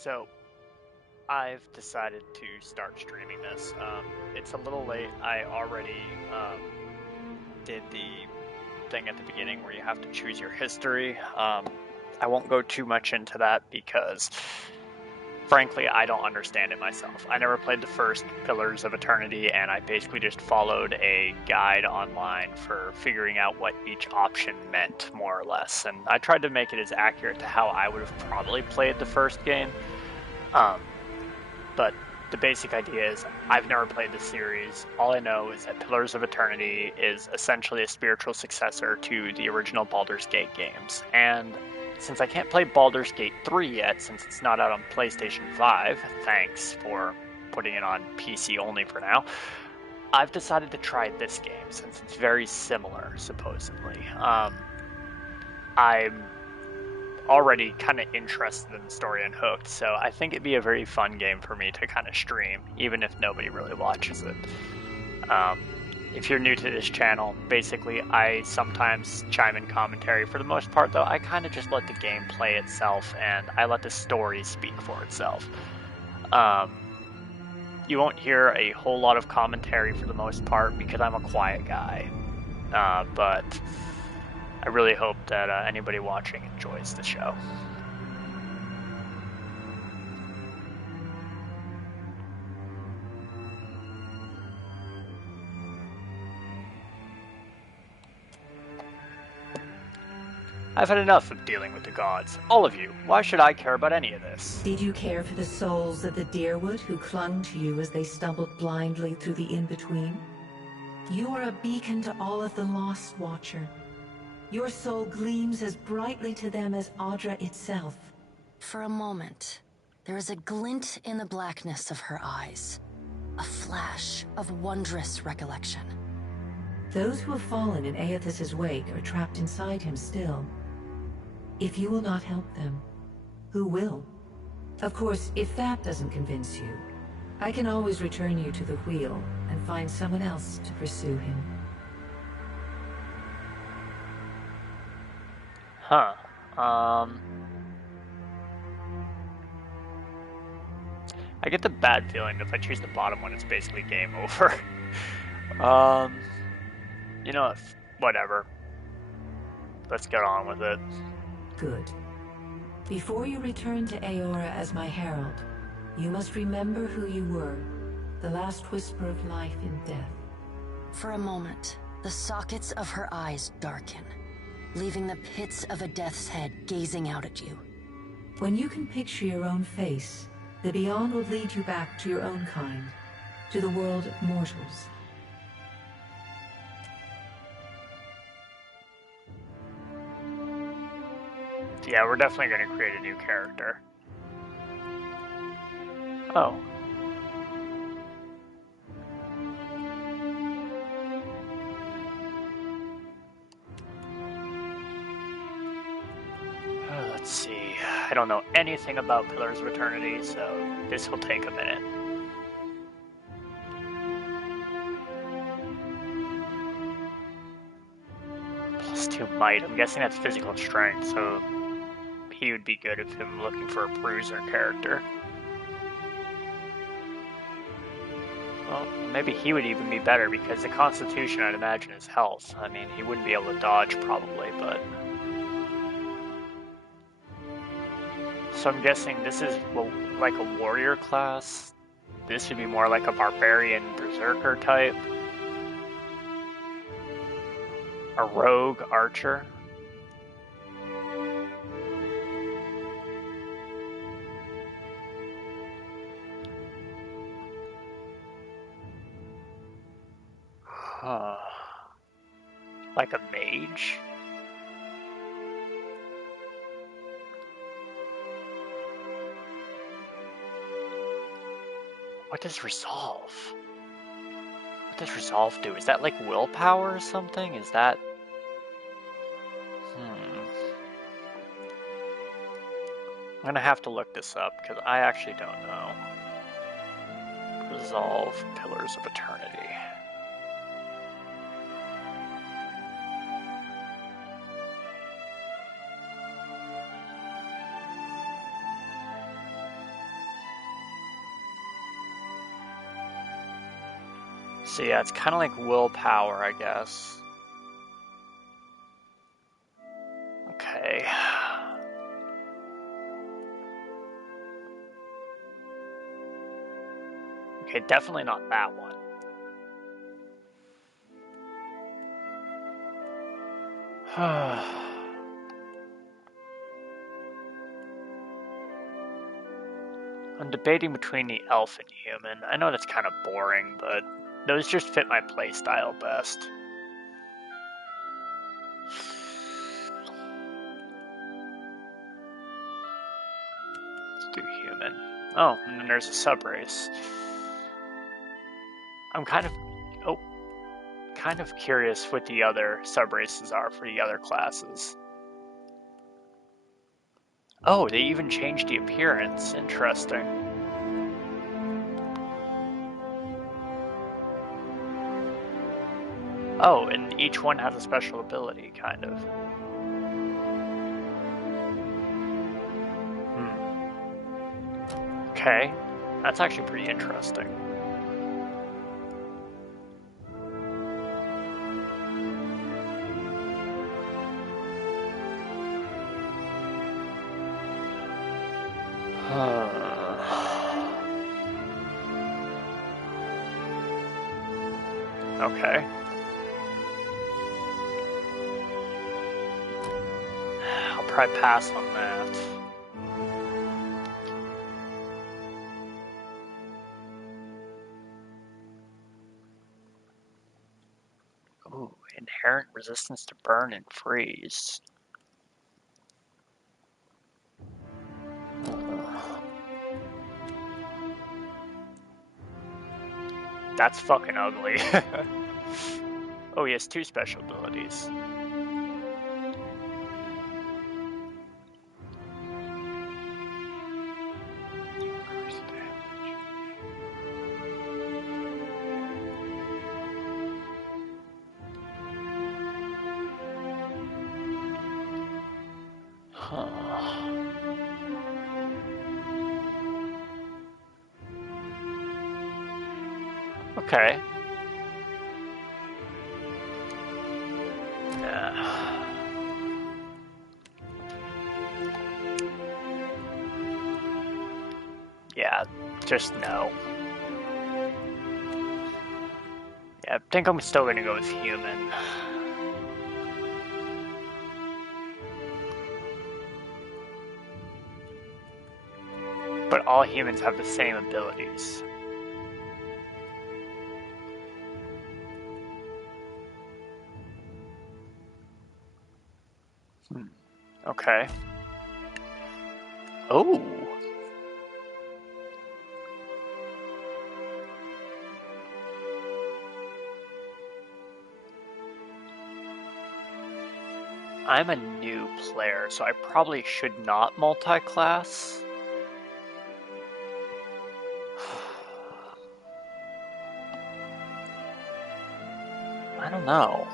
So I've decided to start streaming this. It's a little late. I already did the thing at the beginning where you have to choose your history. I won't go too much into that because, frankly, I don't understand it myself. I never played the first Pillars of Eternity, and I basically just followed a guide online for figuring out what each option meant, more or less. And I tried to make it as accurate to how I would have probably played the first game. Um, But the basic idea is I've never played the series. All I know is that Pillars of Eternity is essentially a spiritual successor to the original Baldur's Gate games. And since I can't play Baldur's Gate 3 yet, since it's not out on PlayStation 5, thanks for putting it on PC only for now, I've decided to try this game since it's very similar, supposedly. I'm already kind of interested in the story and hooked, so I think it'd be a very fun game for me to kind of stream, even if nobody really watches it. Um, if you're new to this channel, basically I sometimes chime in commentary. For the most part, though, I kind of just let the game play itself, and I let the story speak for itself. You won't hear a whole lot of commentary for the most part because I'm a quiet guy, but I really hope that anybody watching enjoys the show. I've had enough of dealing with the gods. All of you. Why should I care about any of this? Did you care for the souls of the deerwood who clung to you as they stumbled blindly through the in-between? You are a beacon to all of the Lost, Watcher. Your soul gleams as brightly to them as Audra itself. For a moment, there is a glint in the blackness of her eyes. A flash of wondrous recollection. Those who have fallen in Aethys' wake are trapped inside him still. If you will not help them, who will? Of course, if that doesn't convince you, I can always return you to the wheel and find someone else to pursue him. Huh. I get the bad feeling that if I choose the bottom one, it's basically game over. You know, whatever. Let's get on with it. Good. Before you return to Aora as my herald, you must remember who you were, the last whisper of life in death. For a moment, the sockets of her eyes darken, leaving the pits of a death's head gazing out at you. When you can picture your own face, the beyond will lead you back to your own kind, to the world of mortals. Yeah, we're definitely going to create a new character. Oh. Let's see. I don't know anything about Pillars of Eternity, so this will take a minute. +2 might. I'm guessing that's physical strength, so he would be good if I'm looking for a bruiser character. Well, maybe he would even be better because the Constitution, I'd imagine, is health. I mean, he wouldn't be able to dodge probably, but... So I'm guessing this is like a warrior class. This would be more like a barbarian berserker type. A rogue archer. Huh. Like a mage? What does resolve? What does resolve do? Is that like willpower or something? Is that... I'm gonna have to look this up because I actually don't know. Resolve Pillars of Eternity. So yeah, it's kind of like willpower, I guess. Okay. Okay, definitely not that one. I'm debating between the elf and human. I know that's kind of boring, but those just fit my playstyle best. Let's do human. Oh, and then there's a subrace. I'm kind of curious what the other subraces are for the other classes. Oh, they even changed the appearance. Interesting. Oh, and each one has a special ability, kind of. Okay, that's actually pretty interesting. Okay. I'll probably pass on that. Ooh, inherent resistance to burn and freeze. That's fucking ugly. Oh, he has 2 special abilities. Okay. Yeah, just no. Yeah, I think I'm still gonna go with human. But all humans have the same abilities. Okay. Oh. I'm a new player, so I probably should not multi-class. I don't know.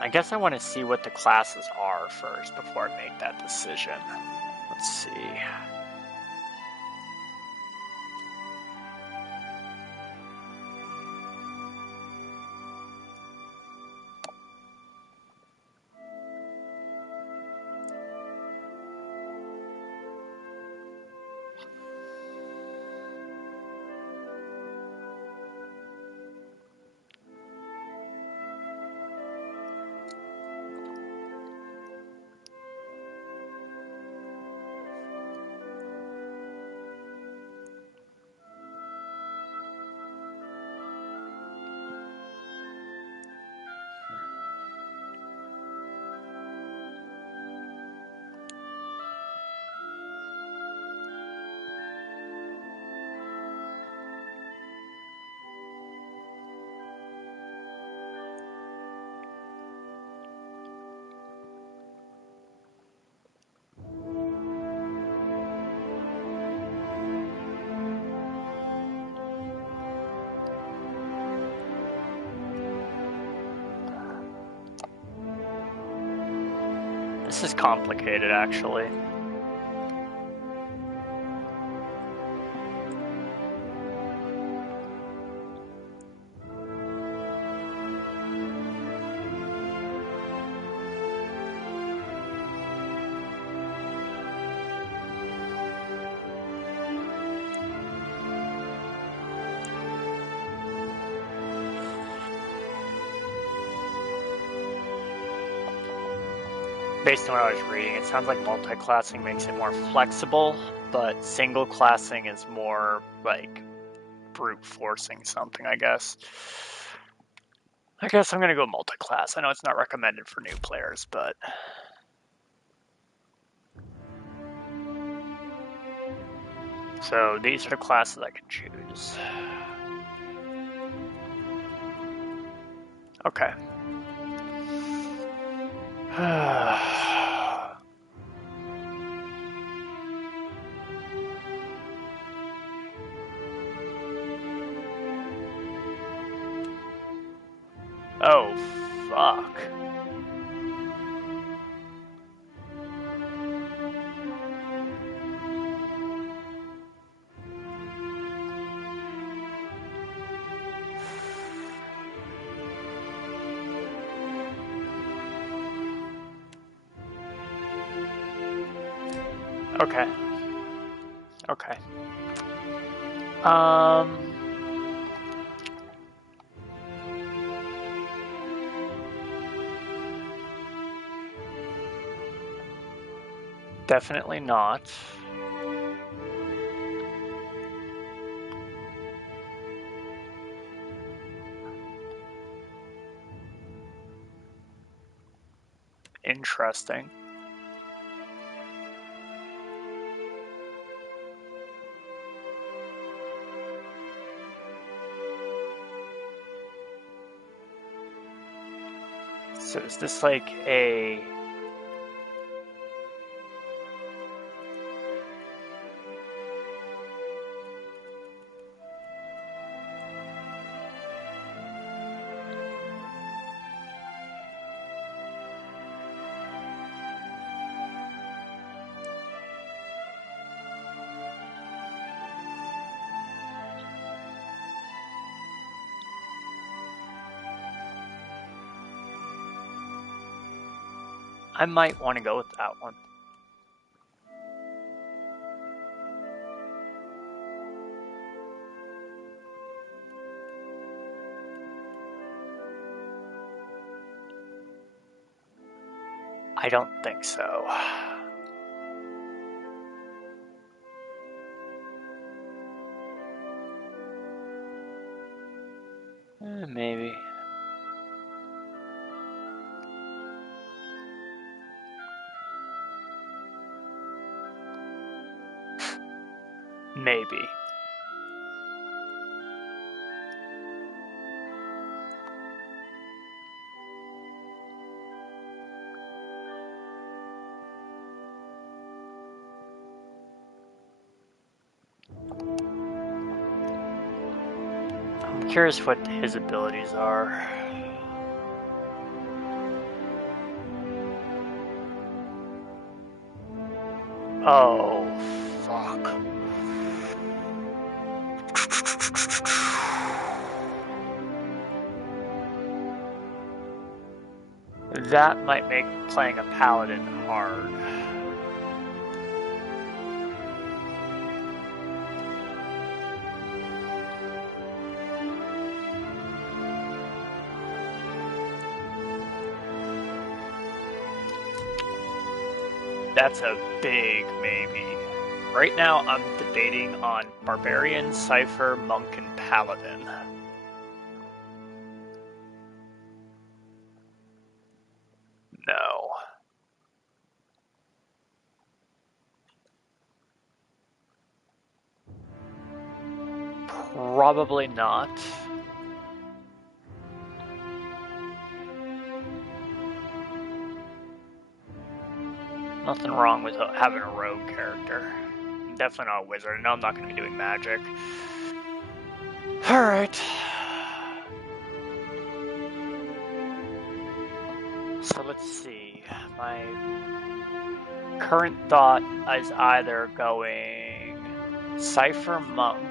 I guess I want to see what the classes are first before I make that decision. Let's see. This is complicated, actually. based on what I was reading, it sounds like multi-classing makes it more flexible, but single classing is more like brute forcing something, I guess. I guess I'm gonna go multi-class. I know it's not recommended for new players, but so these are the classes I can choose. Okay. Oh, fuck. Okay. Okay. Definitely not. Interesting. So is this like a... I might want to go with that one. I don't think so. Maybe. Maybe. I'm curious what his abilities are. Oh, fuck. That might make playing a paladin hard. That's a big maybe. Right now, I'm debating on Barbarian, Cypher, Monk, and Paladin. No. Probably not. Nothing wrong with having a rogue character. I'm definitely not a wizard. No, I'm not going to be doing magic. Alright. So let's see. My current thought is either going Cypher Monk,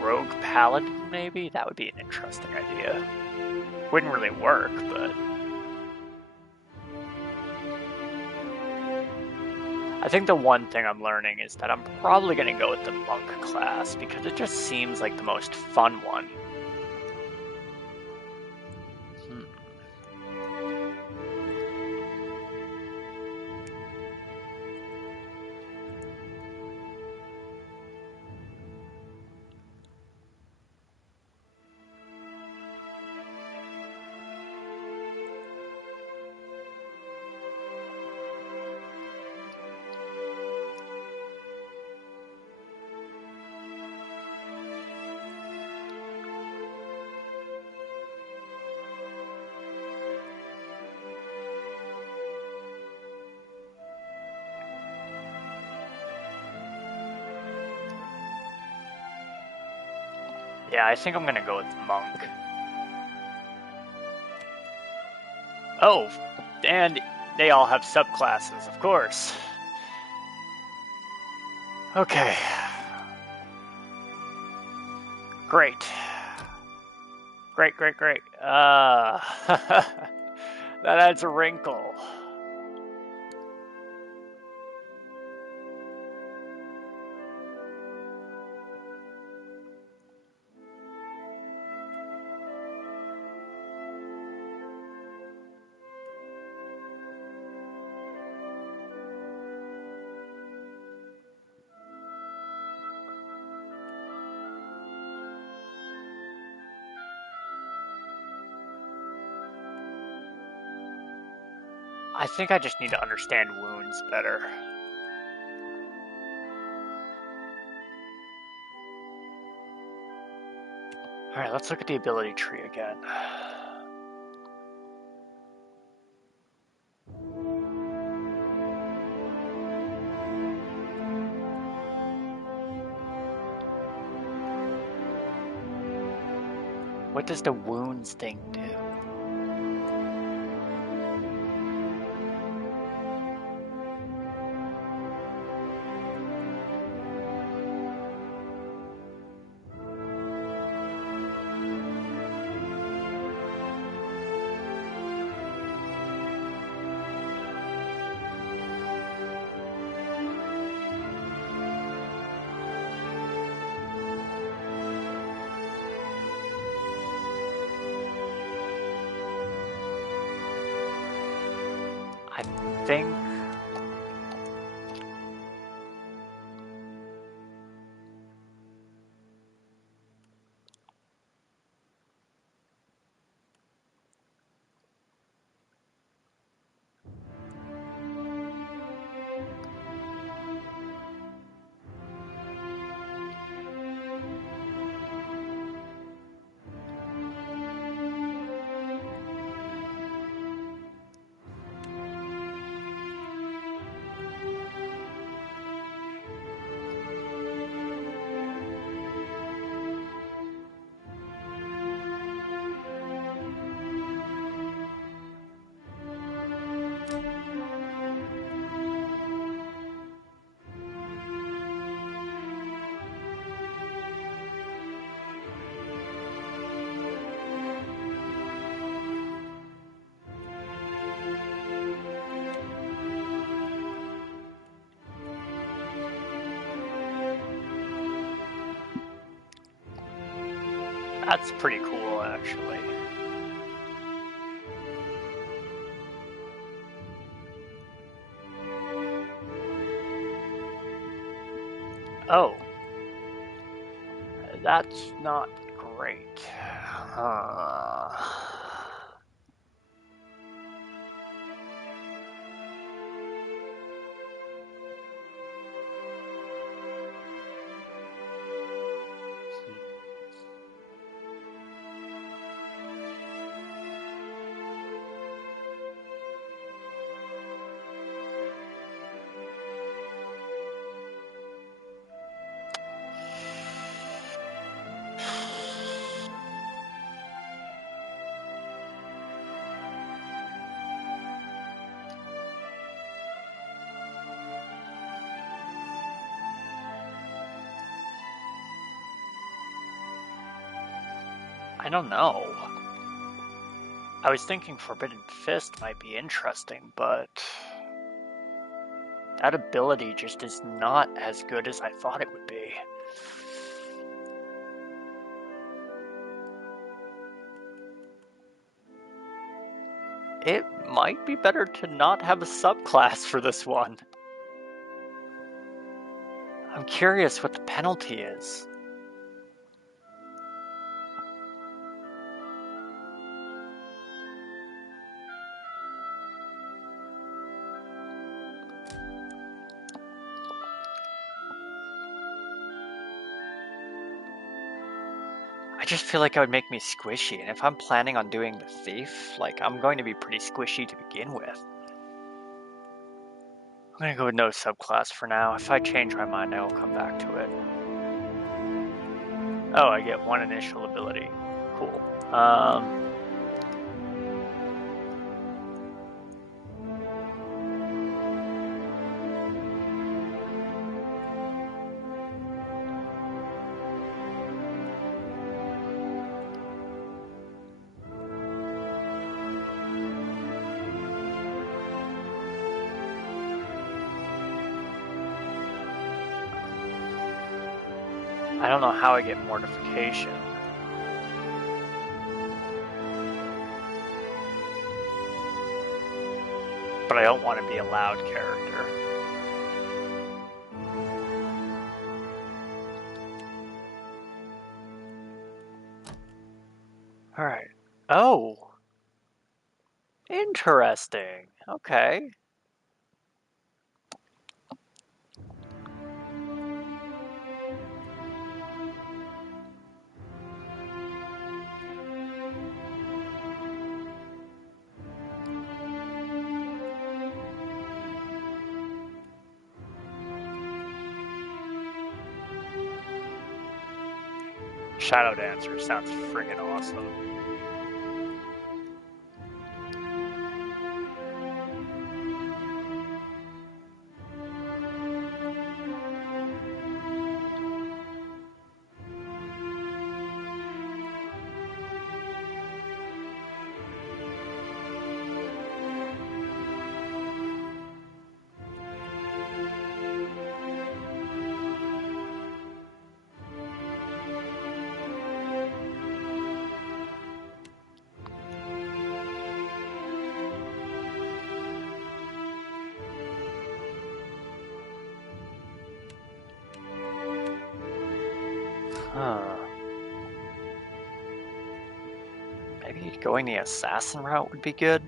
Rogue Paladin, maybe? That would be an interesting idea. Wouldn't really work, but... I think the one thing I'm learning is that I'm probably going to go with the monk class because it just seems like the most fun one. Yeah, I think I'm gonna go with monk. Oh, and they all have subclasses, of course. Okay. Great. Great. That adds a wrinkle. I think I just need to understand wounds better. Alright, let's look at the ability tree again. What does the wounds thing do? I think... That's pretty cool, actually. Oh. That's not great. I don't know. I was thinking Forbidden Fist might be interesting, but... That ability just is not as good as I thought it would be. It might be better to not have a subclass for this one. I'm curious what the penalty is. I just feel like it would make me squishy, and if I'm planning on doing the thief, like, I'm going to be pretty squishy to begin with. I'm gonna go with no subclass for now. If I change my mind, I will come back to it. Oh, I get one initial ability. Cool. I don't know how I get mortification. But I don't want to be a loud character. Alright. Oh! Interesting. Okay. Shadow Dancer sounds friggin' awesome. Huh. Maybe going the assassin route would be good?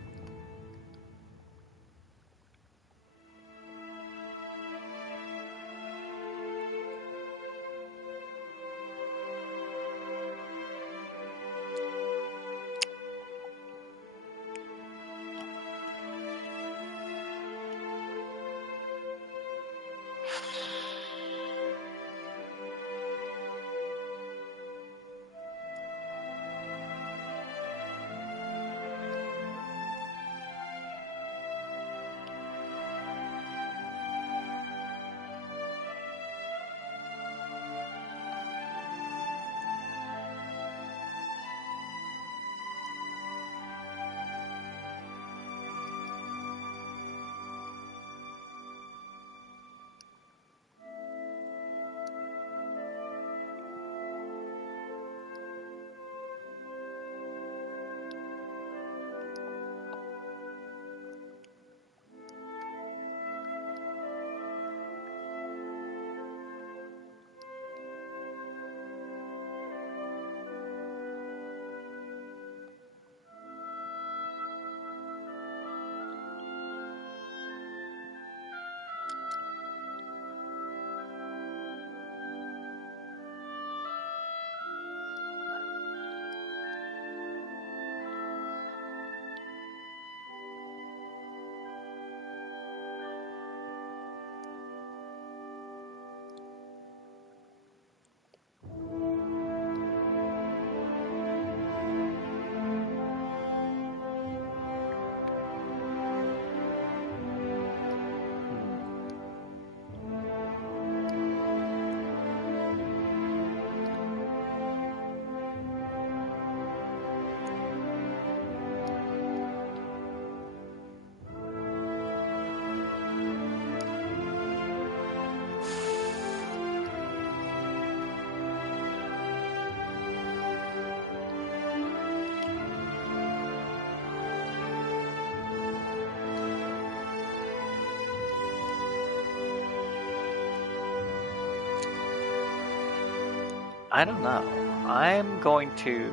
I don't know. I'm going to...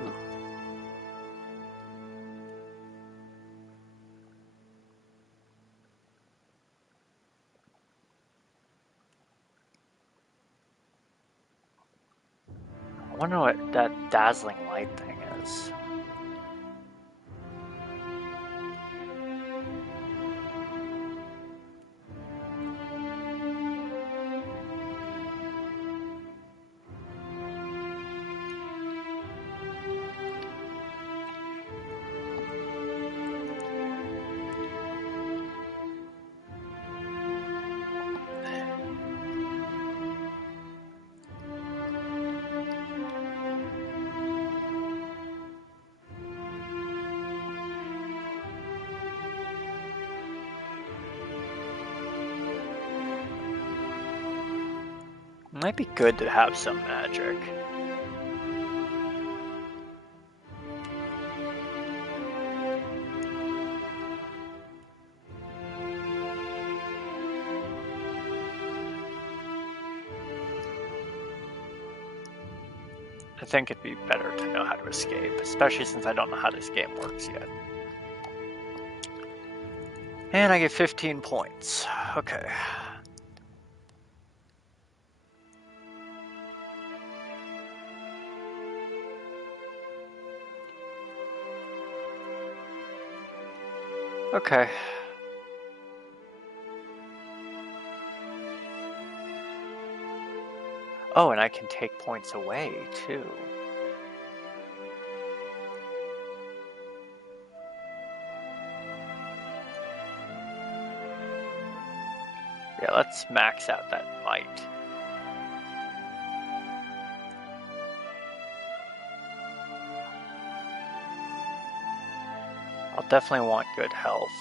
I wonder what that dazzling light thing is. It might be good to have some magic. I think it'd be better to know how to escape, especially since I don't know how this game works yet. And I get 15 points. Okay. Okay. Oh, and I can take points away, too. Yeah, let's max out that might. I'll definitely want good health.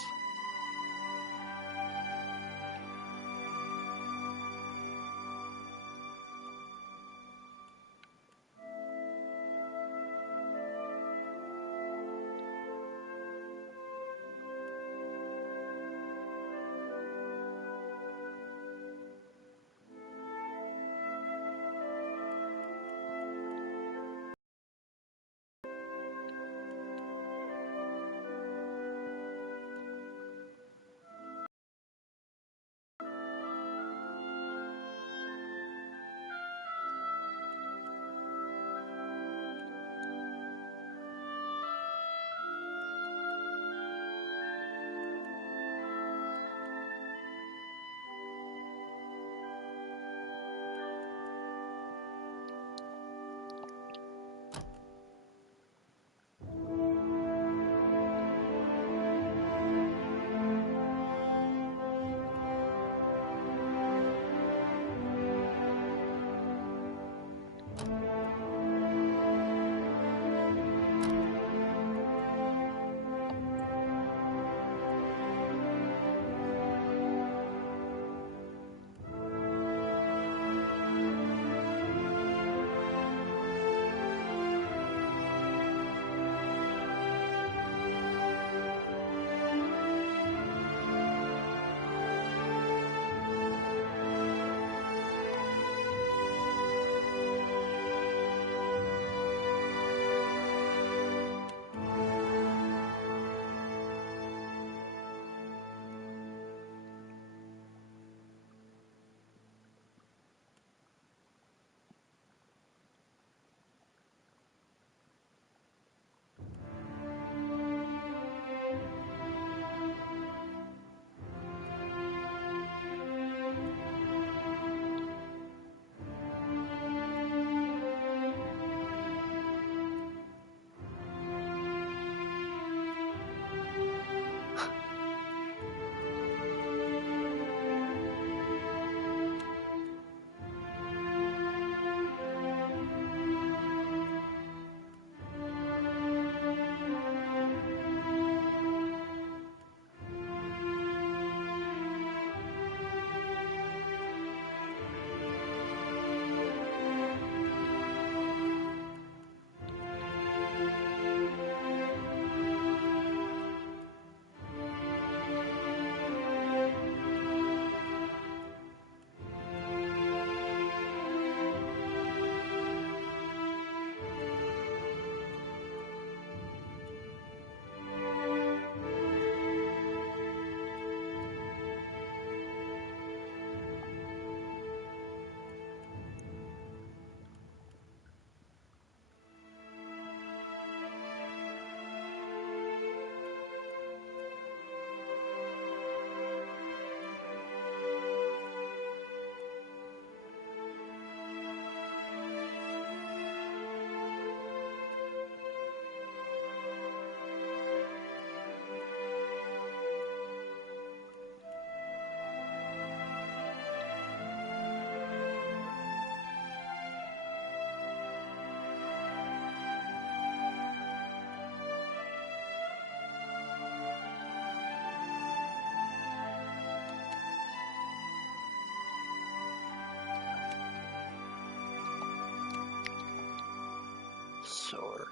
sword.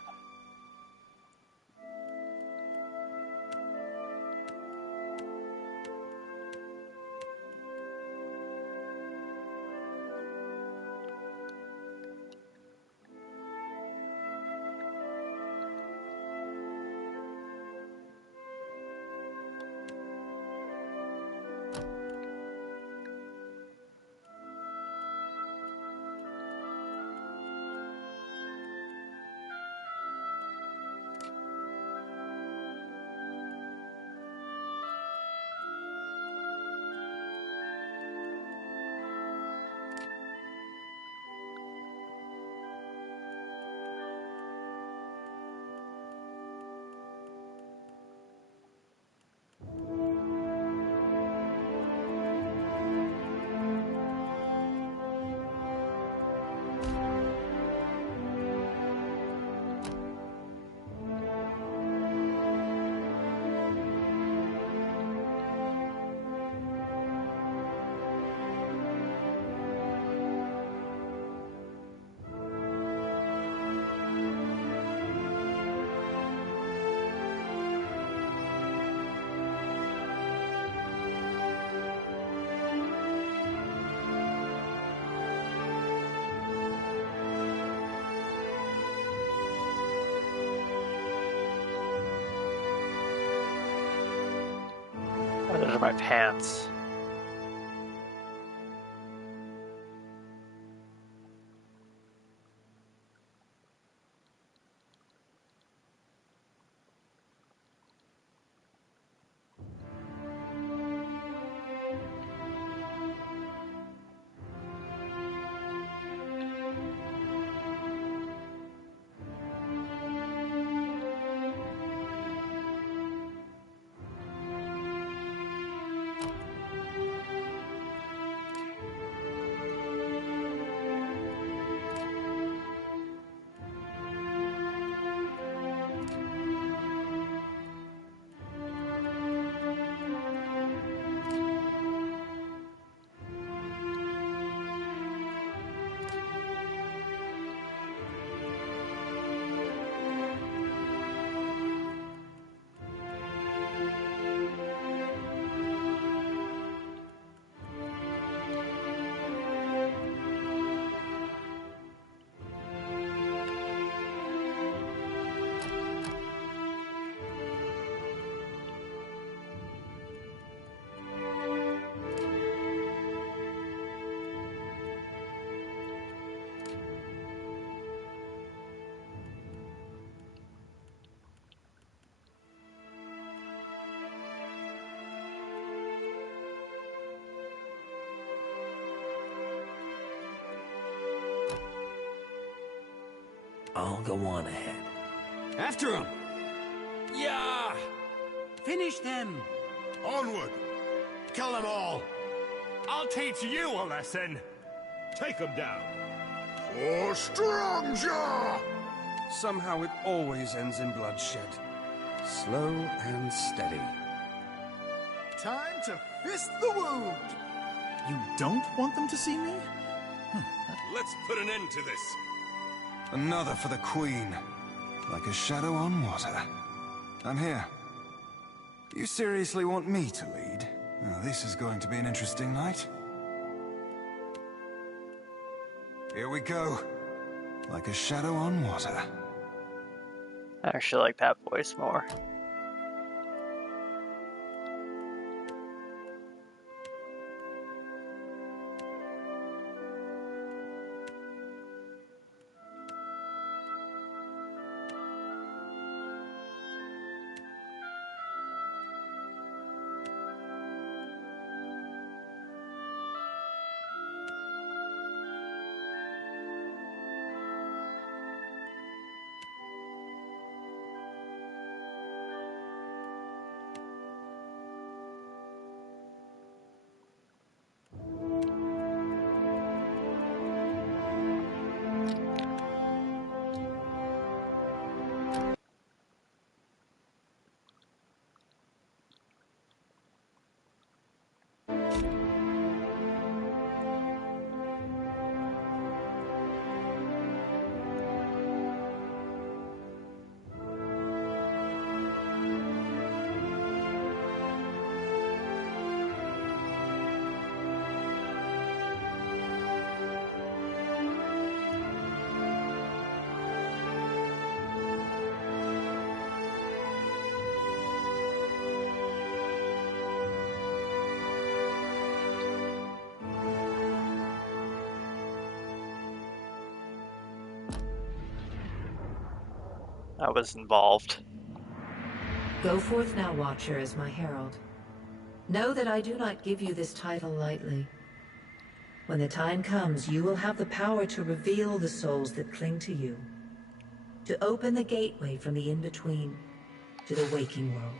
Oh, those are my pants. I'll go on ahead. After him! Yeah! Finish them! Onward! Kill them all! I'll teach you a lesson! Take them down! For Strongjaw! Somehow it always ends in bloodshed. Slow and steady. Time to fist the wound! You don't want them to see me? Let's put an end to this! Another for the Queen. Like a shadow on water. I'm here. You seriously want me to lead? Oh, this is going to be an interesting night. Here we go. Like a shadow on water. I actually like that voice more. I was involved. Go forth now, Watcher, as my herald. Know that I do not give you this title lightly. When the time comes, you will have the power to reveal the souls that cling to you. To open the gateway from the in-between to the waking world.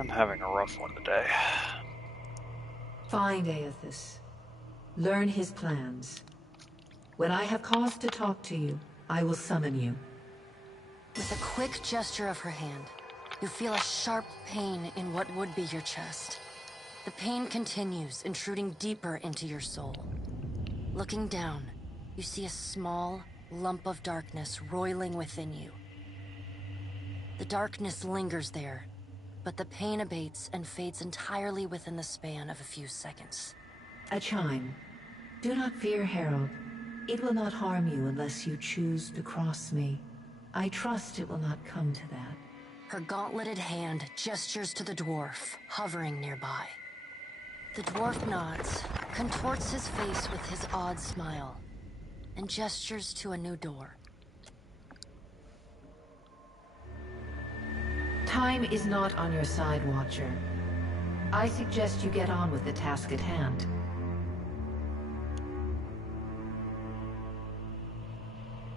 I'm having a rough one today. Find Aethys. Learn his plans. When I have cause to talk to you, I will summon you. With a quick gesture of her hand, you feel a sharp pain in what would be your chest. The pain continues, intruding deeper into your soul. Looking down, you see a small lump of darkness roiling within you. The darkness lingers there, but the pain abates and fades entirely within the span of a few seconds. A chime. Do not fear, Herald. It will not harm you unless you choose to cross me. I trust it will not come to that. Her gauntleted hand gestures to the dwarf, hovering nearby. The dwarf nods, contorts his face with his odd smile, and gestures to a new door. Time is not on your side, Watcher. I suggest you get on with the task at hand.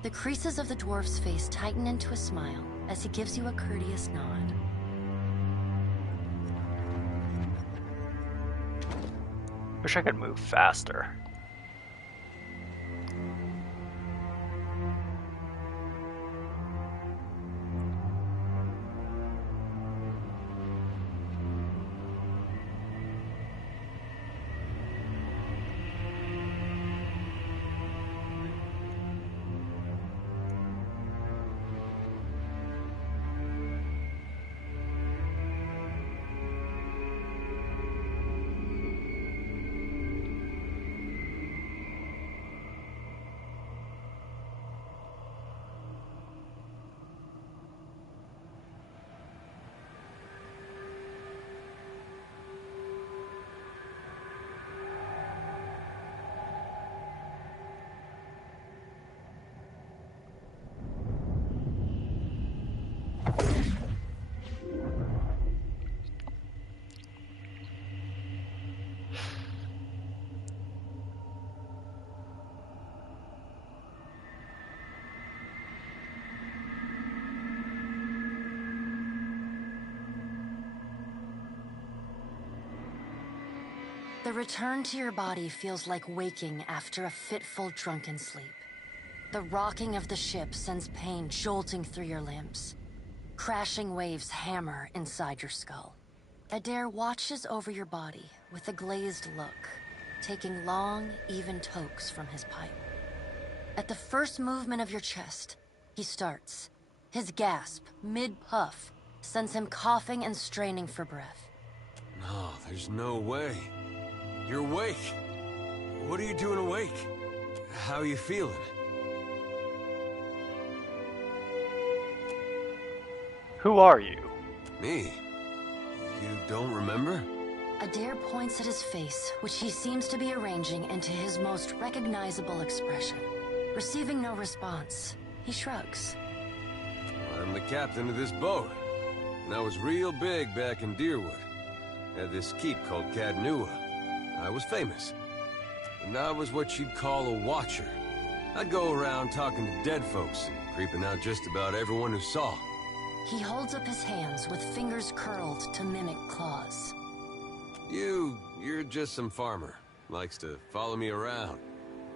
The creases of the dwarf's face tighten into a smile as he gives you a courteous nod. Wish I could move faster. The return to your body feels like waking after a fitful drunken sleep. The rocking of the ship sends pain jolting through your limbs. Crashing waves hammer inside your skull. Adair watches over your body with a glazed look, taking long, even tokes from his pipe. At the first movement of your chest, he starts. His gasp, mid-puff, sends him coughing and straining for breath. No, there's no way. You're awake. What are you doing awake? How are you feeling? Who are you? Me? You don't remember? Adair points at his face, which he seems to be arranging into his most recognizable expression. Receiving no response, he shrugs. I'm the captain of this boat. And I was real big back in Deerwood. Had this keep called Cadnua. I was famous. and I was what you'd call a watcher. I'd go around talking to dead folks and creeping out just about everyone who saw. He holds up his hands with fingers curled to mimic claws. You're just some farmer. Likes to follow me around.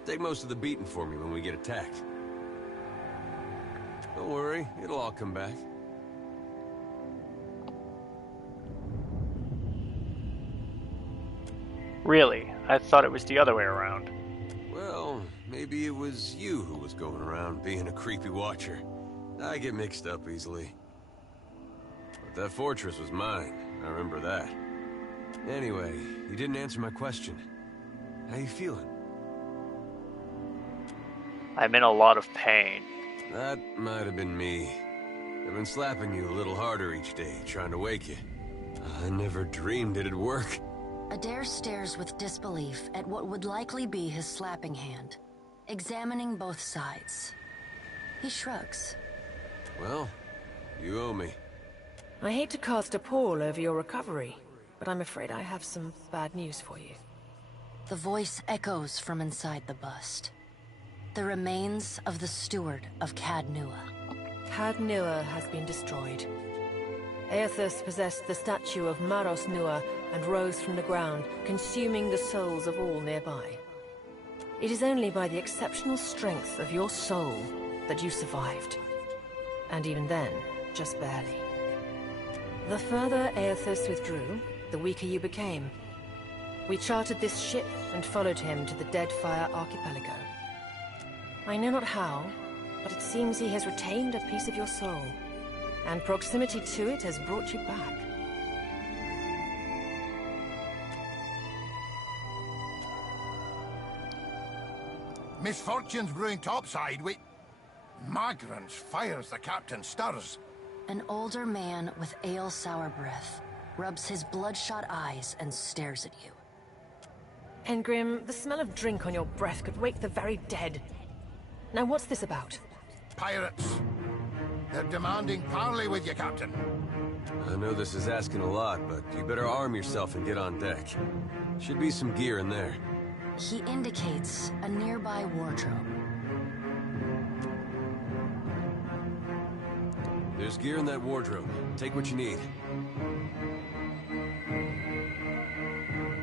Take most of the beating for me when we get attacked. Don't worry, it'll all come back. Really? I thought it was the other way around. Well, maybe it was you who was going around being a creepy watcher. I get mixed up easily. But that fortress was mine. I remember that. Anyway, you didn't answer my question. How you feeling? I'm in a lot of pain. That might have been me. I've been slapping you a little harder each day, trying to wake you. I never dreamed it'd work. Adair stares with disbelief at what would likely be his slapping hand, examining both sides. He shrugs. Well, you owe me. I hate to cast a pall over your recovery, but I'm afraid I have some bad news for you. The voice echoes from inside the bust. The remains of the steward of Cad Nua. Cad Nua has been destroyed. Aethys possessed the statue of Maros Nua and rose from the ground, consuming the souls of all nearby. It is only by the exceptional strength of your soul that you survived. And even then, just barely. The further Aethys withdrew, the weaker you became. We chartered this ship and followed him to the Deadfire Archipelago. I know not how, but it seems he has retained a piece of your soul, and proximity to it has brought you back. Misfortunes brewing topside. Migrants fires the captain stirs. An older man with ale-sour breath rubs his bloodshot eyes and stares at you. Engrim, the smell of drink on your breath could wake the very dead. Now what's this about? Pirates. They're demanding parley with you, Captain. I know this is asking a lot, but you better arm yourself and get on deck. Should be some gear in there. He indicates a nearby wardrobe. There's gear in that wardrobe. Take what you need.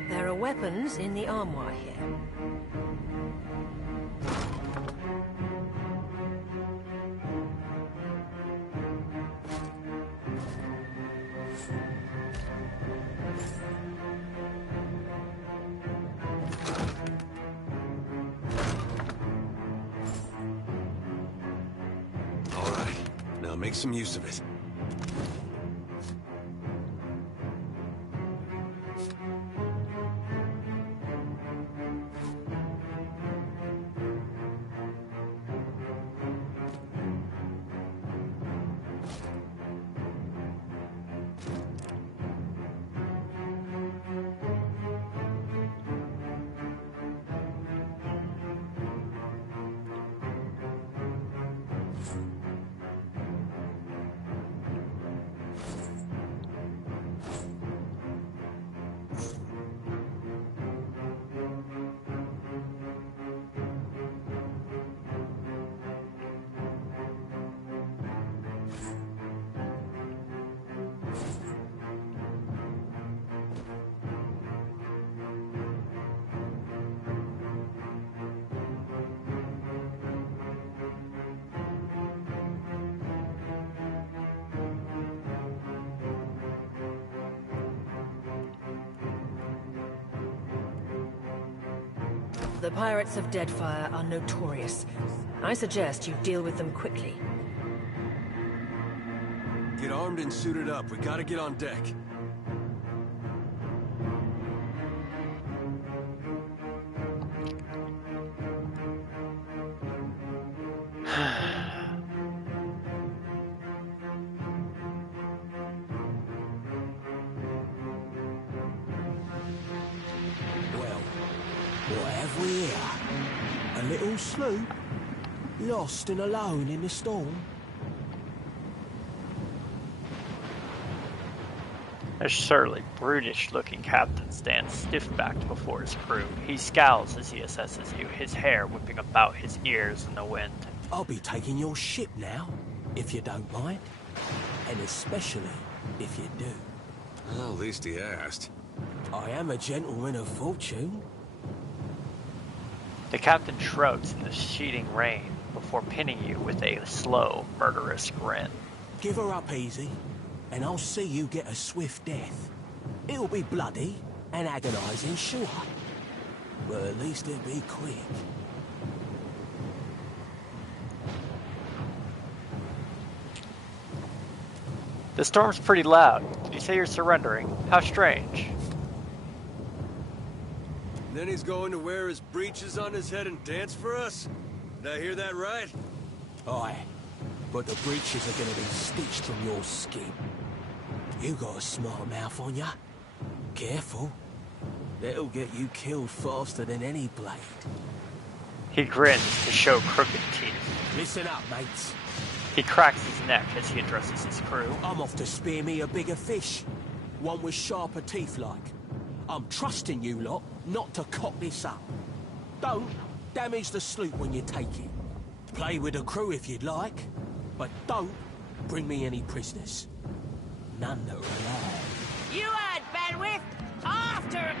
There are weapons in the armoire here. All right, now make some use of it. The pirates of Deadfire are notorious. I suggest you deal with them quickly. Get armed and suited up. We gotta get on deck. What have we here? A little sloop? Lost and alone in the storm? A surly, brutish-looking captain stands stiff-backed before his crew. He scowls as he assesses you, his hair whipping about his ears in the wind. I'll be taking your ship now, if you don't mind. And especially if you do. Well, at least he asked. I am a gentleman of fortune. The captain shrugs in the sheeting rain before pinning you with a slow, murderous grin. Give her up easy, and I'll see you get a swift death. It'll be bloody and agonizing, sure. But at least it'll be quick. The storm's pretty loud. You say you're surrendering. How strange. Then he's going to wear his breeches on his head and dance for us? Did I hear that right? Aye, but the breeches are gonna be stitched from your skin. You got a smart mouth on ya. Careful. That'll get you killed faster than any blade. He grins to show crooked teeth. Listen up, mates. He cracks his neck as he addresses his crew. I'm off to spear me a bigger fish. One with sharper teeth like. I'm trusting you lot not to cock this up. Don't damage the sloop when you take it. Play with the crew if you'd like, but don't bring me any prisoners. None that are alive. You had bandwidth! After!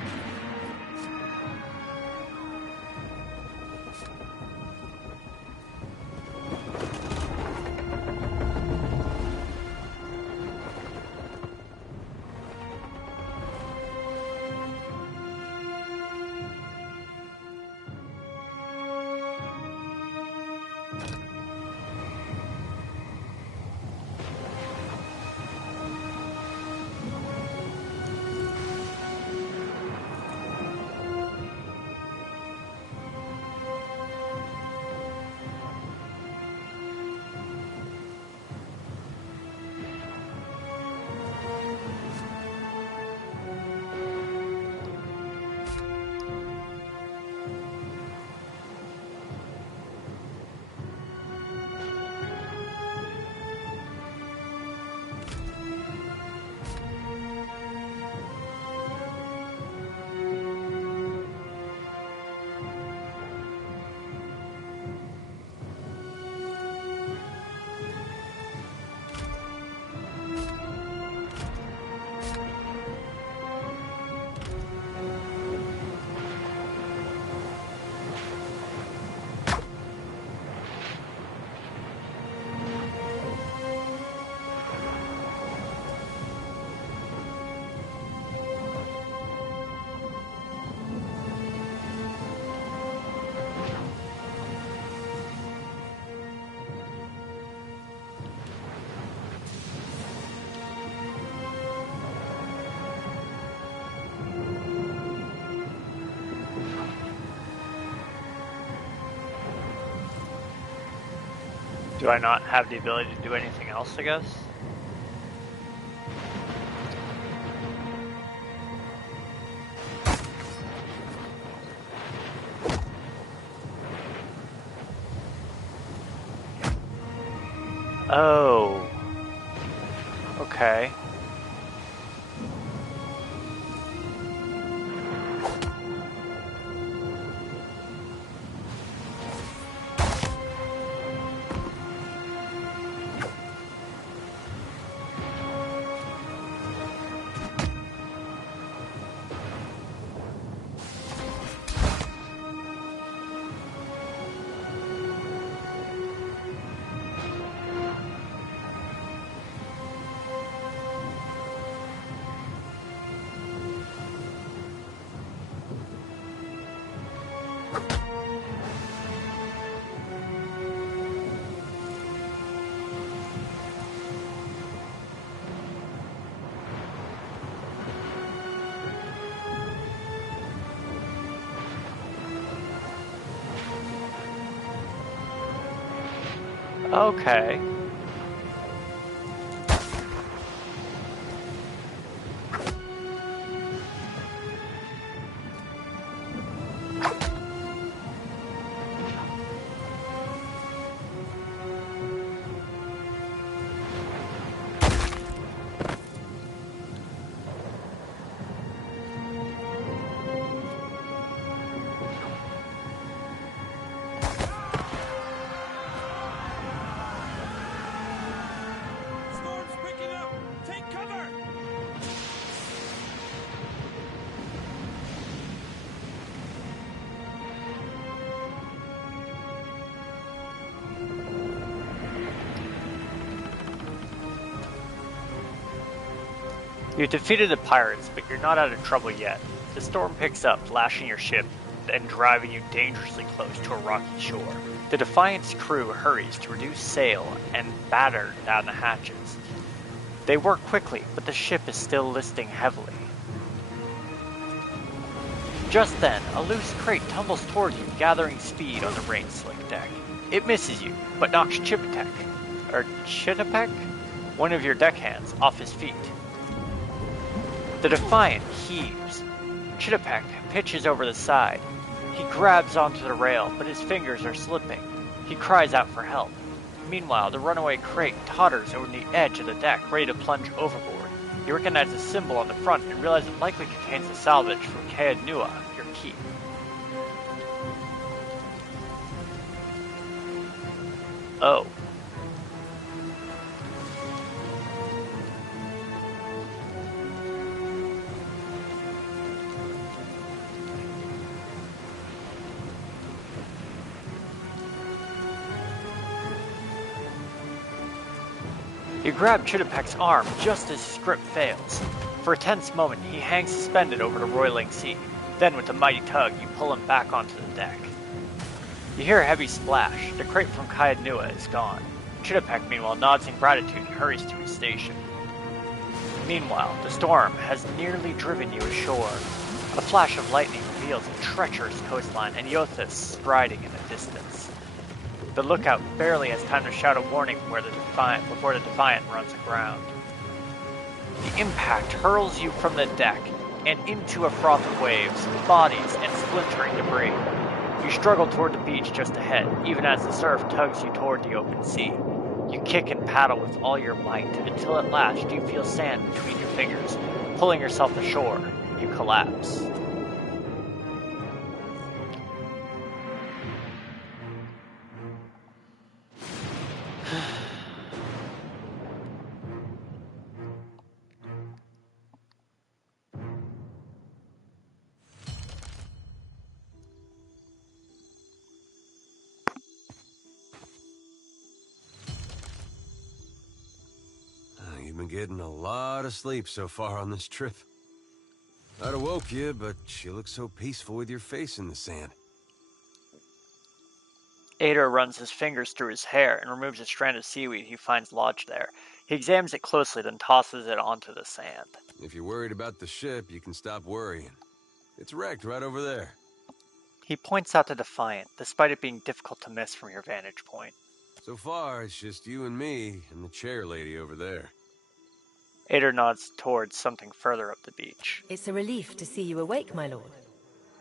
Do I not have the ability to do anything else, I guess? Oh. Okay. Okay. You've defeated the pirates, but you're not out of trouble yet. The storm picks up, lashing your ship and driving you dangerously close to a rocky shore. The Defiant's crew hurries to reduce sail and batter down the hatches. They work quickly, but the ship is still listing heavily. Just then, a loose crate tumbles toward you, gathering speed on the rain-slick deck. It misses you, but knocks Chitapek, one of your deckhands, off his feet. The Defiant heaves. Chitapek pitches over the side. He grabs onto the rail, but his fingers are slipping. He cries out for help. Meanwhile, the runaway crate totters over the edge of the deck, ready to plunge overboard. You recognize the symbol on the front and realize it likely contains the salvage from Caed Nua, your keep. Oh. You grab Chitapek's arm just as his grip fails. For a tense moment, he hangs suspended over the roiling sea. Then, with a mighty tug, you pull him back onto the deck. You hear a heavy splash. The crate from Caed Nua is gone. Chitapek, meanwhile, nods in gratitude and hurries to his station. Meanwhile, the storm has nearly driven you ashore. A flash of lightning reveals a treacherous coastline and Yothus striding in the distance. The lookout barely has time to shout a warning before the Defiant runs aground. The impact hurls you from the deck and into a froth of waves, bodies, and splintering debris. You struggle toward the beach just ahead, even as the surf tugs you toward the open sea. You kick and paddle with all your might, until at last you feel sand between your fingers. Pulling yourself ashore, you collapse. You've been getting a lot of sleep so far on this trip. I'd have woke you, but you look so peaceful with your face in the sand. Ader runs his fingers through his hair and removes a strand of seaweed he finds lodged there. He examines it closely, then tosses it onto the sand. If you're worried about the ship, you can stop worrying. It's wrecked right over there. He points out the Defiant, despite it being difficult to miss from your vantage point. So far, it's just you and me and the chair lady over there. Ader nods towards something further up the beach. It's a relief to see you awake, my lord.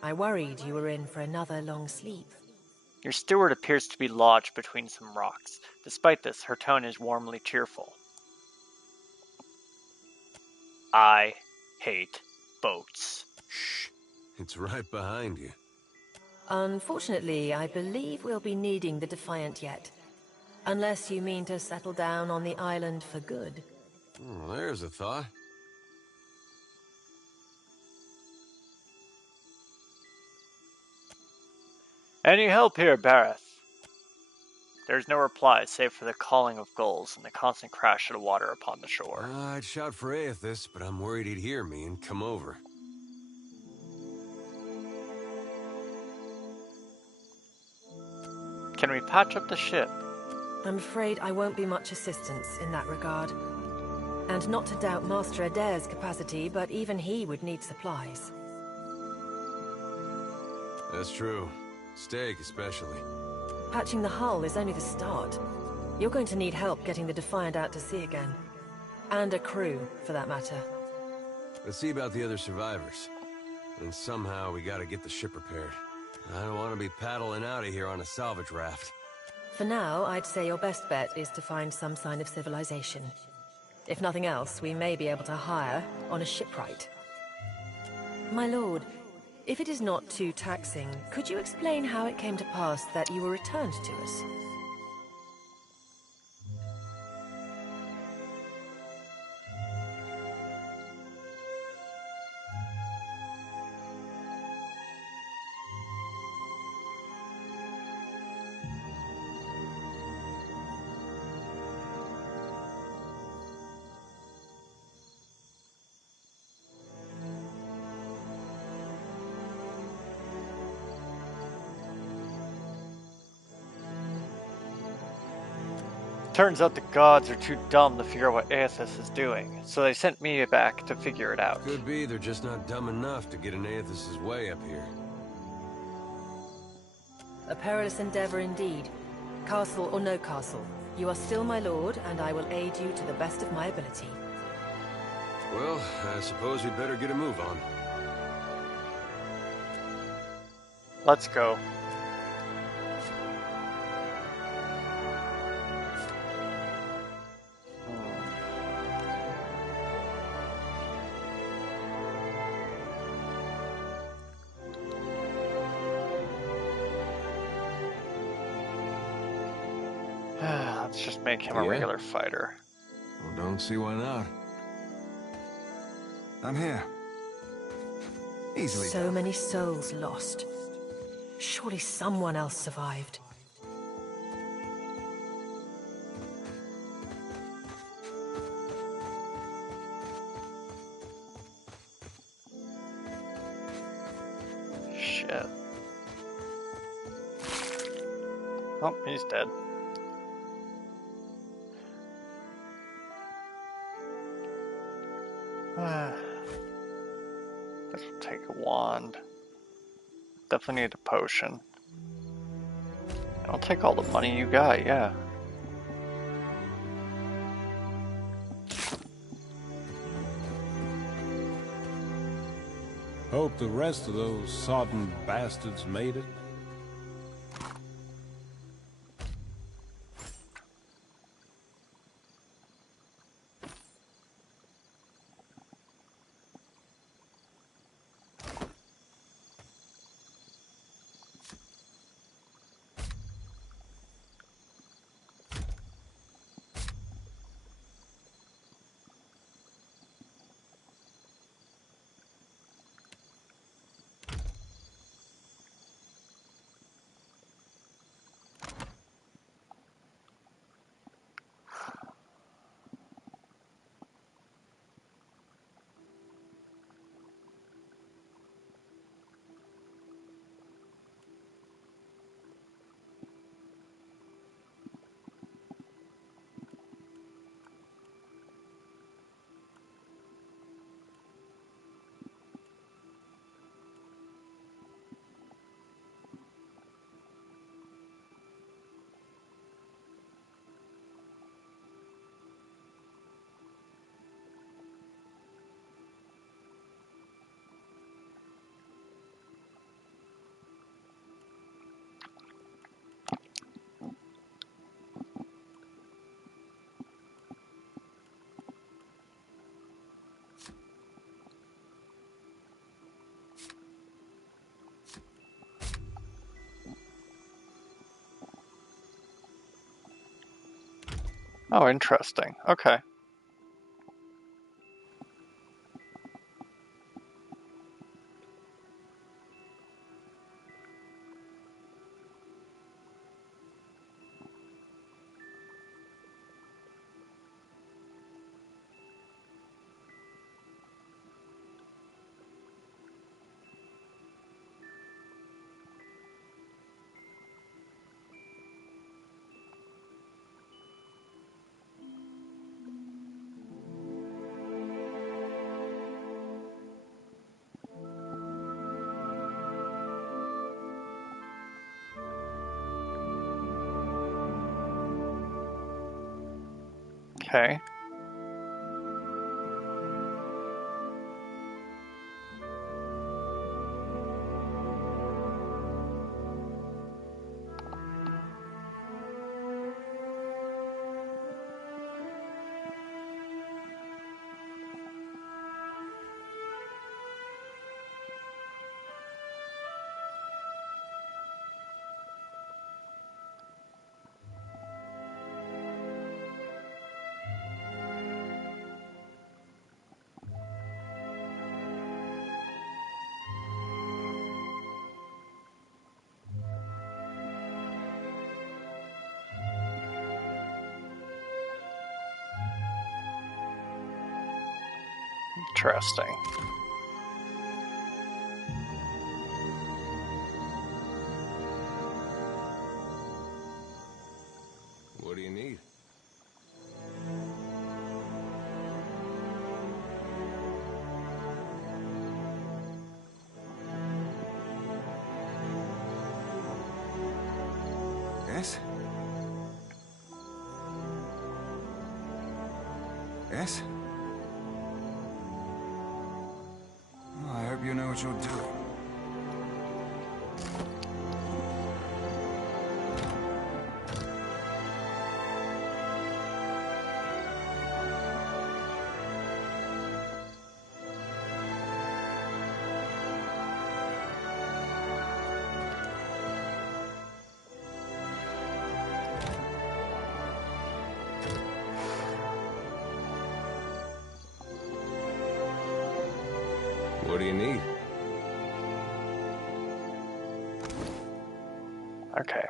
I worried you were in for another long sleep. Your steward appears to be lodged between some rocks. Despite this, her tone is warmly cheerful. I hate boats. Shh. It's right behind you. Unfortunately, I believe we'll be needing the Defiant yet. Unless you mean to settle down on the island for good. Oh, there's a thought. Any help here, Bareth? There's no reply, save for the calling of gulls and the constant crash of the water upon the shore. I'd shout for Aethys, but I'm worried he'd hear me and come over. Can we patch up the ship? I'm afraid I won't be much assistance in that regard. And not to doubt Master Adair's capacity, but even he would need supplies. That's true. Steak, especially. Patching the hull is only the start. You're going to need help getting the Defiant out to sea again. And a crew, for that matter. Let's see about the other survivors. And somehow we gotta get the ship repaired. I don't want to be paddling out of here on a salvage raft. For now, I'd say your best bet is to find some sign of civilization. If nothing else, we may be able to hire on a shipwright. My lord, if it is not too taxing, could you explain how it came to pass that you were returned to us? Turns out the gods are too dumb to figure out what Aethys is doing, so they sent me back to figure it out. Could be they're just not dumb enough to get in Aethys' way up here. A perilous endeavor indeed. Castle or no castle, you are still my lord, and I will aid you to the best of my ability. Well, I suppose we better get a move on. Let's go. Let's just make him a regular fighter. Well, don't see why not. I'm here. Easily. So many souls lost. Surely someone else survived. Shit. Oh, he's dead. This will take a wand. Definitely need a potion. I'll take all the money you got, yeah. Hope the rest of those sodden bastards made it. Oh, interesting. Okay. Okay. Interesting. What do you need? Yes? Yes? Well, I hope you know what you're doing. What do you need? Okay.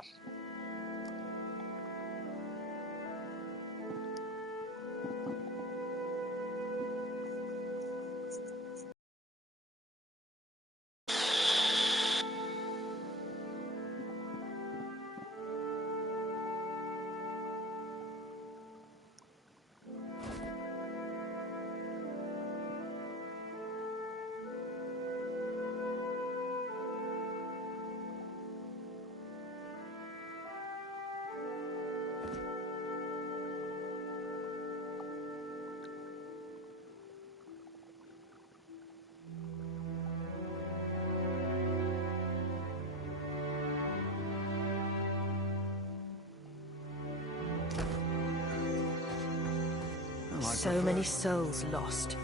So many souls lost.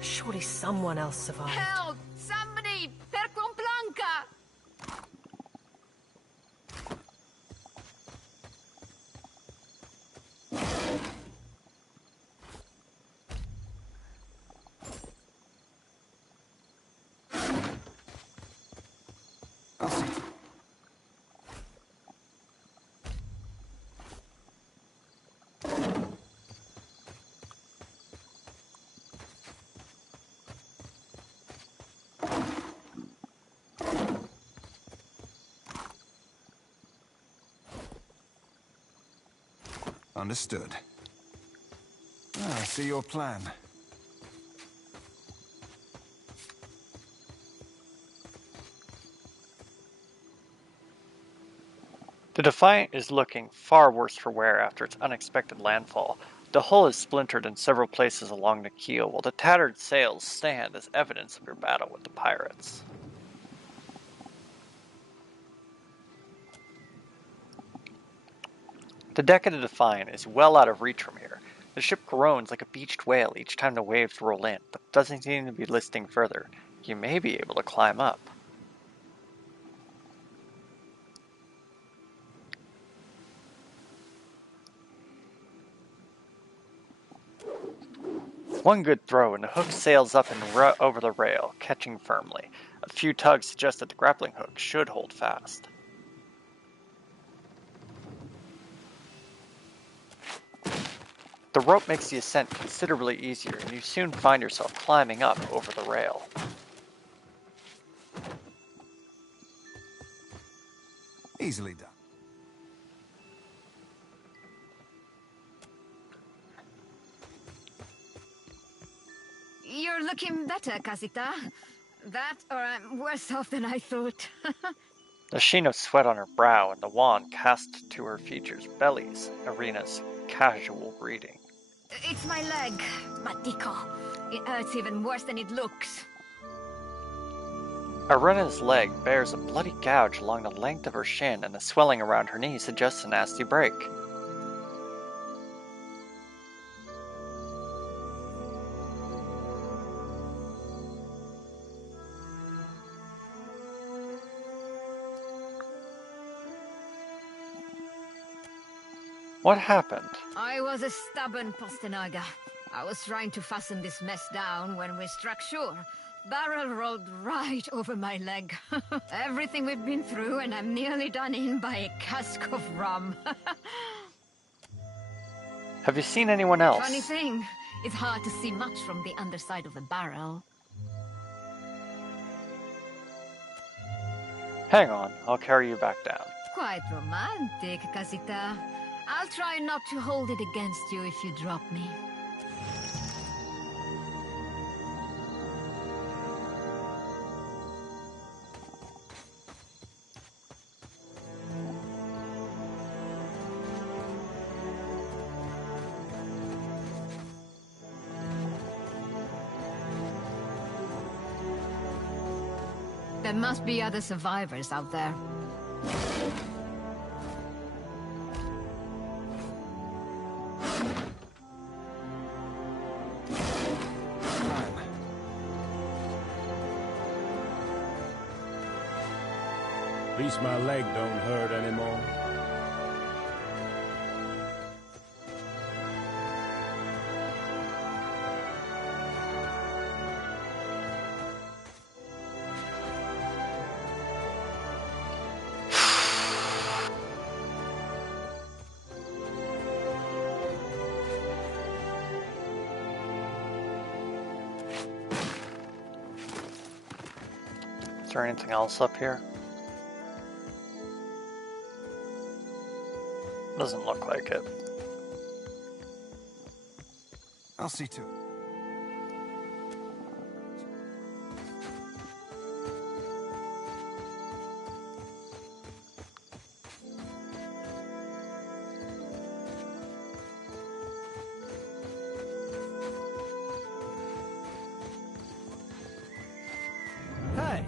Surely someone else survived. Help! Somebody! Per Blanca! I'll see. Understood. Ah, I see your plan. The Defiant is looking far worse for wear after its unexpected landfall. The hull is splintered in several places along the keel, while the tattered sails stand as evidence of your battle with the pirates. The deck of the Defiant is well out of reach from here. The ship groans like a beached whale each time the waves roll in, but doesn't seem to be listing further. You may be able to climb up. One good throw and the hook sails up and over the rail, catching firmly. A few tugs suggest that the grappling hook should hold fast. The rope makes the ascent considerably easier, and you soon find yourself climbing up over the rail. Easily done. You're looking better, Casita. That, or I'm worse off than I thought. The sheen of sweat on her brow and the wand cast to her features bellies Irina's casual greeting. It's my leg, Matico. It hurts even worse than it looks. Irina's leg bears a bloody gouge along the length of her shin, and the swelling around her knee suggests a nasty break. What happened? I was a stubborn Postanaga. I was trying to fasten this mess down when we struck shore. Barrel rolled right over my leg. Everything we've been through, and I'm nearly done in by a cask of rum. Have you seen anyone else? Funny thing, it's hard to see much from the underside of a barrel. Hang on, I'll carry you back down. Quite romantic, Casita. I'll try not to hold it against you if you drop me. There must be other survivors out there. At least my leg don't hurt anymore. Is there anything else up here? Doesn't look like it. I'll see to it. Hey,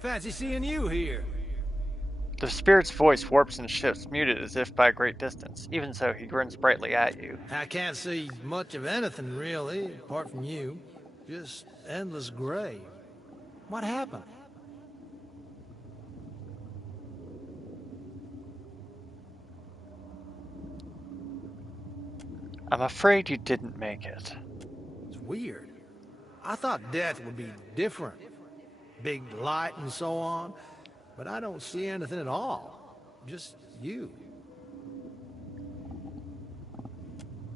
fancy seeing you here. The spirit's voice warps and shifts, muted as if by a great distance. Even so, he grins brightly at you. I can't see much of anything, really, apart from you. Just endless gray. What happened? I'm afraid you didn't make it. It's weird. I thought death would be different. Big light and so on. But I don't see anything at all. Just you.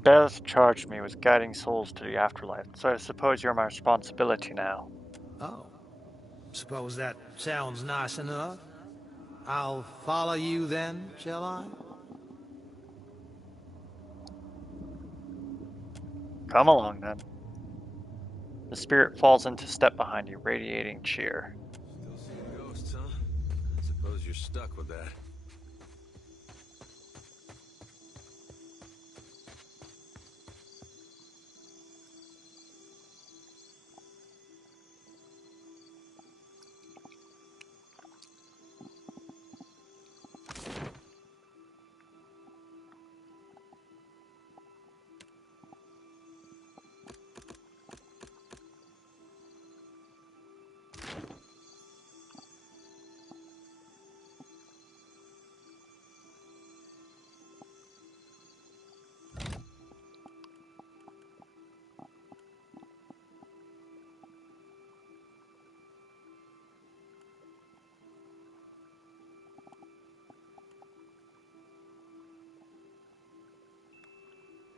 Beth charged me with guiding souls to the afterlife, so I suppose you're my responsibility now. Oh. Suppose that sounds nice enough. I'll follow you then, shall I? Come along then. The spirit falls into step behind you, radiating cheer. Still seeing ghosts, huh? I suppose you're stuck with that.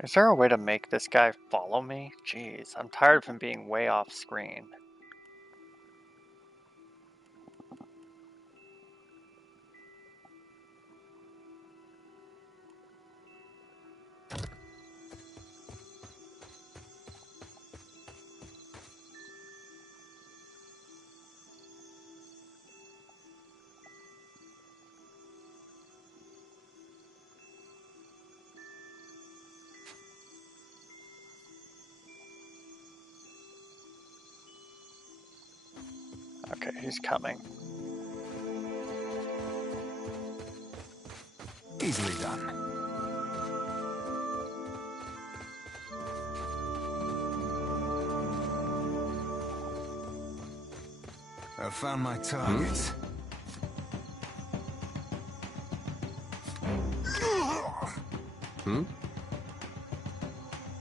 Is there a way to make this guy follow me? Jeez, I'm tired of him being way off screen. Okay, he's coming. Easily done. I've found my targets. Hmm?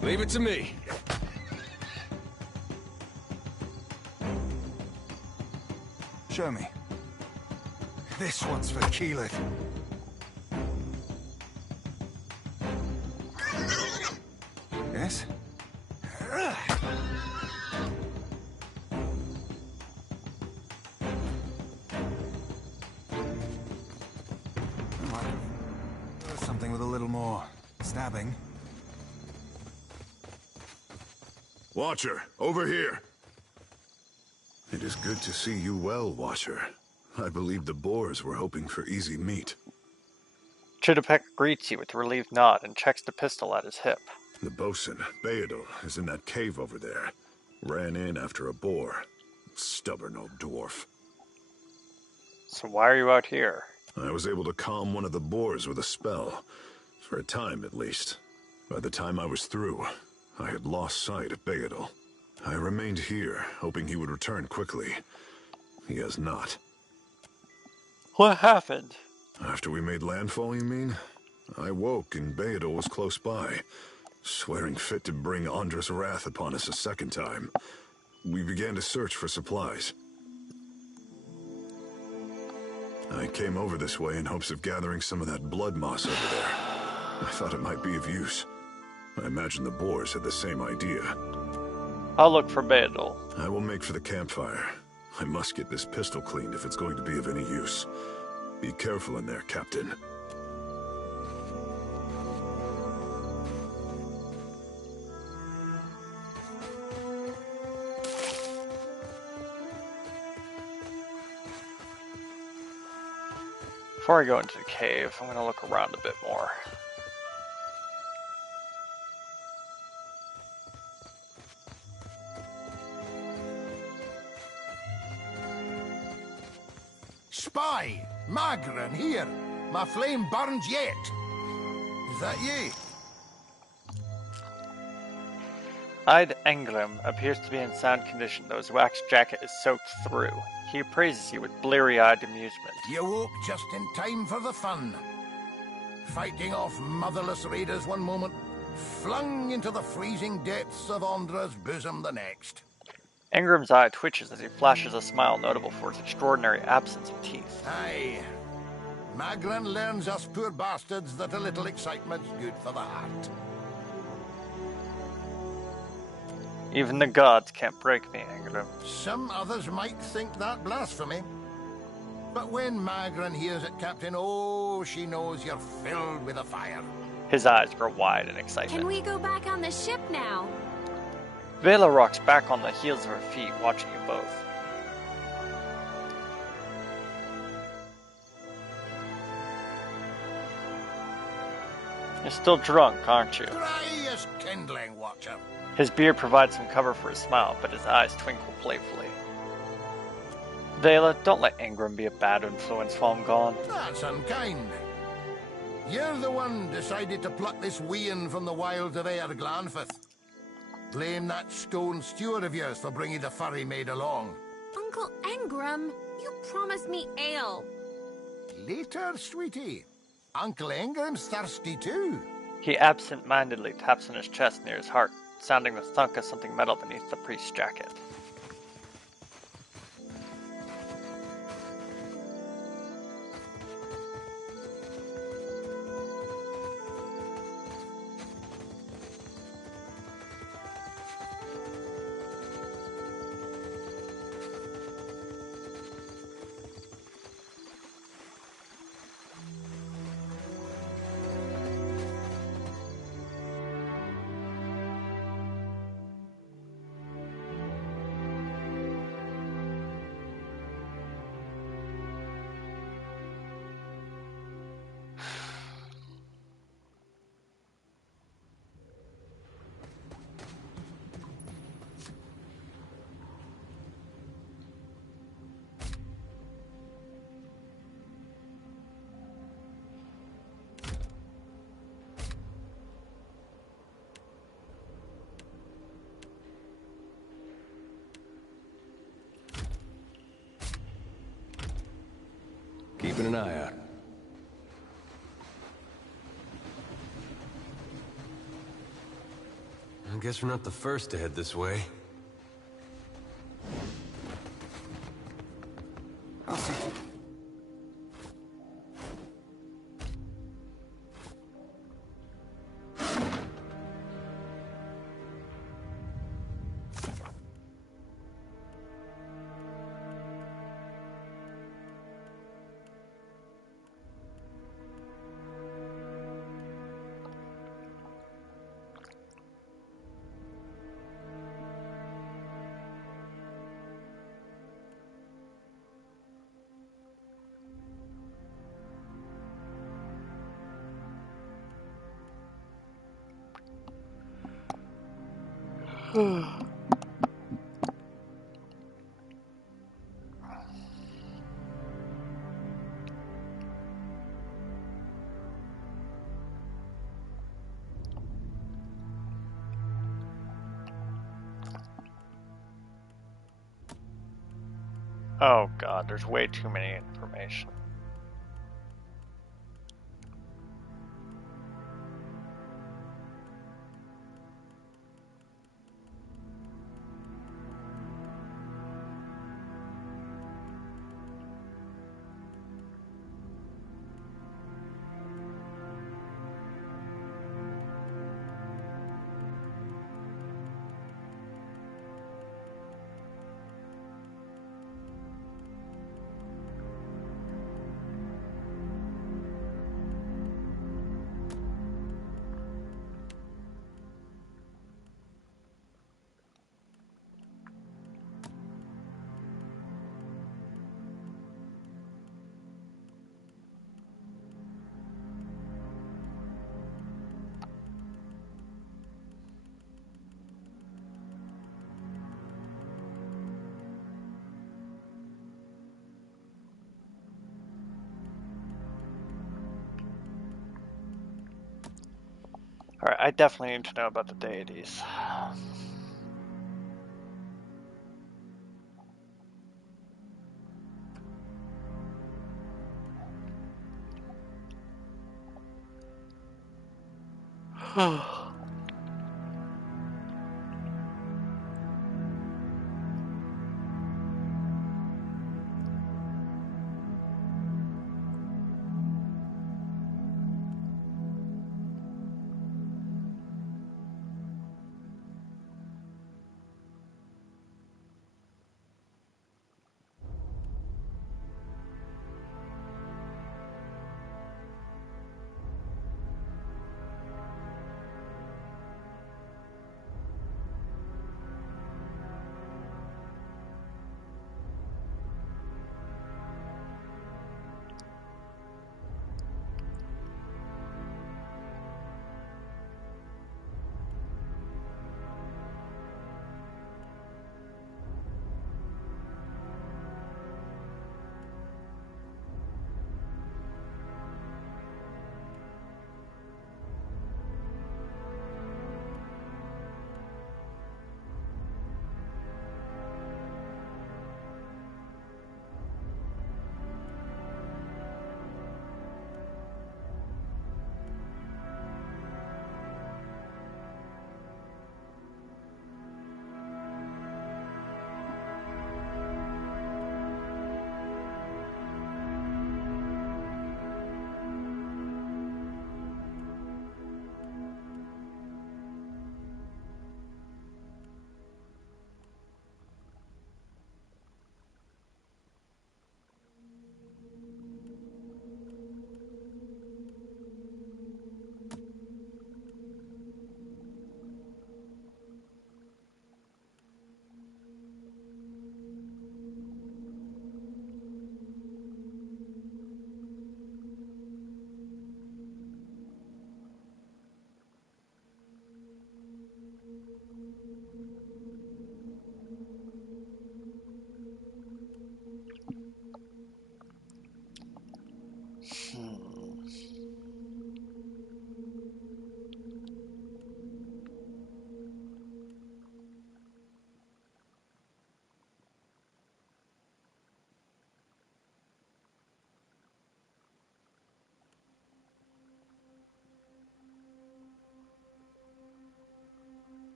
Leave it to me. Show me. This one's for Keelan. Yes? Something with a little more stabbing. Watcher, over here. It is good to see you well, Watcher. I believe the Boers were hoping for easy meat. Chittapek greets you with a relieved nod and checks the pistol at his hip. The bosun, Beadle, is in that cave over there. Ran in after a boar. Stubborn old dwarf. So why are you out here? I was able to calm one of the boars with a spell. For a time, at least. By the time I was through, I had lost sight of Beedle. I remained here, hoping he would return quickly. He has not. What happened? After we made landfall, you mean? I woke and Beedle was close by, swearing fit to bring Andra's wrath upon us a second time. We began to search for supplies. I came over this way in hopes of gathering some of that blood moss over there. I thought it might be of use. I imagine the boars had the same idea. I'll look for Beedle. I will make for the campfire. I must get this pistol cleaned if it's going to be of any use. Be careful in there, Captain. Before I go into the cave, I'm going to look around a bit more. Spy! Magran, here! My flame burns yet! Is that ye? Ide Engram appears to be in sound condition, though his wax jacket is soaked through. He appraises you with bleary-eyed amusement. You woke just in time for the fun. Fighting off motherless raiders one moment, flung into the freezing depths of Andra's bosom the next. Engram's eye twitches as he flashes a smile notable for its extraordinary absence of teeth. Aye. Magran learns us poor bastards that a little excitement's good for the heart. Even the gods can't break me, Engram. Some others might think that blasphemy. But when Magran hears it, Captain, oh, she knows you're filled with a fire. His eyes grow wide in excitement. Can we go back on the ship now? Vela rocks back on the heels of her feet, watching you both. You're still drunk, aren't you? Dry as kindling, Watcher. His beard provides some cover for his smile, but his eyes twinkle playfully. Vela, don't let Engram be a bad influence while I'm gone. That's unkind. You're the one decided to pluck this wean from the wilds of Aer Glanfith. Blame that stone steward of yours for bringing the furry maid along. Uncle Engram, you promised me ale. Later, sweetie. Uncle Engram's thirsty too. He absent-mindedly taps on his chest near his heart, sounding the thunk of something metal beneath the priest's jacket. Keeping an eye out. I guess we're not the first to head this way. I'll see. Oh god, there's way too many information. Alright, I definitely need to know about the deities.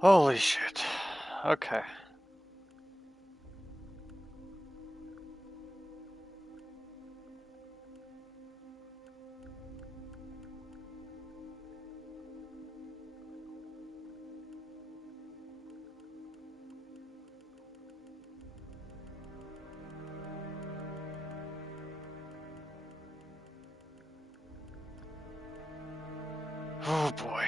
Holy shit. Okay. Oh boy.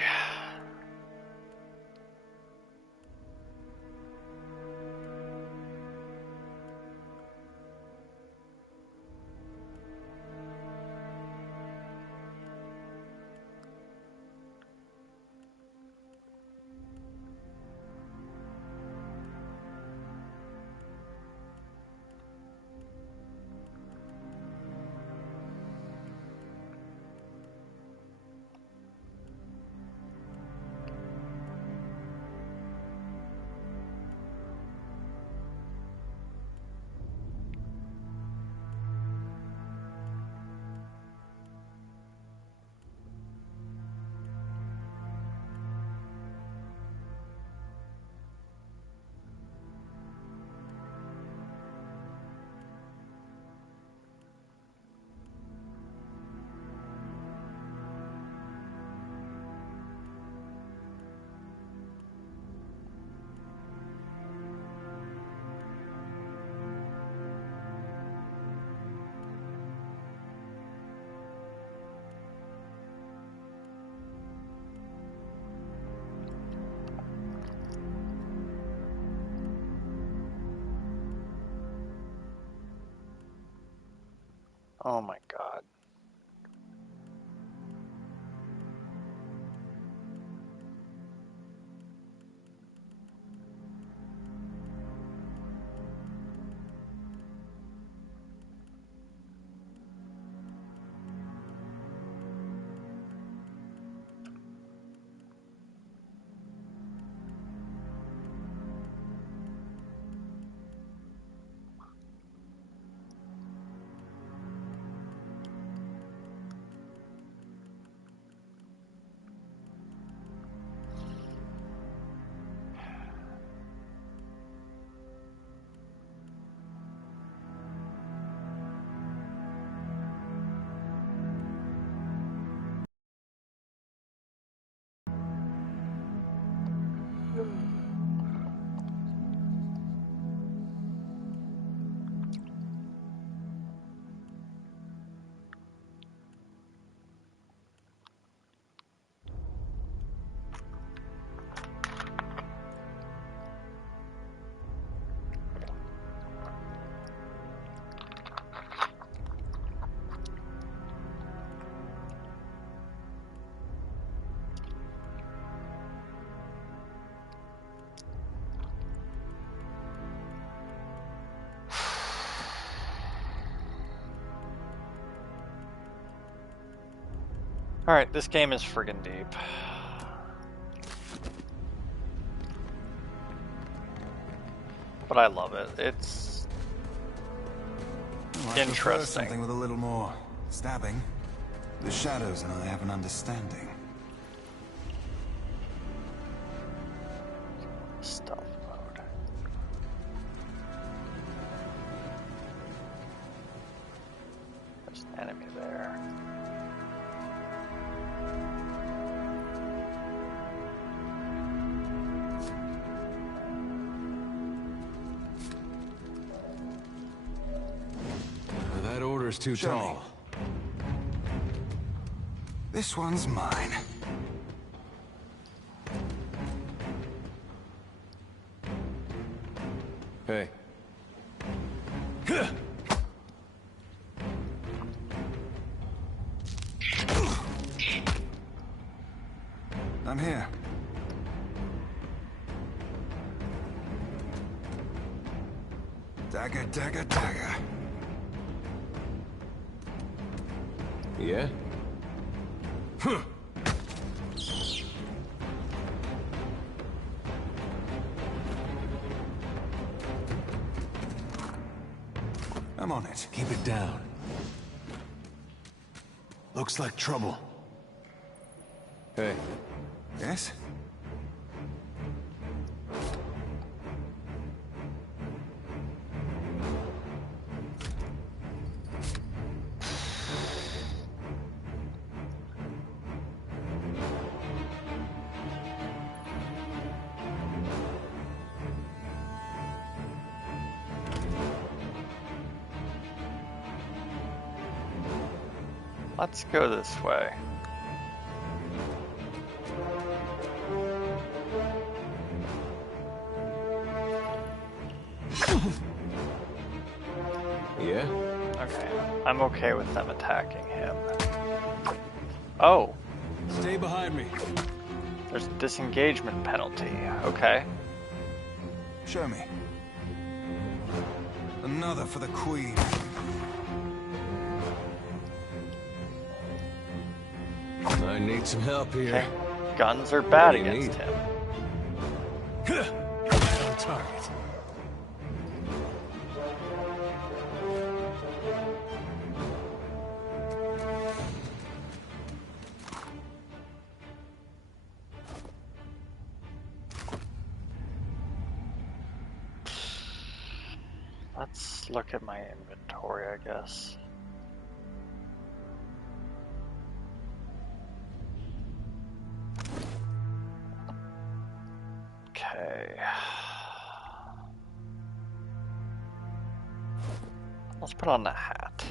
Oh my god. Alright, this game is friggin' deep. But I love it. It's I prefer interesting. something with a little more stabbing. The shadows and I have an understanding. Stealth mode. There's an enemy there. That order's too Show me. tall. This one's mine. Hey. I'm here. Dagger, dagger, dagger. Yeah? I'm on it. Keep it down. Looks like trouble. Hey. Yes? Let's go this way. Yeah? Okay, I'm okay with them attacking him. Oh, Stay behind me. there's a disengagement penalty. Okay. Show me. Another for the Queen. I need some help here. Okay. Guns are bad What do you against need? him. Right on target. Let's look at my inventory, I guess. Okay. Let's put on the hat.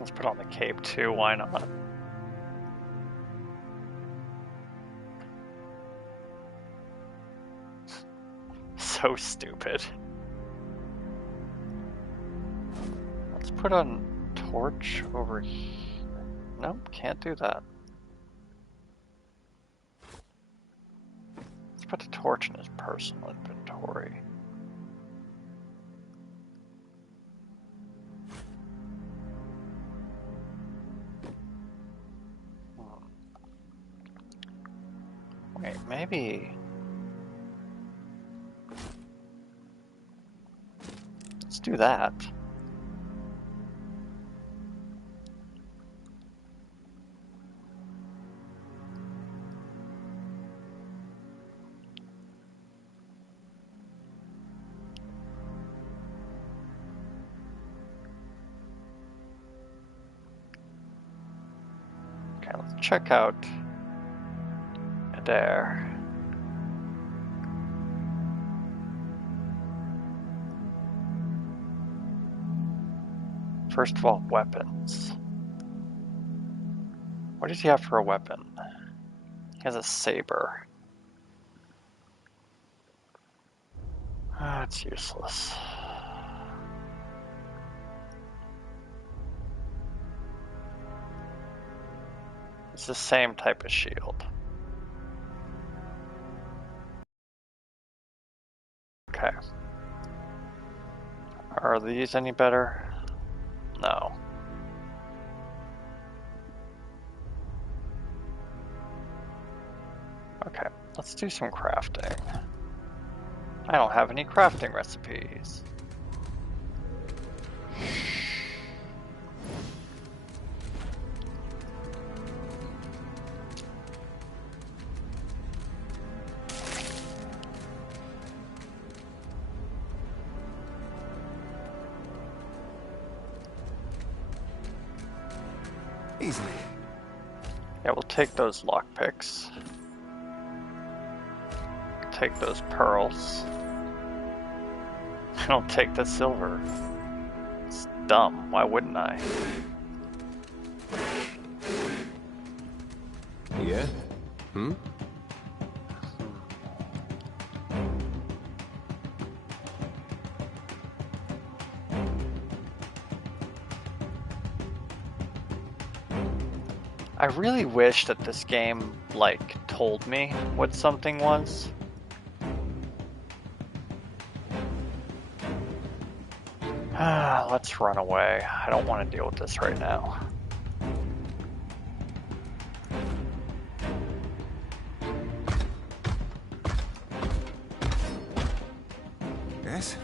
Let's put on the cape too, why not? So stupid. Let's put on torch over here. Nope, can't do that. Let's put the torch in his personal inventory. Wait, maybe... Let's do that. Okay, let's check out there. First of all, weapons. What does he have for a weapon? He has a saber. It's useless. It's the same type of shield. Okay. Are these any better? No. Okay, let's do some crafting. I don't have any crafting recipes. Easily. Yeah, we'll take those lockpicks. Take those pearls. I don't take the silver. It's dumb. Why wouldn't I? Yeah? Hmm? I really wish that this game, like, told me what something was. Let's run away. I don't want to deal with this right now. Yes?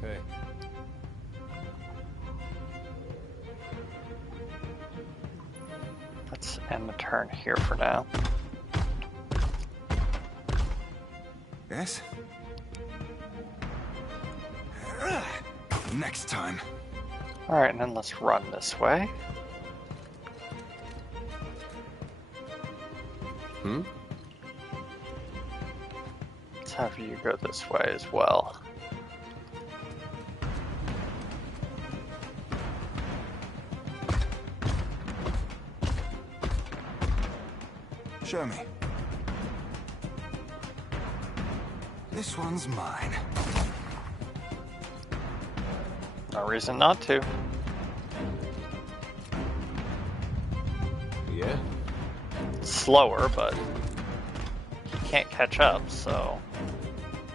Hey. Let's end the turn here for now. Yes? Next time. Alright, and then let's run this way. Hmm? Let's have you go this way as well. Show me. This one's mine. No reason not to. Yeah? Slower, but you can't catch up, so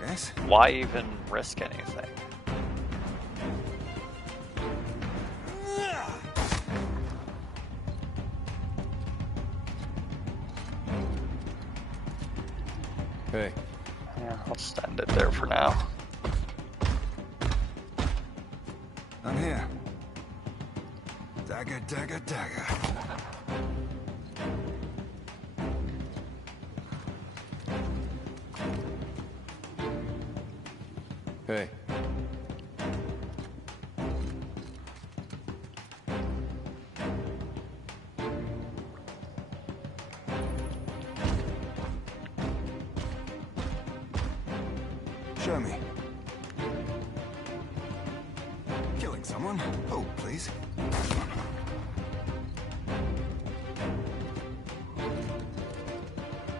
Yes? why even risk anything? Hey. Yeah, I'll stand it there for now. I'm here. Dagger, dagger, dagger. Hey. Show me. Killing someone? Hold, please.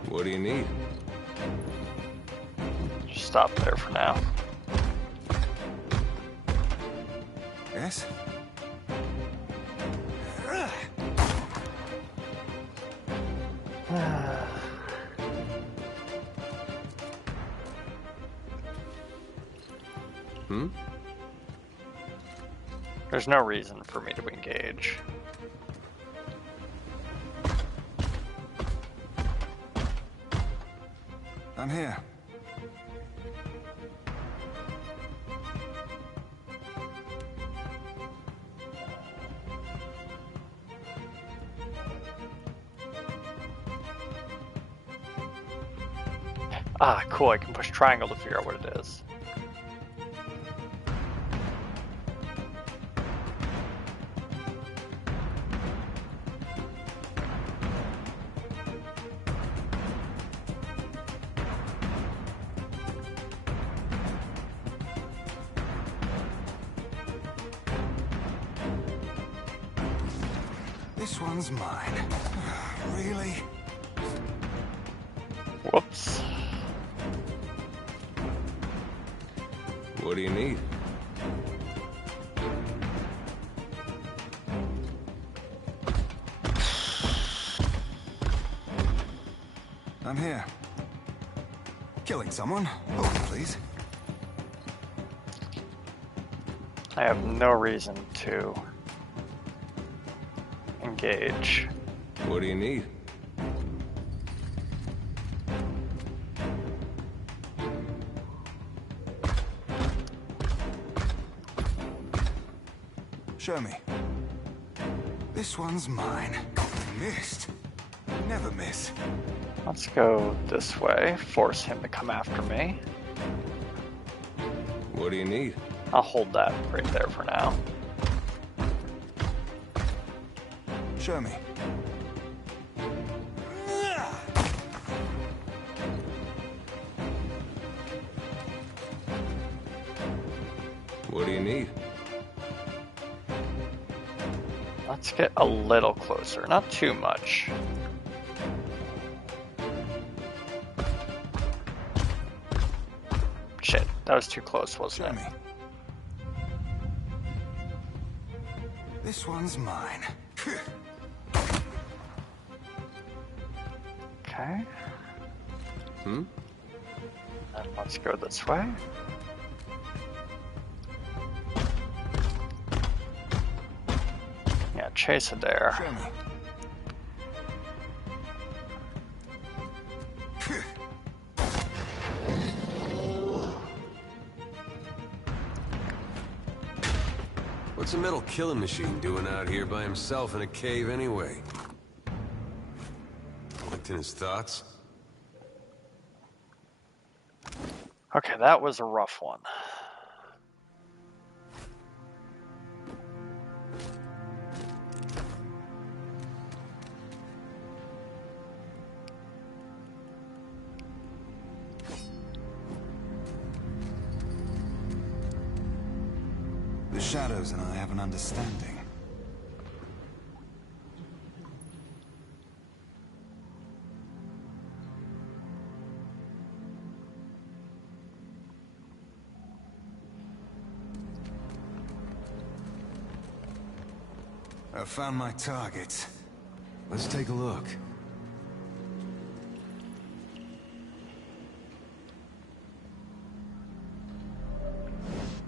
What do you need? Just stop there for now. Yes? Hmm? There's no reason for me to engage. I'm here. Ah, cool, I can push triangle to figure out what it is. This one's mine. Really? Whoops. What do you need? I'm here. Killing someone? Hold, please. I have no reason to engage. What do you need? Show me. This one's mine. Missed. Never miss. Let's go this way, force him to come after me. What do you need? I'll hold that right there for now. Show me. What do you need? Let's get a little closer, not too much. Shit, that was too close, wasn't it? Me. This one's mine. Okay. Hmm? And let's go this way. Yeah, chase it there. Show me. What's a metal killing machine doing out here by himself in a cave anyway? Collecting his thoughts? Okay, that was a rough one. The shadows and I have an understanding. I found my target. Let's take a look.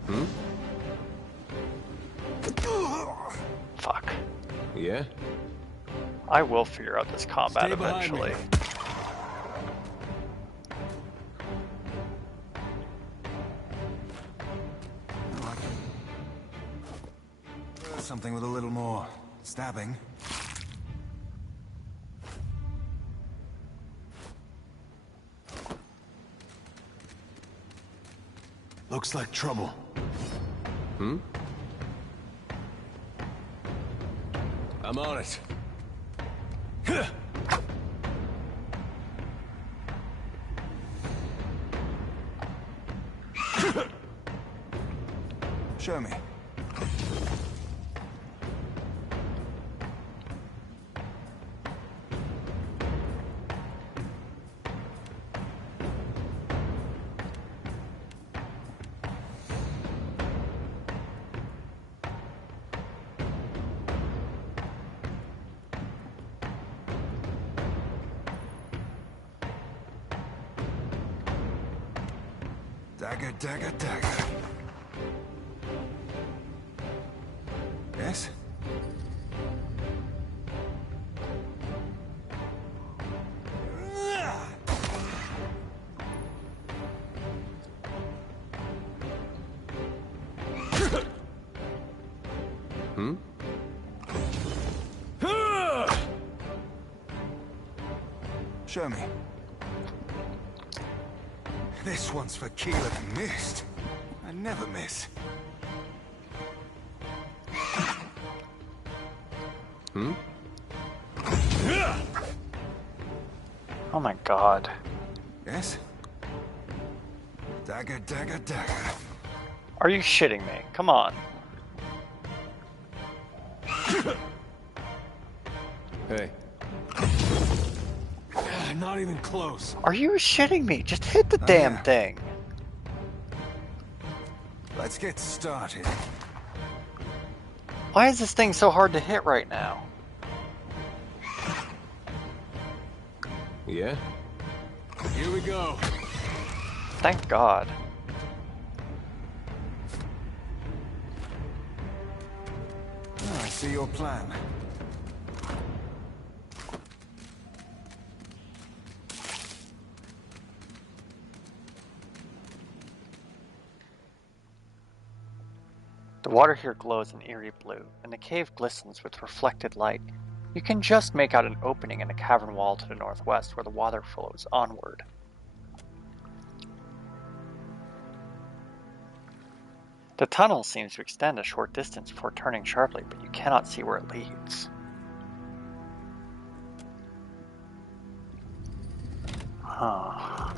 Hmm? Fuck. Yeah? I will figure out this combat Stay behind eventually. me. something with a little more stabbing. Looks like trouble. Hmm? I'm on it. Show me. Dagger, dagger, dagger. Yes? Hmm? Show me. This one's for Keeler missed. I never miss. Hmm? Oh my god. Yes? Dagger, dagger, dagger. Are you shitting me? Come on. Hey. Not even close. Are you shitting me? Just hit the damn thing. Let's get started. Why is this thing so hard to hit right now? Yeah? Here we go. Thank God. Oh, I see your plan. The water here glows an eerie blue, and the cave glistens with reflected light. You can just make out an opening in the cavern wall to the northwest where the water flows onward. The tunnel seems to extend a short distance before turning sharply, but you cannot see where it leads. Huh.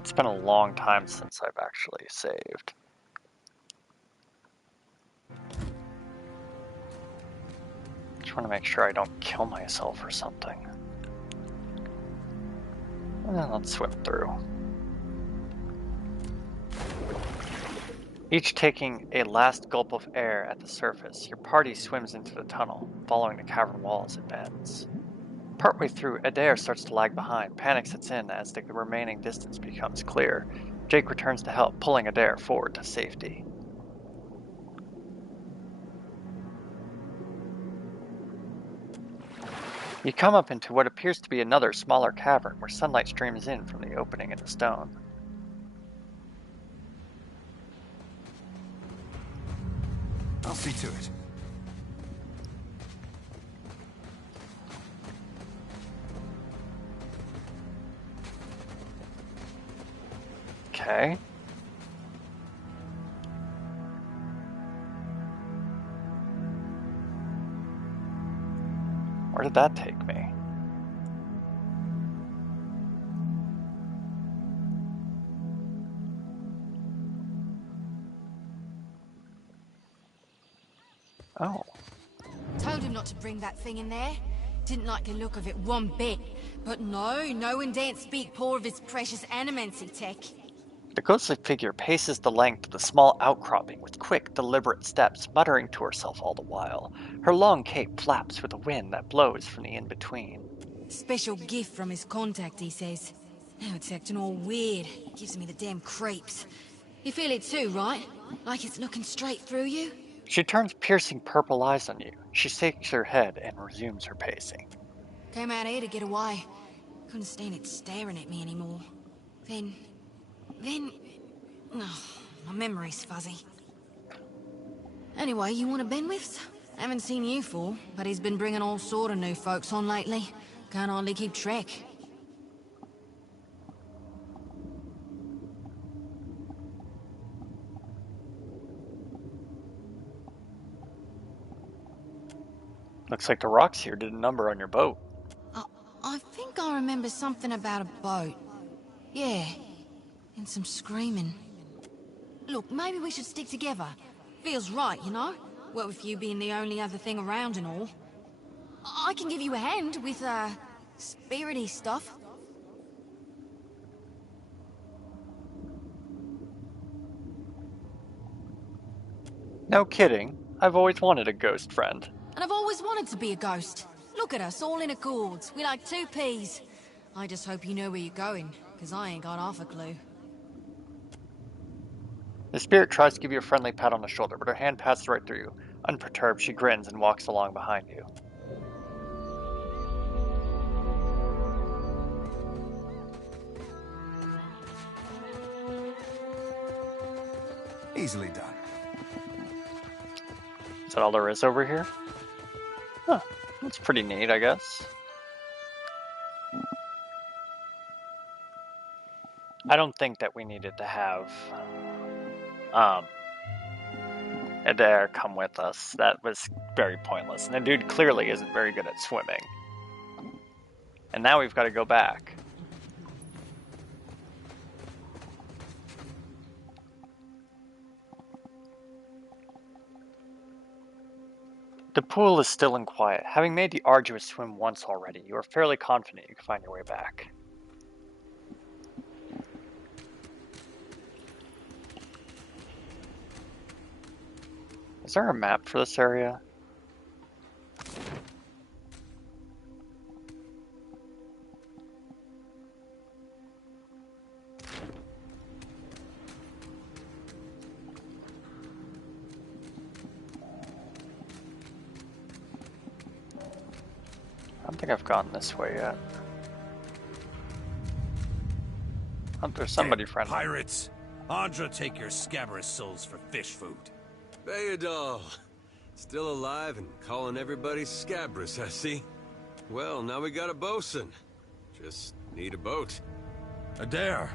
It's been a long time since I've actually saved. Just want to make sure I don't kill myself or something. And then let's swim through. Each taking a last gulp of air at the surface, your party swims into the tunnel, following the cavern wall as it bends. Partway through, Adair starts to lag behind. Panic sets in as the remaining distance becomes clear. Jake returns to help, pulling Adair forward to safety. You come up into what appears to be another smaller cavern where sunlight streams in from the opening in the stone. I'll see to it. Okay. Where did that take me? Oh. Told him not to bring that thing in there. Didn't like the look of it one bit. But no one daren't speak poor of his precious animancy tech. The ghostly figure paces the length of the small outcropping with quick, deliberate steps, muttering to herself all the while. Her long cape flaps with the wind that blows from the in-between. Special gift from his contact, he says. Now it's acting all weird. Gives me the damn creeps. You feel it too, right? Like it's looking straight through you? She turns piercing purple eyes on you. She shakes her head and resumes her pacing. Came out here to get away. Couldn't stand it staring at me anymore. Then... Oh, my memory's fuzzy. Anyway, you want a Benwith's? Haven't seen you for, but he's been bringing all sort of new folks on lately. Can't hardly keep track. Looks like the rocks here did a number on your boat. I think I remember something about a boat. Yeah, and some screaming. Look, maybe we should stick together. Feels right, you know? What with you being the only other thing around and all. I can give you a hand with, spirity stuff. No kidding. I've always wanted a ghost friend. And I've always wanted to be a ghost. Look at us, all in accords. We like two peas. I just hope you know where you're going, because I ain't got half a clue. The spirit tries to give you a friendly pat on the shoulder, but her hand passes right through you. Unperturbed, she grins and walks along behind you. Easily done. Is that all there is over here? Huh, that's pretty neat, I guess. I don't think that we needed to have Adair come with us. That was very pointless. And the dude clearly isn't very good at swimming. And now we've got to go back. The pool is still and quiet. Having made the arduous swim once already, you are fairly confident you can find your way back. Is there a map for this area? I don't think I've gone this way yet. Oh, there's somebody friendly. Pirates! Andra take your scabrous souls for fish food. Bayadol! Still alive and calling everybody scabrous, I see. Well, now we got a bosun. Just need a boat. Adair!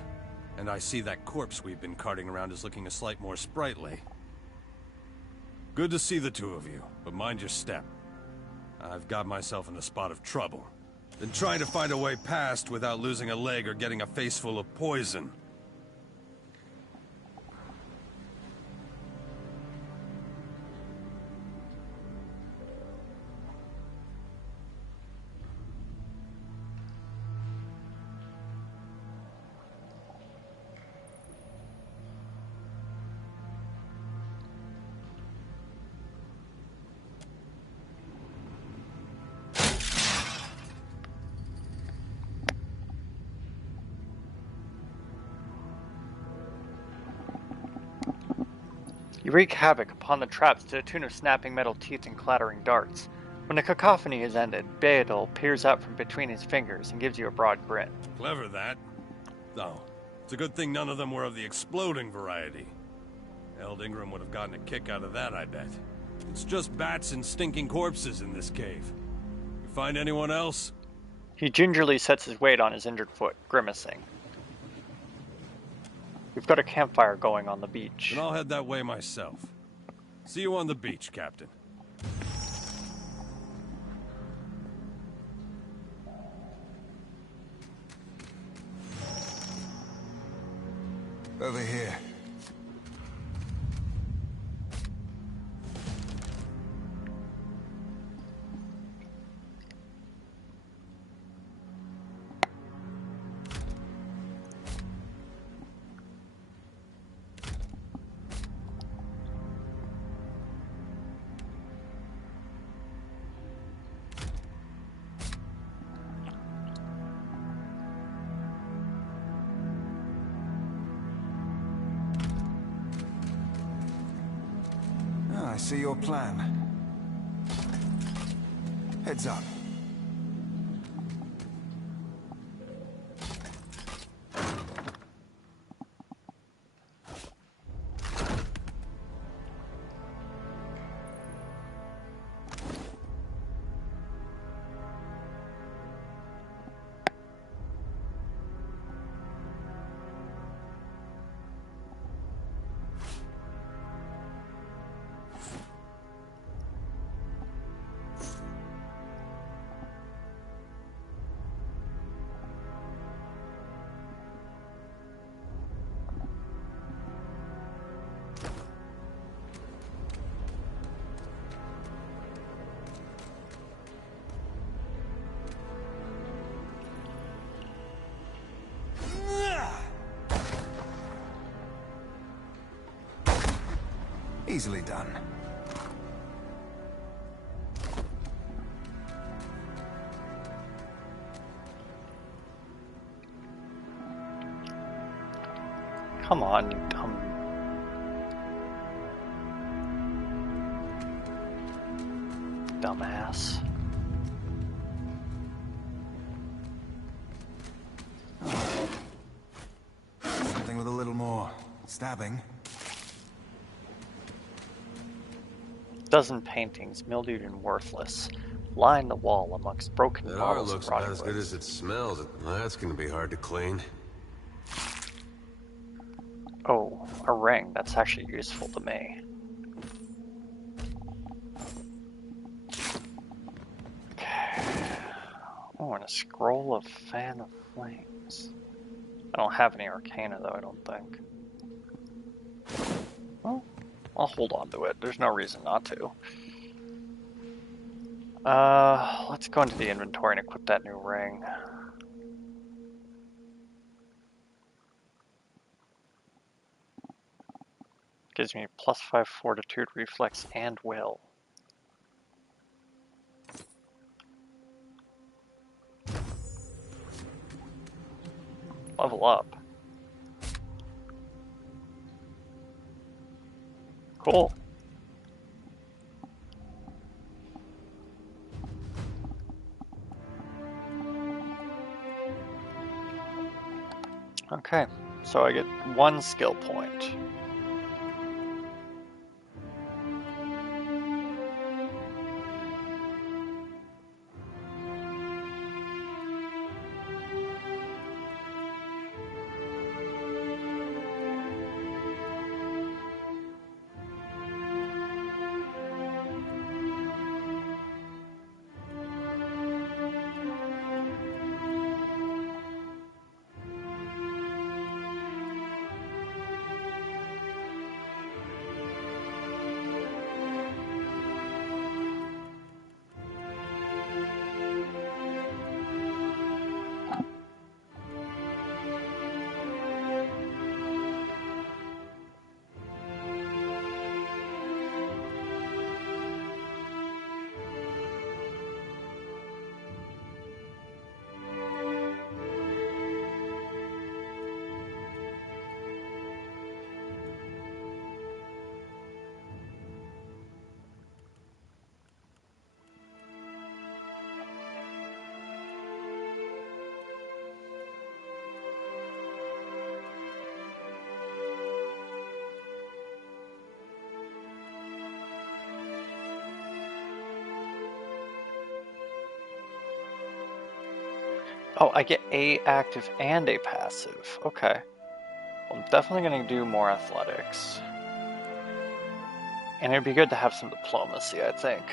And I see that corpse we've been carting around is looking a slight more sprightly. Good to see the two of you, but mind your step. I've got myself in a spot of trouble. Been trying to find a way past without losing a leg or getting a face full of poison. You wreak havoc upon the traps to the tune of snapping metal teeth and clattering darts. When the cacophony is ended, Beadle peers out from between his fingers and gives you a broad grin. Clever, that. Though, it's a good thing none of them were of the exploding variety. Eld Ingram would have gotten a kick out of that, I bet. It's just bats and stinking corpses in this cave. You find anyone else? He gingerly sets his weight on his injured foot, grimacing. We've got a campfire going on the beach. Then I'll head that way myself. See you on the beach, Captain. Over here. I see your plan. Heads up. Easily done. Come on, you dumb... dumbass. Something with a little more stabbing. Dozen paintings, mildewed and worthless, line the wall amongst broken That art bottles looks and about rotting as good woods. as it smells. That's gonna be hard to clean. Oh, a ring. That's actually useful to me. Okay. Oh, and a scroll of Fan of Flames. I don't have any Arcana, though, I don't think. Well, I'll hold on to it. There's no reason not to. Let's go into the inventory and equip that new ring. Gives me +5 fortitude, reflex, and will. Level up. Cool. Okay, so I get 1 skill point. Oh, I get a active and a passive. Okay. Well, I'm definitely going to do more athletics. And it'd be good to have some diplomacy, I think.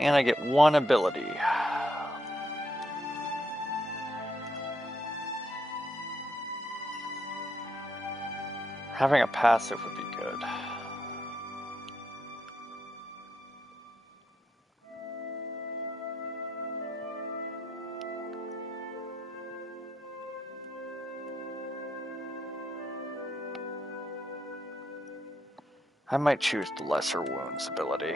And I get 1 ability. Having a passive would be good. I might choose the Lesser Wounds ability.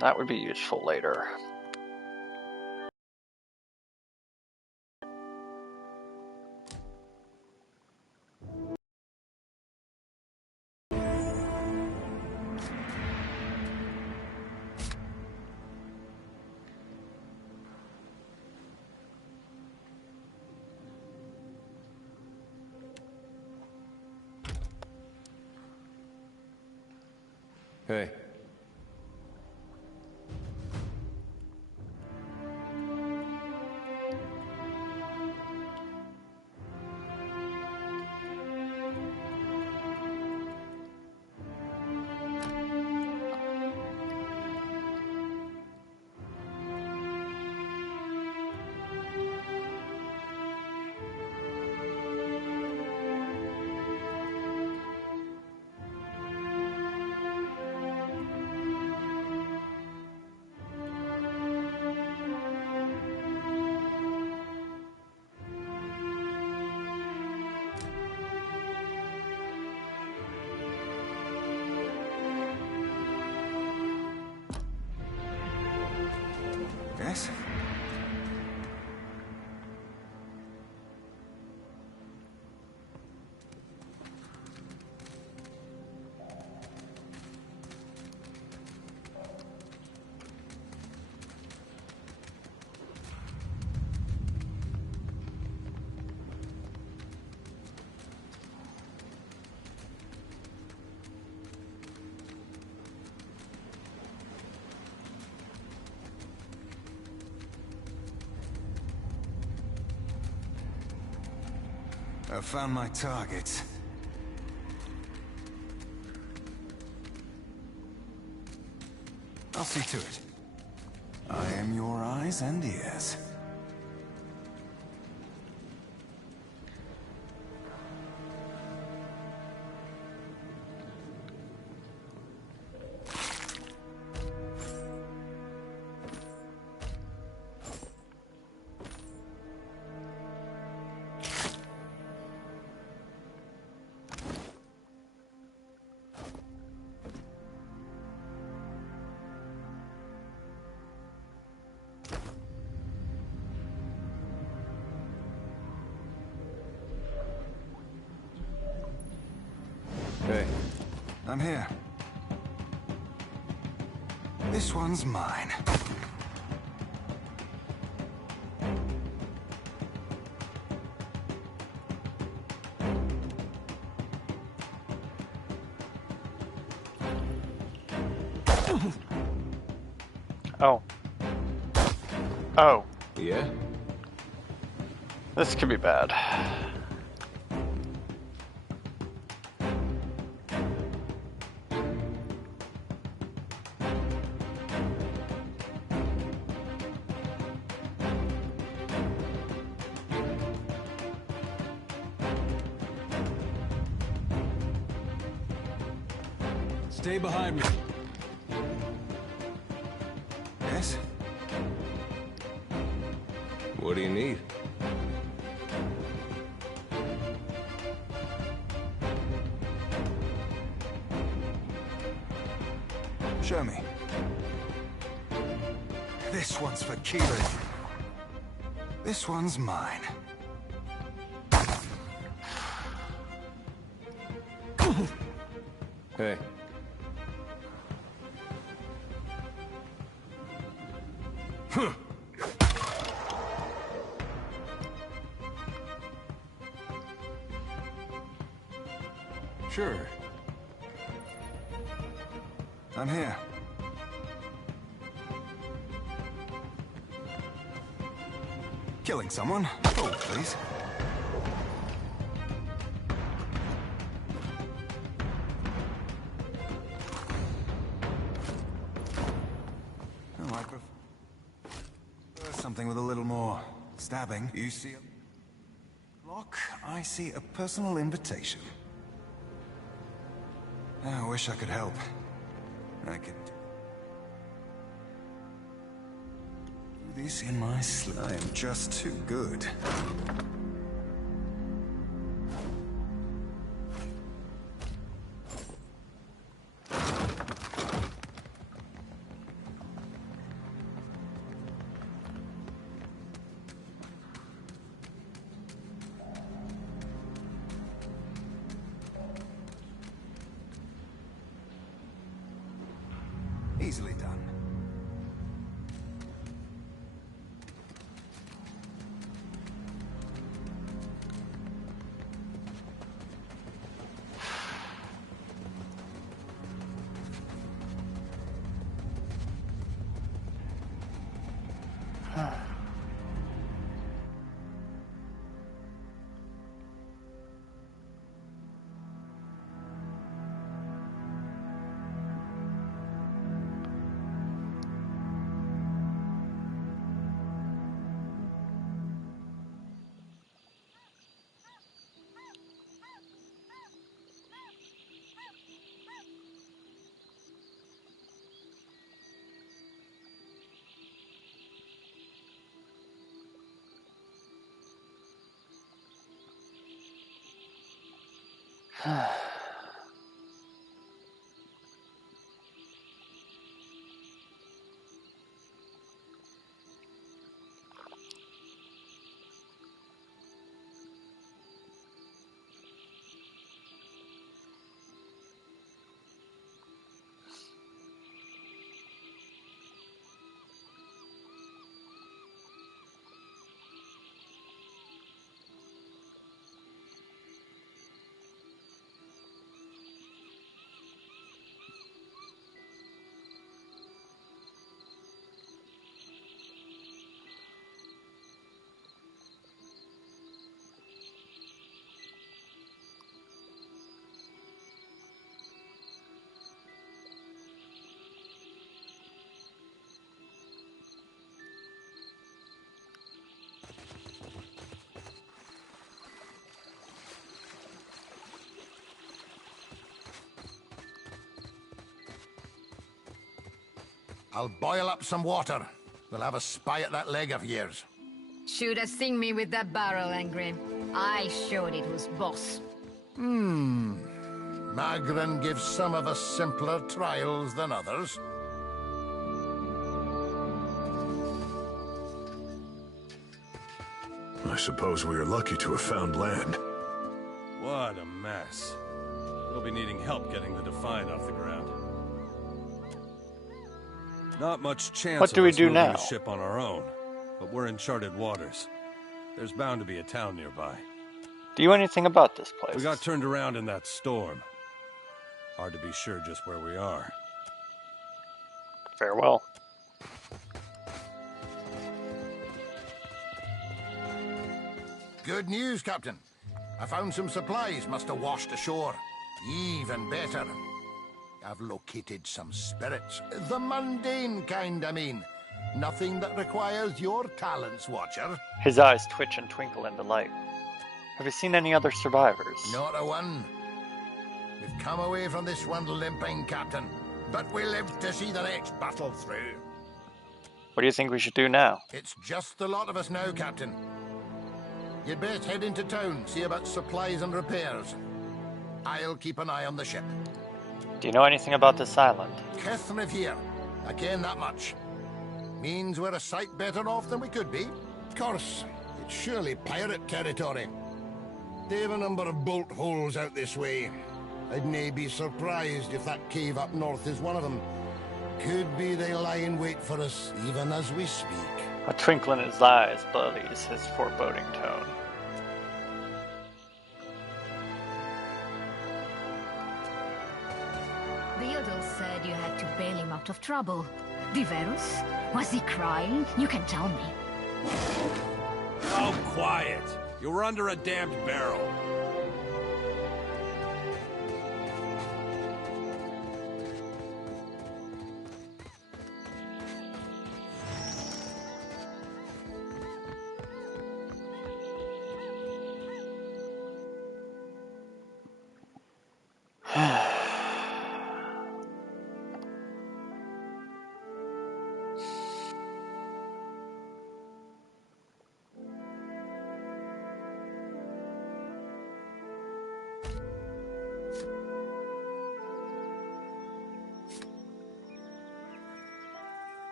That would be useful later. Hey. Yes? I found my target. I'll see to it. I am your eyes and ears. Hey. I'm here. This one's mine. Oh. Oh. Yeah? This could be bad. Stay behind me. Yes? What do you need? Show me. This one's for Keelan. This one's mine. Hey. Sure. I'm here. Killing someone? Oh, please. Oh, I prefer something with a little more stabbing. You see a lock? I see a personal invitation. I wish I could help. I could do this in my sleep. I am just too good. Easily done. I'll boil up some water. We'll have a spy at that leg of yours. Should have seen me with that barrel, Angry. I showed it who's boss. Magrin gives some of us simpler trials than others. I suppose we are lucky to have found land. What a mess. We'll be needing help getting the Defiant off the ground. Not much chance What do of we us do moving now? a ship on our own, but we're in charted waters. There's bound to be a town nearby. Do you know anything about this place? We got turned around in that storm. Hard to be sure just where we are. Farewell. Good news, Captain. I found some supplies must have washed ashore. Even better. I've located some spirits. The mundane kind, I mean. Nothing that requires your talents, Watcher. His eyes twitch and twinkle in delight. Have you seen any other survivors? Not a one. We've come away from this one limping, Captain. But we live to see the next battle through. What do you think we should do now? It's just the lot of us now, Captain. You'd best head into town, see about supplies and repairs. I'll keep an eye on the ship. Do you know anything about this island? Kith here. I ken that much. Means we're a sight better off than we could be. Of course, it's surely pirate territory. They have a number of bolt holes out this way. I'd nae be surprised if that cave up north is one of them. Could be they lie in wait for us, even as we speak. A twinkle in his eyes belies his foreboding tone. Theodore said you had to bail him out of trouble. Diverus? Was he crying? You can tell me. Oh, quiet! You were under a damned barrel.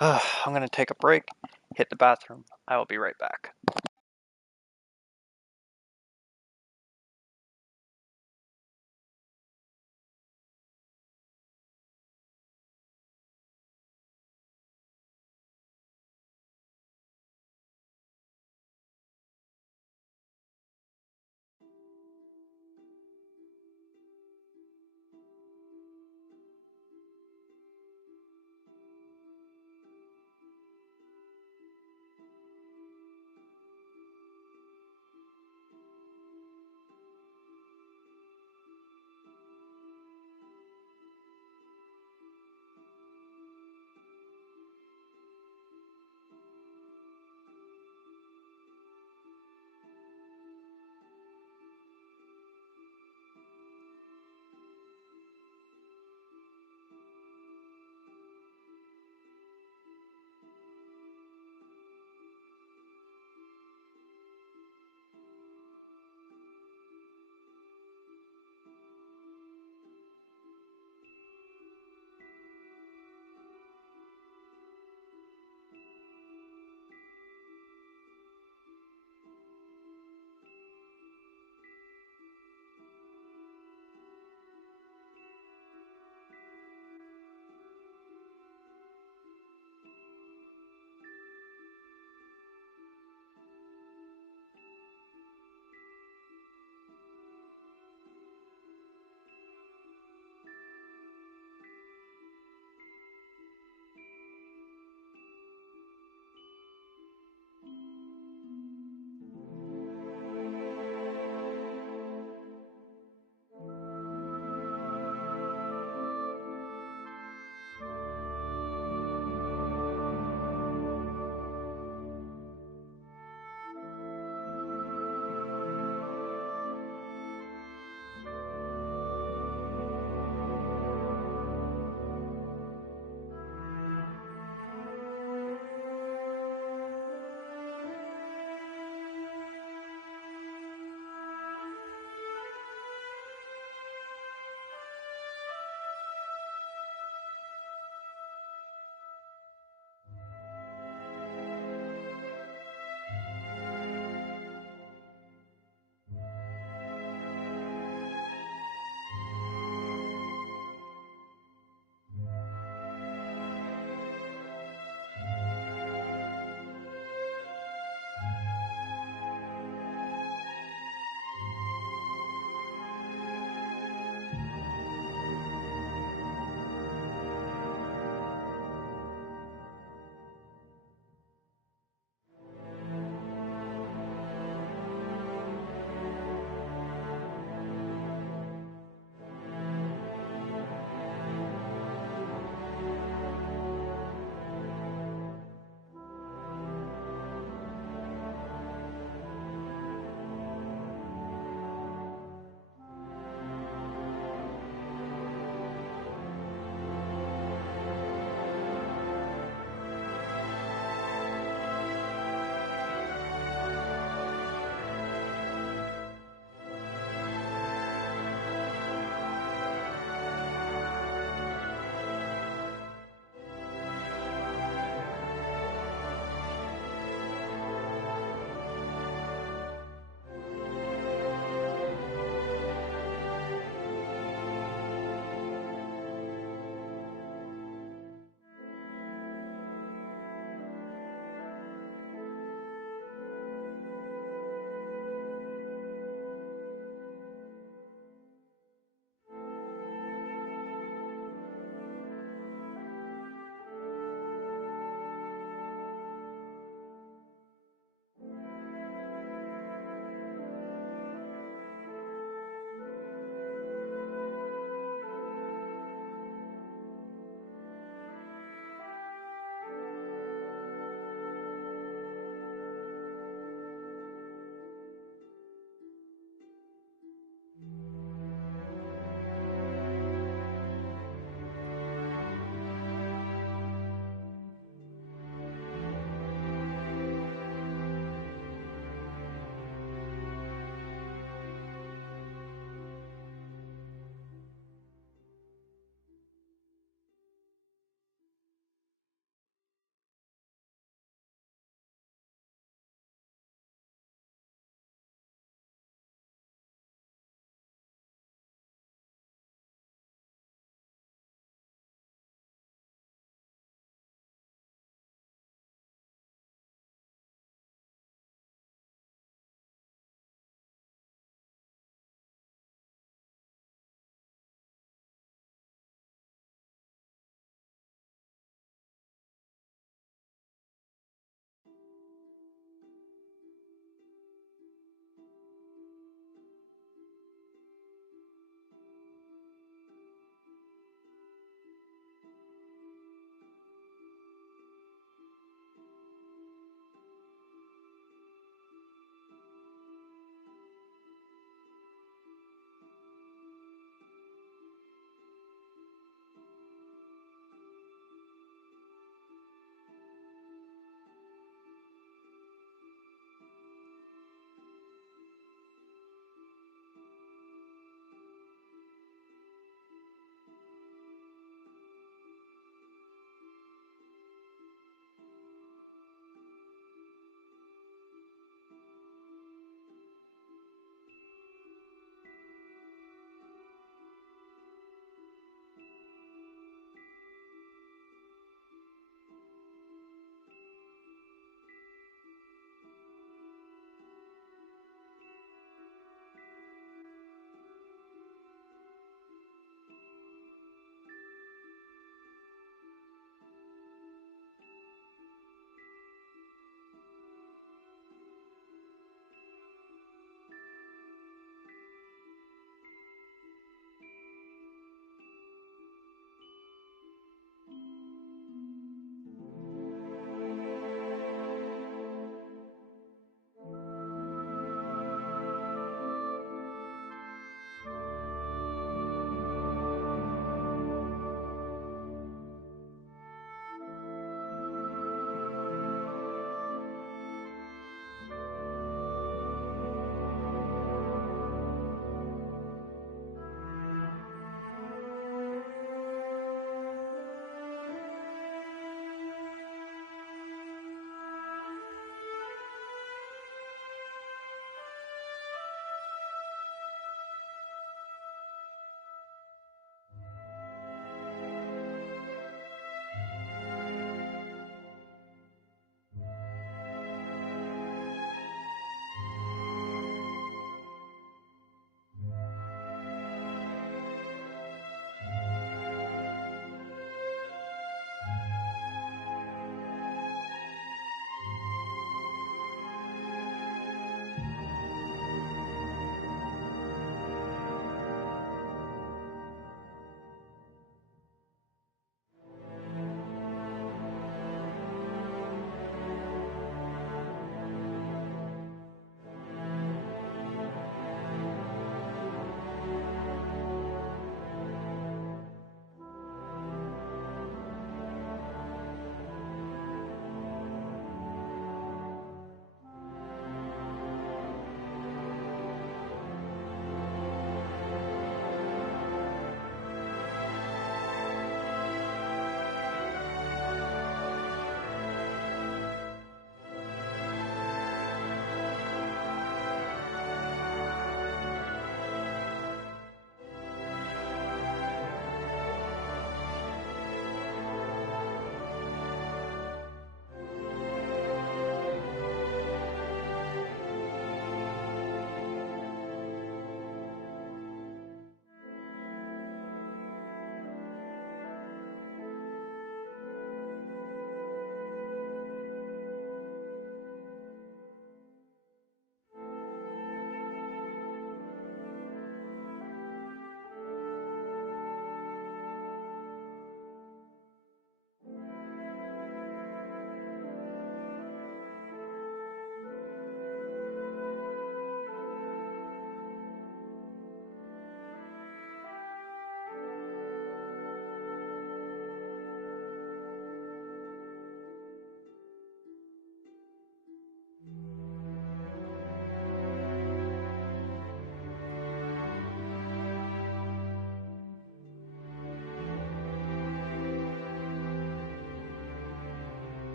I'm gonna take a break, hit the bathroom. I will be right back.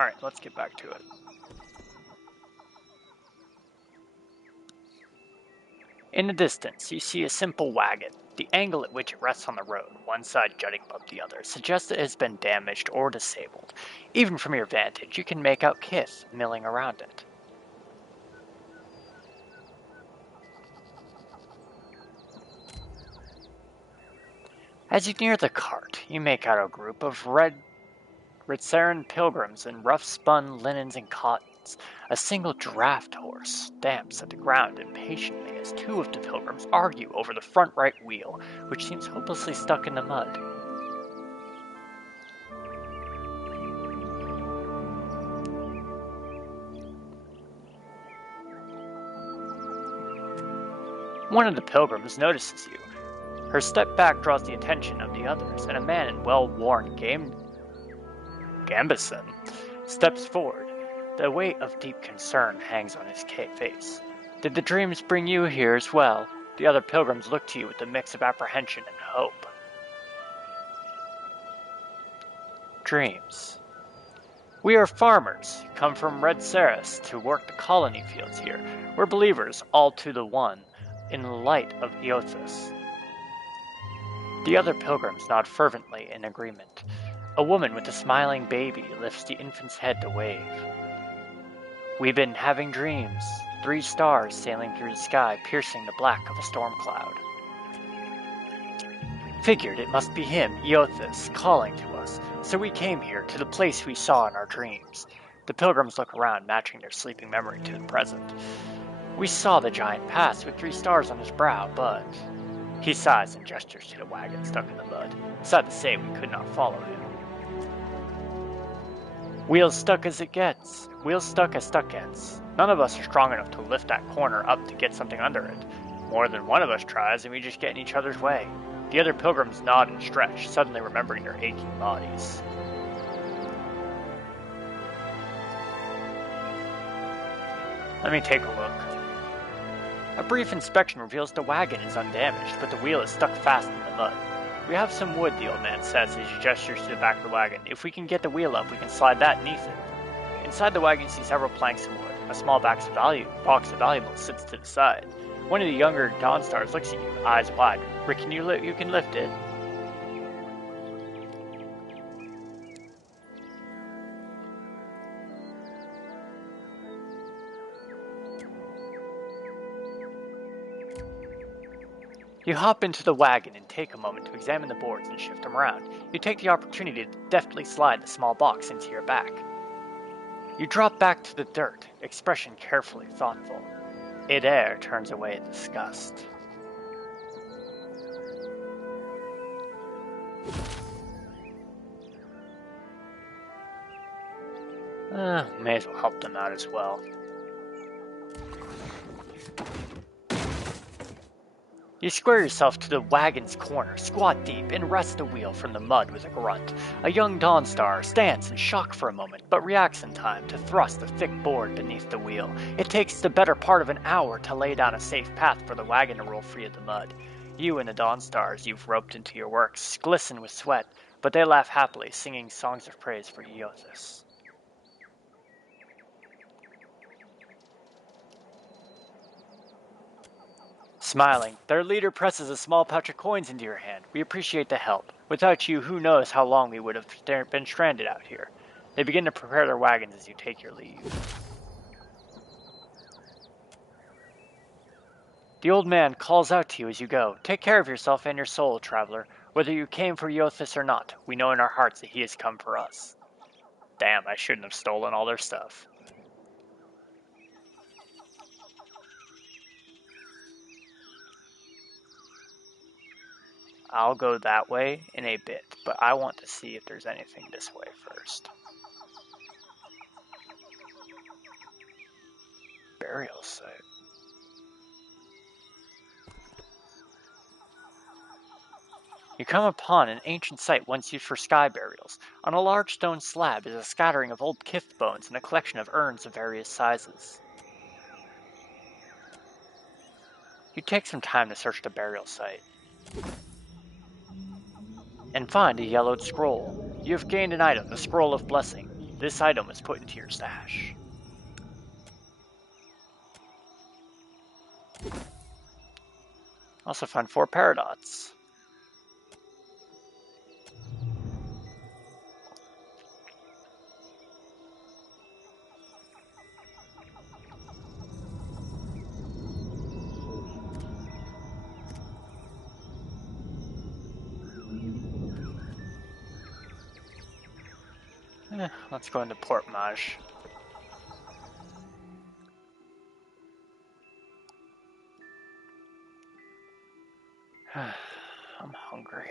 Alright, let's get back to it. In the distance, you see a simple wagon. The angle at which it rests on the road, one side jutting above the other, suggests it has been damaged or disabled. Even from your vantage, you can make out kith milling around it. As you near the cart, you make out a group of Ritzaran pilgrims in rough-spun linens and cottons. A single draft horse stamps at the ground impatiently as two of the pilgrims argue over the front right wheel, which seems hopelessly stuck in the mud. One of the pilgrims notices you. Her step back draws the attention of the others, and a man in well-worn gambeson steps forward. The weight of deep concern hangs on his face. Did the dreams bring you here as well? The other pilgrims look to you with a mix of apprehension and hope. Dreams. We are farmers, come from Red Saris to work the colony fields here. We're believers, all to the one, in the light of Eothas. The other pilgrims nod fervently in agreement. A woman with a smiling baby lifts the infant's head to wave. We've been having dreams, 3 stars sailing through the sky, piercing the black of a storm cloud. Figured it must be him, Eothas, calling to us, so we came here, to the place we saw in our dreams. The pilgrims look around, matching their sleeping memory to the present. We saw the giant pass with 3 stars on his brow, but... He sighs and gestures to the wagon stuck in the mud. Sad to say, we could not follow him. Wheels stuck as it gets. Wheels stuck as stuck gets. None of us are strong enough to lift that corner up to get something under it. More than one of us tries, and we just get in each other's way. The other pilgrims nod and stretch, suddenly remembering their aching bodies. Let me take a look. A brief inspection reveals the wagon is undamaged, but the wheel is stuck fast in the mud. We have some wood, the old man says as he gestures to the back of the wagon. If we can get the wheel up, we can slide that beneath it. Inside the wagon, you see several planks of wood. A small box of valuables sits to the side. One of the younger Dawnstars looks at you, eyes wide. Reckon you can lift it? You hop into the wagon and take a moment to examine the boards and shift them around. You take the opportunity to deftly slide the small box into your back. You drop back to the dirt, expression carefully thoughtful. Adair turns away in disgust. May as well help them out as well. You square yourself to the wagon's corner, squat deep, and wrest the wheel from the mud with a grunt. A young Dawnstar stands in shock for a moment, but reacts in time to thrust the thick board beneath the wheel. It takes the better part of an hour to lay down a safe path for the wagon to roll free of the mud. You and the Dawnstars you've roped into your works glisten with sweat, but they laugh happily, singing songs of praise for Eothas. Smiling, their leader presses a small pouch of coins into your hand. We appreciate the help. Without you, who knows how long we would have been stranded out here. They begin to prepare their wagons as you take your leave. The old man calls out to you as you go. Take care of yourself and your soul, traveler. Whether you came for Eothas or not, we know in our hearts that he has come for us. Damn, I shouldn't have stolen all their stuff. I'll go that way in a bit, but I want to see if there's anything this way first. Burial site. You come upon an ancient site once used for sky burials. On a large stone slab is a scattering of old kith bones and a collection of urns of various sizes. You take some time to search the burial site and find a yellowed scroll. You have gained an item, the Scroll of Blessing. This item was put into your stash. Also found 4 paradots. Let's go into Port Maj. I'm hungry.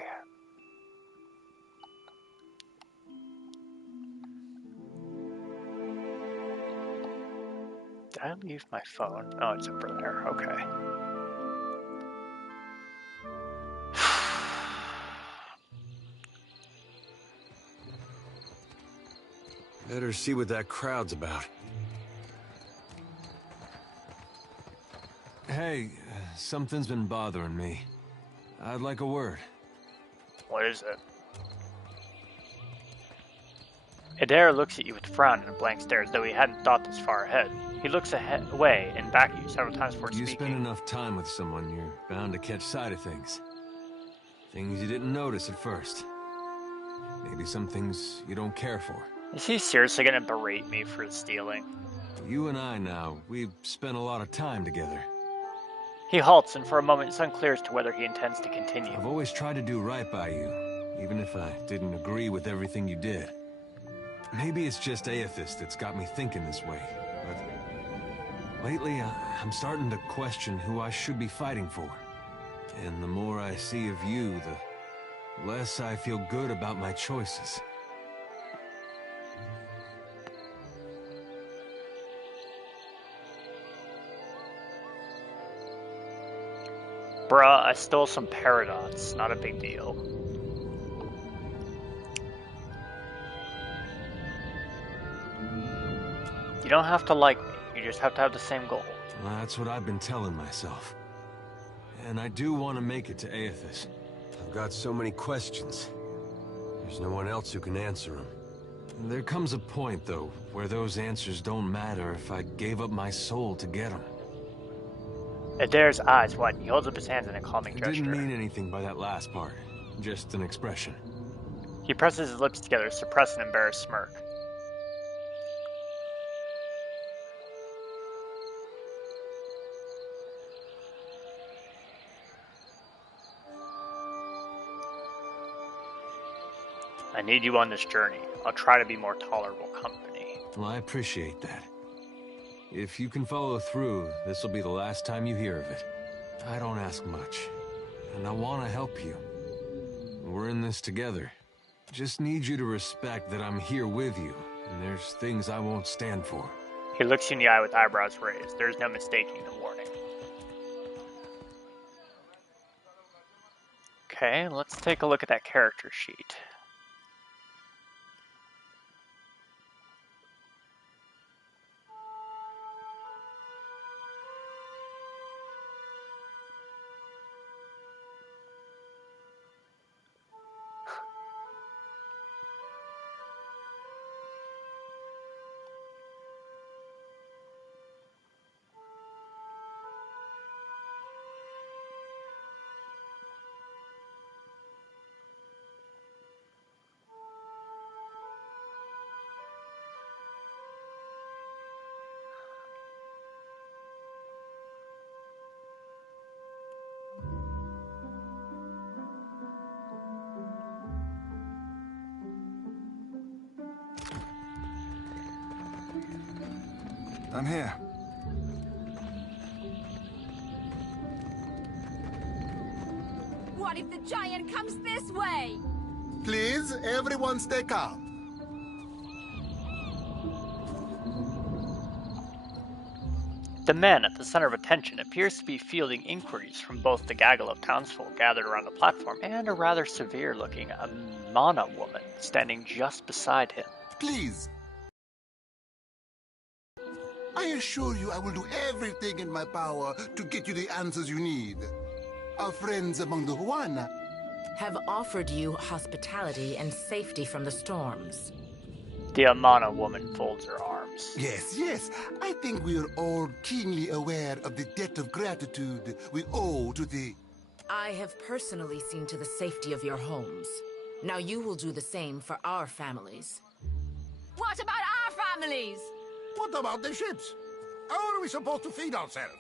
Did I leave my phone? Oh, it's over there. Okay. Better see what that crowd's about. Hey, something's been bothering me. I'd like a word. What is it? Adair looks at you with a frown and a blank stare as though he hadn't thought this far ahead. He looks away and back at you several times before speaking. You spend enough time with someone, you're bound to catch sight of things. Things you didn't notice at first. Maybe some things you don't care for. Is he seriously gonna berate me for stealing? You and I now, we've spent a lot of time together. He halts, and for a moment it's unclear as to whether he intends to continue. I've always tried to do right by you, even if I didn't agree with everything you did. Maybe it's just Aethys that's got me thinking this way, but lately I'm starting to question who I should be fighting for. And the more I see of you, the less I feel good about my choices. Bruh, I stole some paradots. Not a big deal. You don't have to like me. You just have to have the same goal. Well, that's what I've been telling myself. And I do want to make it to Aethys. I've got so many questions. There's no one else who can answer them. There comes a point, though, where those answers don't matter if I gave up my soul to get them. Adair's eyes widen. He holds up his hands in a calming gesture. I didn't mean anything by that last part. Just an expression. He presses his lips together to suppress an embarrassed smirk. I need you on this journey. I'll try to be more tolerable company. Well, I appreciate that. If you can follow through, this will be the last time you hear of it. I don't ask much, and I want to help you. We're in this together. Just need you to respect that I'm here with you, and there's things I won't stand for. He looks you in the eye with eyebrows raised. There is no mistaking the warning. Okay, let's take a look at that character sheet. I'm here. What if the giant comes this way? Please, everyone stay calm. The man at the center of attention appears to be fielding inquiries from both the gaggle of townsfolk gathered around the platform and a rather severe-looking Amana woman standing just beside him. Please. I assure you I will do everything in my power to get you the answers you need. Our friends among the Huana have offered you hospitality and safety from the storms. The Amana woman folds her arms. Yes, yes. I think we are all keenly aware of the debt of gratitude we owe to the... I have personally seen to the safety of your homes. Now you will do the same for our families. What about our families? What about the ships? How are we supposed to feed ourselves?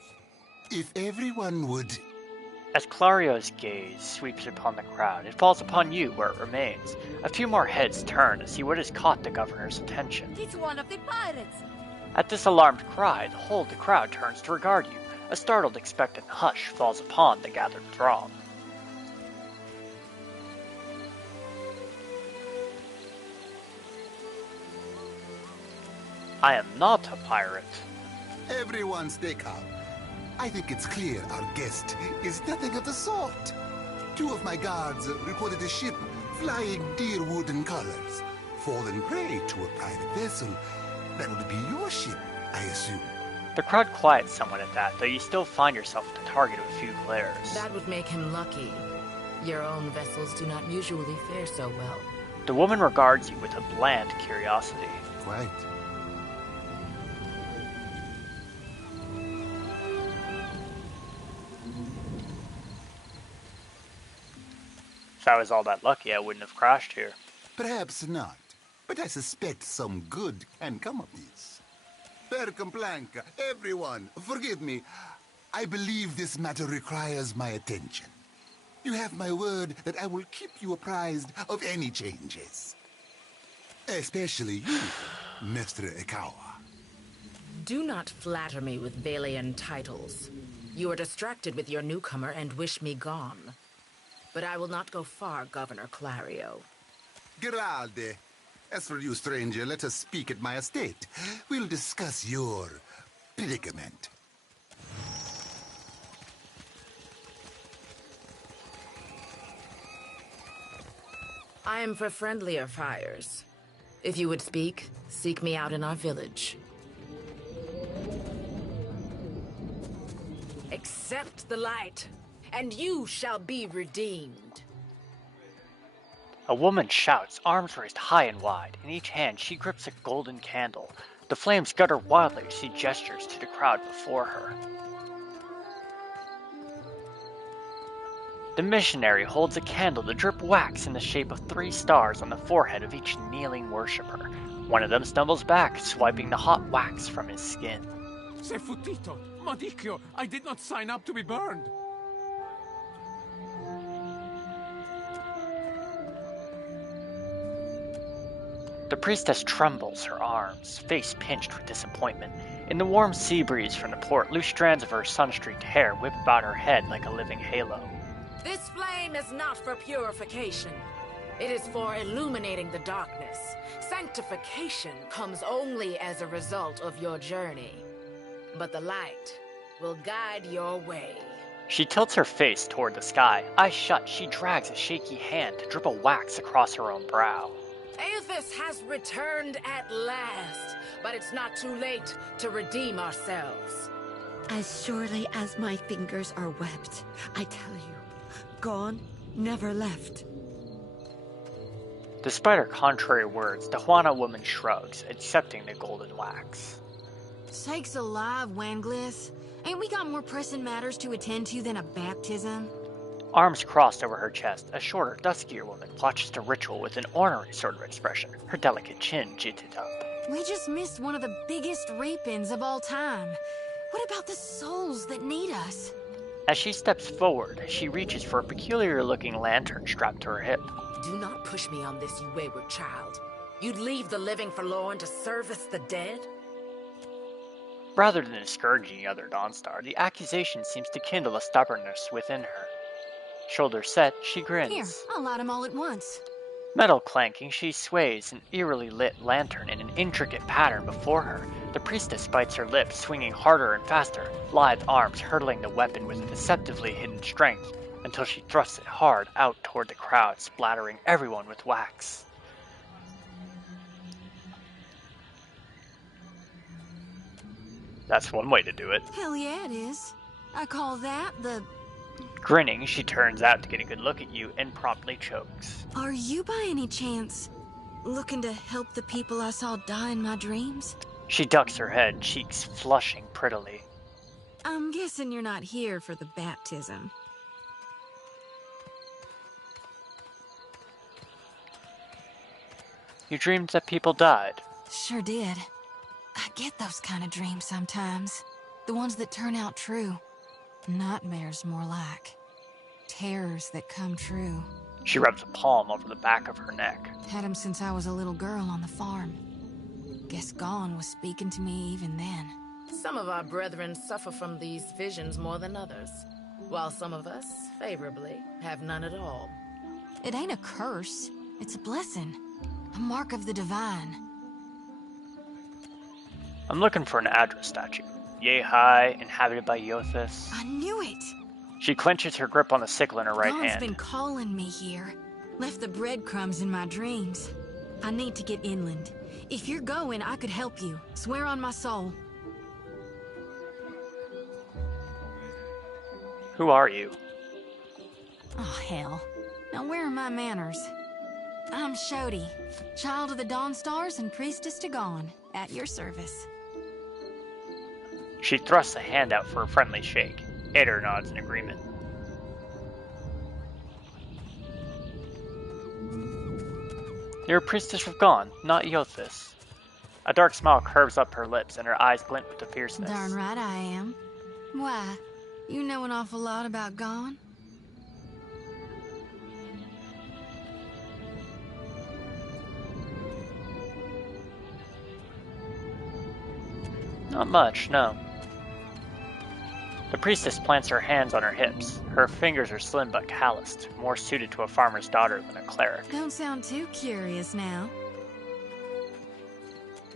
If everyone would... As Clario's gaze sweeps upon the crowd, it falls upon you where it remains. A few more heads turn to see what has caught the governor's attention. It's one of the pirates. At this alarmed cry, the whole of the crowd turns to regard you. A startled, expectant hush falls upon the gathered throng. I am not a pirate. Everyone stay calm. I think it's clear our guest is nothing of the sort. 2 of my guards reported a ship flying deer wooden colors, fallen prey to a private vessel. That would be your ship, I assume. The crowd quiets somewhat at that, though you still find yourself the target of a few glares. That would make him lucky. Your own vessels do not usually fare so well. The woman regards you with a bland curiosity. Quite. If I was all that lucky, I wouldn't have crashed here. Perhaps not, but I suspect some good can come of this. Per complanca, everyone, forgive me. I believe this matter requires my attention. You have my word that I will keep you apprised of any changes. Especially you, Mr. Ikawa. Do not flatter me with Valian titles. You are distracted with your newcomer and wish me gone. But I will not go far, Governor Clario. Geralde, as for you, stranger, let us speak at my estate. We'll discuss your predicament. I am for friendlier fires. If you would speak, seek me out in our village. Accept the light, and you shall be redeemed. A woman shouts, arms raised high and wide. In each hand, she grips a golden candle. The flames gutter wildly as she gestures to the crowd before her. The missionary holds a candle to drip wax in the shape of 3 stars on the forehead of each kneeling worshiper. One of them stumbles back, swiping the hot wax from his skin. Se futito, Madicchio, I did not sign up to be burned. The priestess trembles her arms, face pinched with disappointment. In the warm sea breeze from the port, loose strands of her sun-streaked hair whip about her head like a living halo. This flame is not for purification. It is for illuminating the darkness. Sanctification comes only as a result of your journey. But the light will guide your way. She tilts her face toward the sky. Eyes shut, she drags a shaky hand to dribble wax across her own brow. Aethys has returned at last, but it's not too late to redeem ourselves. As surely as my fingers are webbed, I tell you, gone, never left. Despite her contrary words, the Juana woman shrugs, accepting the golden wax. Sakes alive, Wanglis. Ain't we got more pressing matters to attend to than a baptism? Arms crossed over her chest, a shorter, duskier woman watches the ritual with an ornery sort of expression, her delicate chin jitted up. We just missed one of the biggest reap-ins of all time. What about the souls that need us? As she steps forward, she reaches for a peculiar-looking lantern strapped to her hip. Do not push me on this, you wayward child. You'd leave the living forlorn to service the dead? Rather than discouraging the other Dawnstar, the accusation seems to kindle a stubbornness within her. Shoulders set, she grins. Here, I'll light them all at once. Metal clanking, she sways an eerily lit lantern in an intricate pattern before her. The priestess bites her lips, swinging harder and faster, lithe arms hurtling the weapon with a deceptively hidden strength, until she thrusts it hard out toward the crowd, splattering everyone with wax. That's one way to do it. Hell yeah, it is. I call that the... Grinning, she turns out to get a good look at you and promptly chokes. Are you by any chance Looking to help the people I saw die in my dreams? She ducks her head, cheeks flushing prettily. I'm guessing you're not here for the baptism. You dreamed that people died. Sure did. I get those kind of dreams sometimes. The ones that turn out true. Nightmares, more like. Terrors that come true. She rubs a palm over the back of her neck. Had them since I was a little girl on the farm. Guess Gone was speaking to me even then. Some of our brethren suffer from these visions more than others, while some of us, favorably, have none at all. It ain't a curse. It's a blessing. A mark of the divine. I'm looking for an address statue. Yay high, inhabited by Yothis. I knew it! She clenches her grip on the sickle in her right Dawn's hand. Been calling me here. Left the breadcrumbs in my dreams. I need to get inland. If you're going, I could help you. Swear on my soul. Who are you? Oh, hell. Now where are my manners? I'm Shodi, child of the Dawn Stars and priestess to Gone, at your service. She thrusts a hand out for a friendly shake. Eder nods in agreement. You're a priestess of Gone, not Yothis. A dark smile curves up her lips and her eyes glint with the fierceness. Darn right I am. Why? You know an awful lot about Gone? Not much, no. The priestess plants her hands on her hips. Her fingers are slim but calloused, more suited to a farmer's daughter than a cleric. Don't sound too curious now.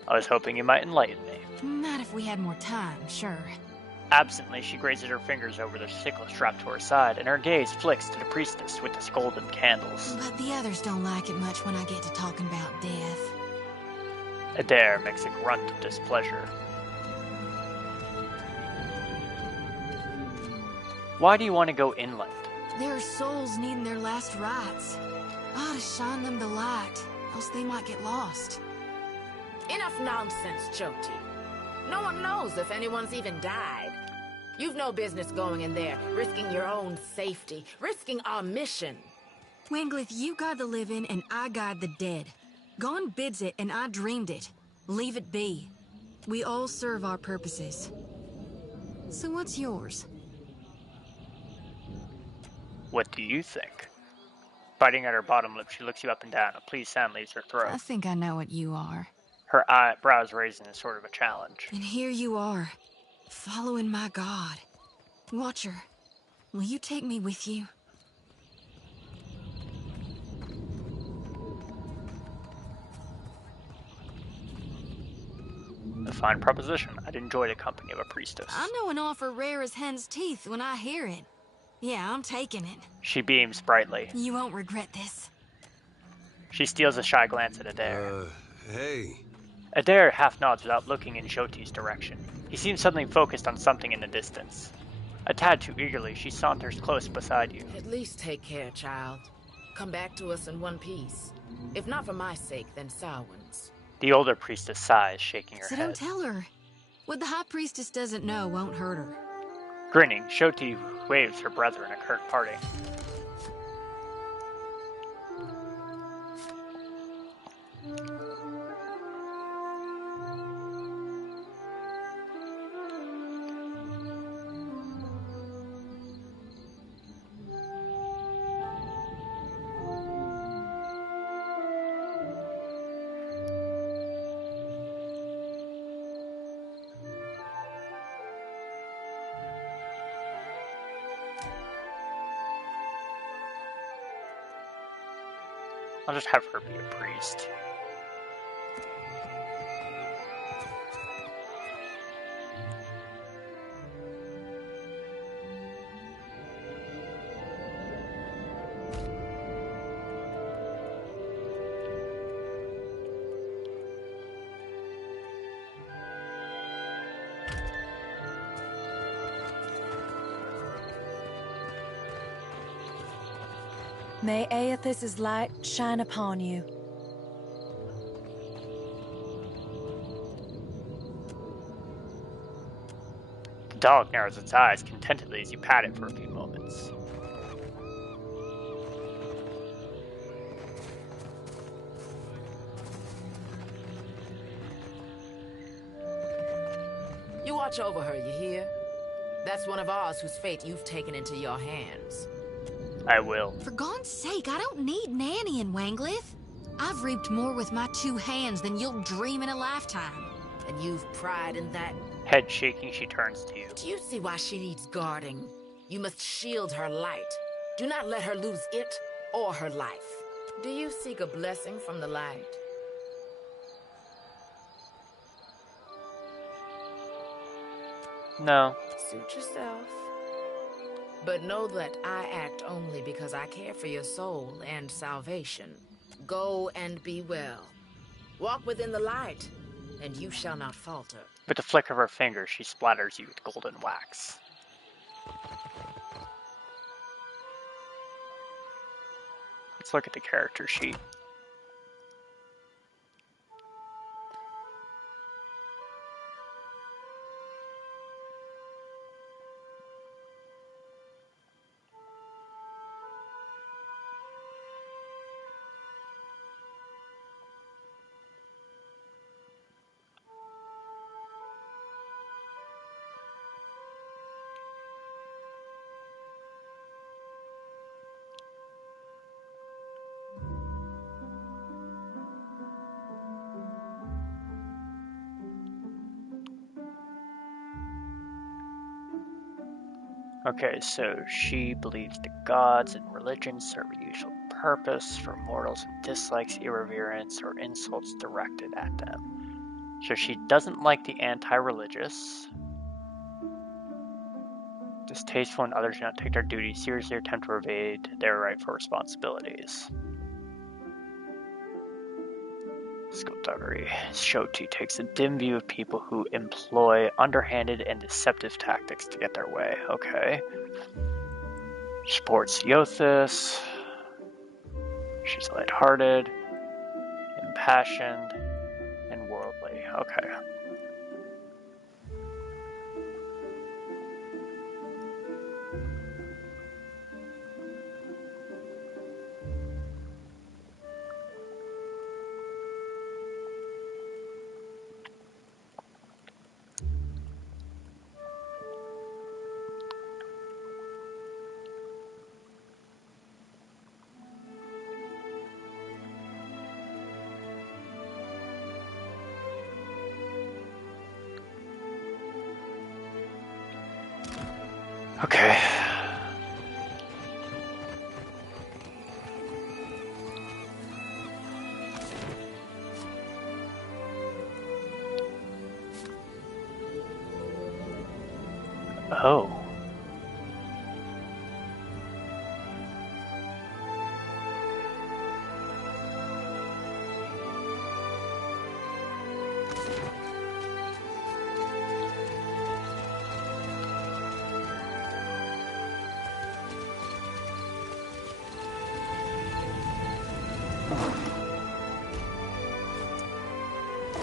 I was hoping you might enlighten me. Not if we had more time, sure. Absently, she grazes her fingers over the sickle strapped to her side, and her gaze flicks to the priestess with the golden candles. But the others don't like it much when I get to talking about death. Eder makes a grunt of displeasure. Why do you want to go inland? There are souls needing their last rites. I ought to shine them the light, else they might get lost. Enough nonsense, Joti. No one knows if anyone's even died. You've no business going in there, risking your own safety, risking our mission. Wenglith, you guide the living and I guide the dead. Gone bids it and I dreamed it. Leave it be. We all serve our purposes. So what's yours? What do you think? Biting at her bottom lip, she looks you up and down. A pleased sound leaves her throat. I think I know what you are. Her brows raising in sort of a challenge. And here you are, following my god. Watcher, will you take me with you? A fine proposition. I'd enjoy the company of a priestess. I know an offer rare as hen's teeth when I hear it. Yeah, I'm taking it. She beams brightly. You won't regret this. She steals a shy glance at Eder. Hey. Eder half nods without looking in Joti's direction. He seems suddenly focused on something in the distance. A tad too eagerly, she saunters close beside you. At least take care, child. Come back to us in one piece. If not for my sake, then Samhain's. The older priestess sighs, shaking her So head. don't tell her. What the High Priestess doesn't know won't hurt her. Grinning, Joti waves her brethren a curt parting. I'll just have her be a priest. May Aethys' light shine upon you. dog narrows its eyes contentedly as you pat it for a few moments. You watch over her, you hear? That's one of ours whose fate you've taken into your hands. I will. For God's sake, I don't need Nanny and Wanglith. I've reaped more with my 2 hands than you'll dream in a lifetime. And you've pride in that? Head shaking, she turns to you. Do you see why she needs guarding? You must shield her light. Do not let her lose it or her life. Do you seek a blessing from the light? No. Suit yourself. But know that I act only because I care for your soul and salvation. Go and be well. Walk within the light, and you shall not falter. With a flick of her finger, she splatters you with golden wax. Let's look at the character sheet. Okay, so she believes the gods and religion serve a usual purpose for mortals and dislikes irreverence or insults directed at them. So she doesn't like the anti-religious, distasteful when others do not take their duties seriously or attempt to evade their rightful responsibilities. Skullduggery. Shoti takes a dim view of people who employ underhanded and deceptive tactics to get their way. Okay. Supports Yothis. She's lighthearted, impassioned, and worldly. Okay. Okay. Oh.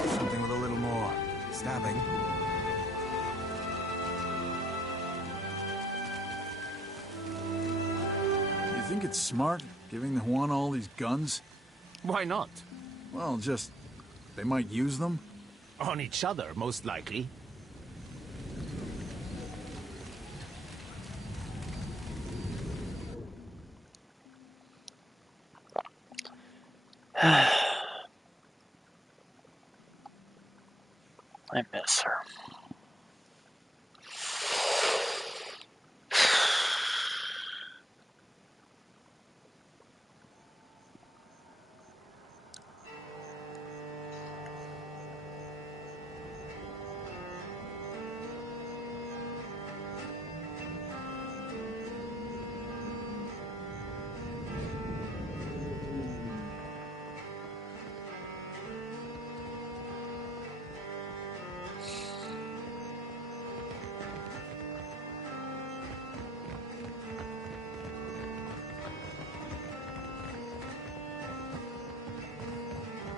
Something with a little more stabbing. You think it's smart, giving the Juan all these guns? Why not? Well, just... they might use them? On each other, most likely. I miss her.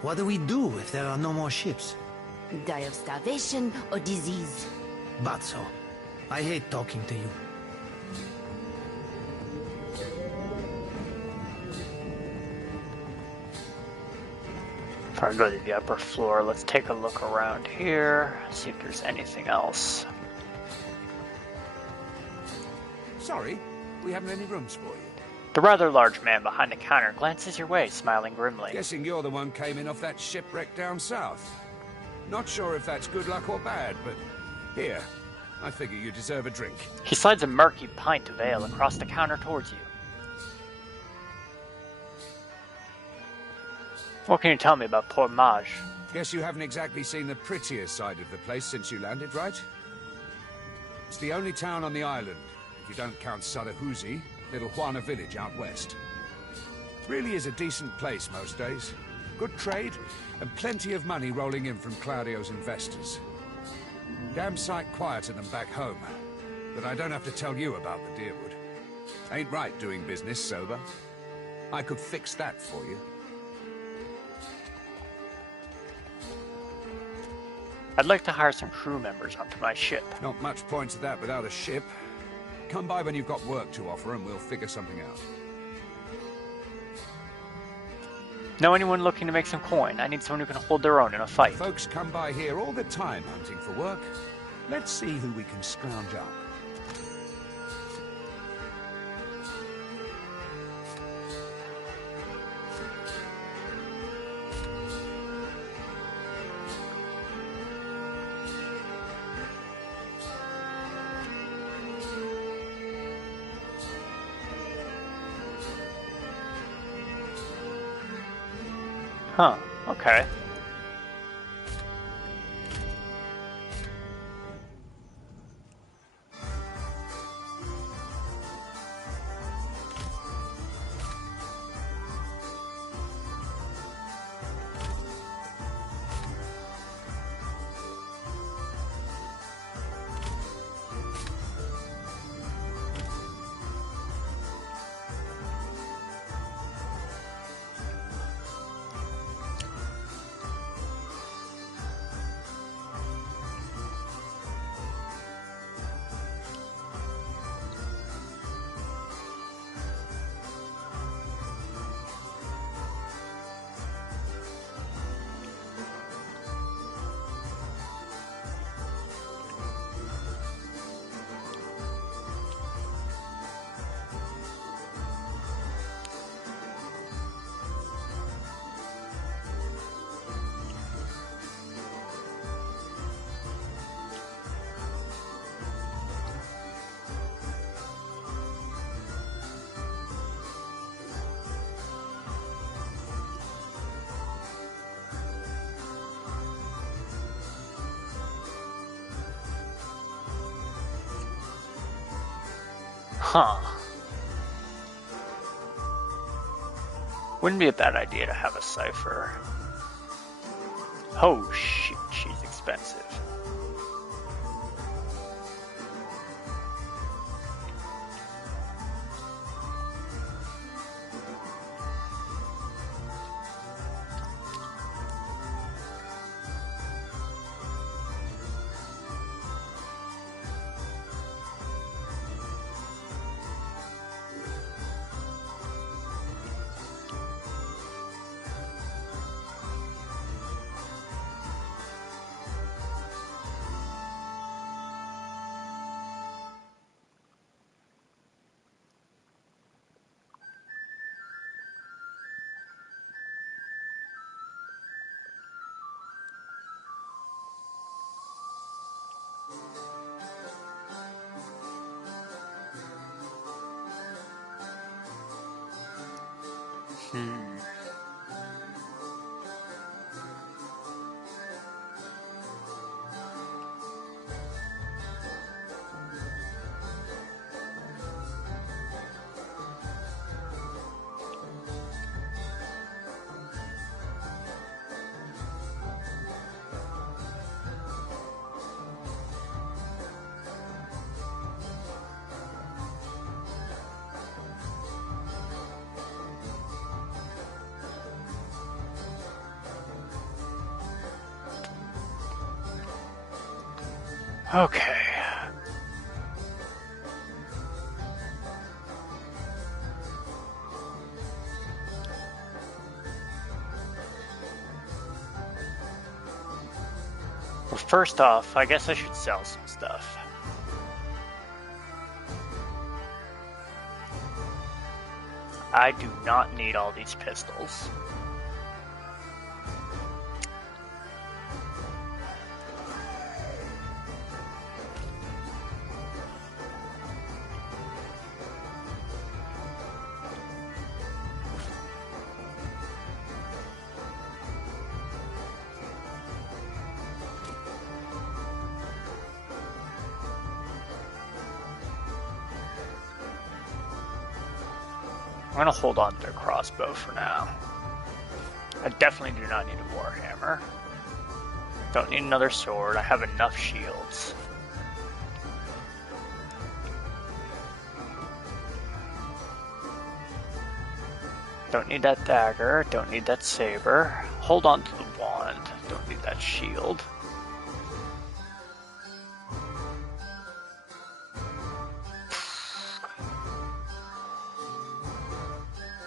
What do we do if there are no more ships? Die of starvation or disease? Batso. I hate talking to you. Before I go to the upper floor, let's take a look around here, see if there's anything else. Sorry, we haven't any rooms for you. The rather large man behind the counter glances your way, smiling grimly. Guessing you're the one came in off that shipwreck down south. Not sure if that's good luck or bad, but here, I figure you deserve a drink. He slides a murky pint of ale across the counter towards you. What can you tell me about Port Mage? Guess you haven't exactly seen the prettiest side of the place since you landed, right? It's the only town on the island, if you don't count Sadahuzi, little Juana village out west. Really is a decent place most days. Good trade, and plenty of money rolling in from Claudio's investors. Damn sight quieter than back home. But I don't have to tell you about the Deerwood. Ain't right doing business sober. I could fix that for you. I'd like to hire some crew members onto my ship. Not much point to that without a ship. Come by when you've got work to offer and we'll figure something out. Know anyone looking to make some coin? I need someone who can hold their own in a fight. Folks come by here all the time hunting for work. Let's see who we can scrounge up. Huh, okay. Huh. Wouldn't be a bad idea to have a cipher. Oh shit, she's expensive. Okay. Well, first off, I guess I should sell some stuff. I do not need all these pistols. I'm gonna hold on to a crossbow for now. I definitely do not need a warhammer. Don't need another sword. I have enough shields. Don't need that dagger. Don't need that saber. Hold on to the wand. Don't need that shield.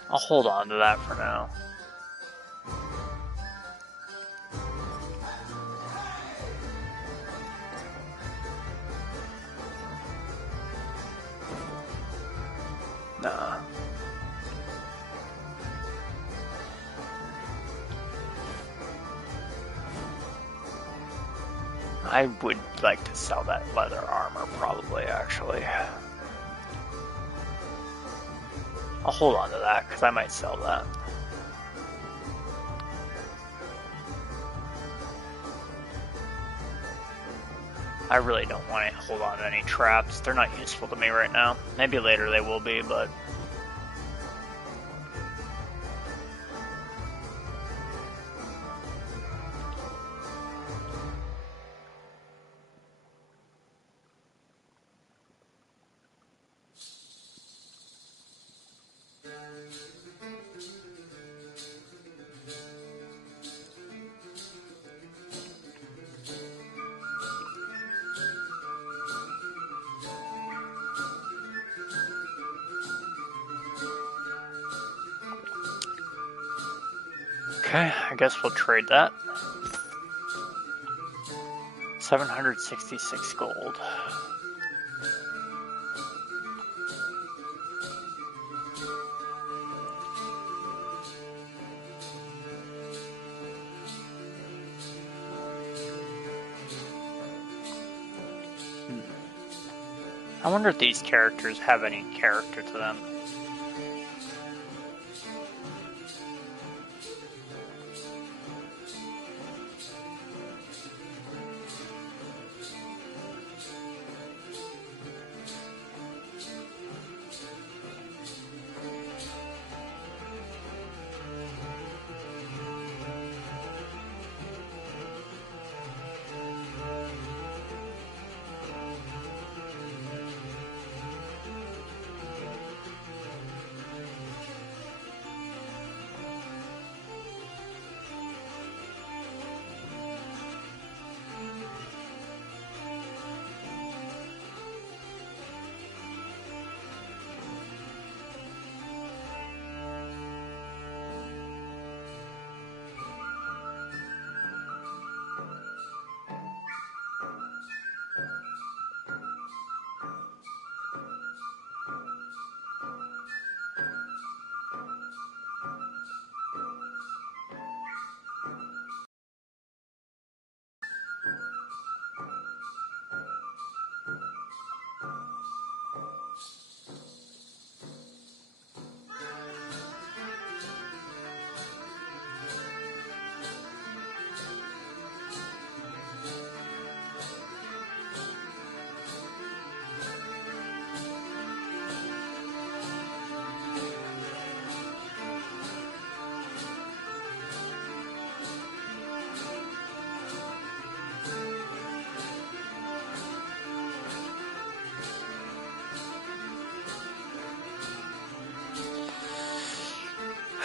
I'll hold on to that for now. Nah. I would like to sell that leather armor, probably, actually. I'll hold on to that, because I might sell that. I really don't want to hold on to any traps. They're not useful to me right now. Maybe later they will be, but... Okay, I guess we'll trade that. 766 gold. I wonder if these characters have any character to them.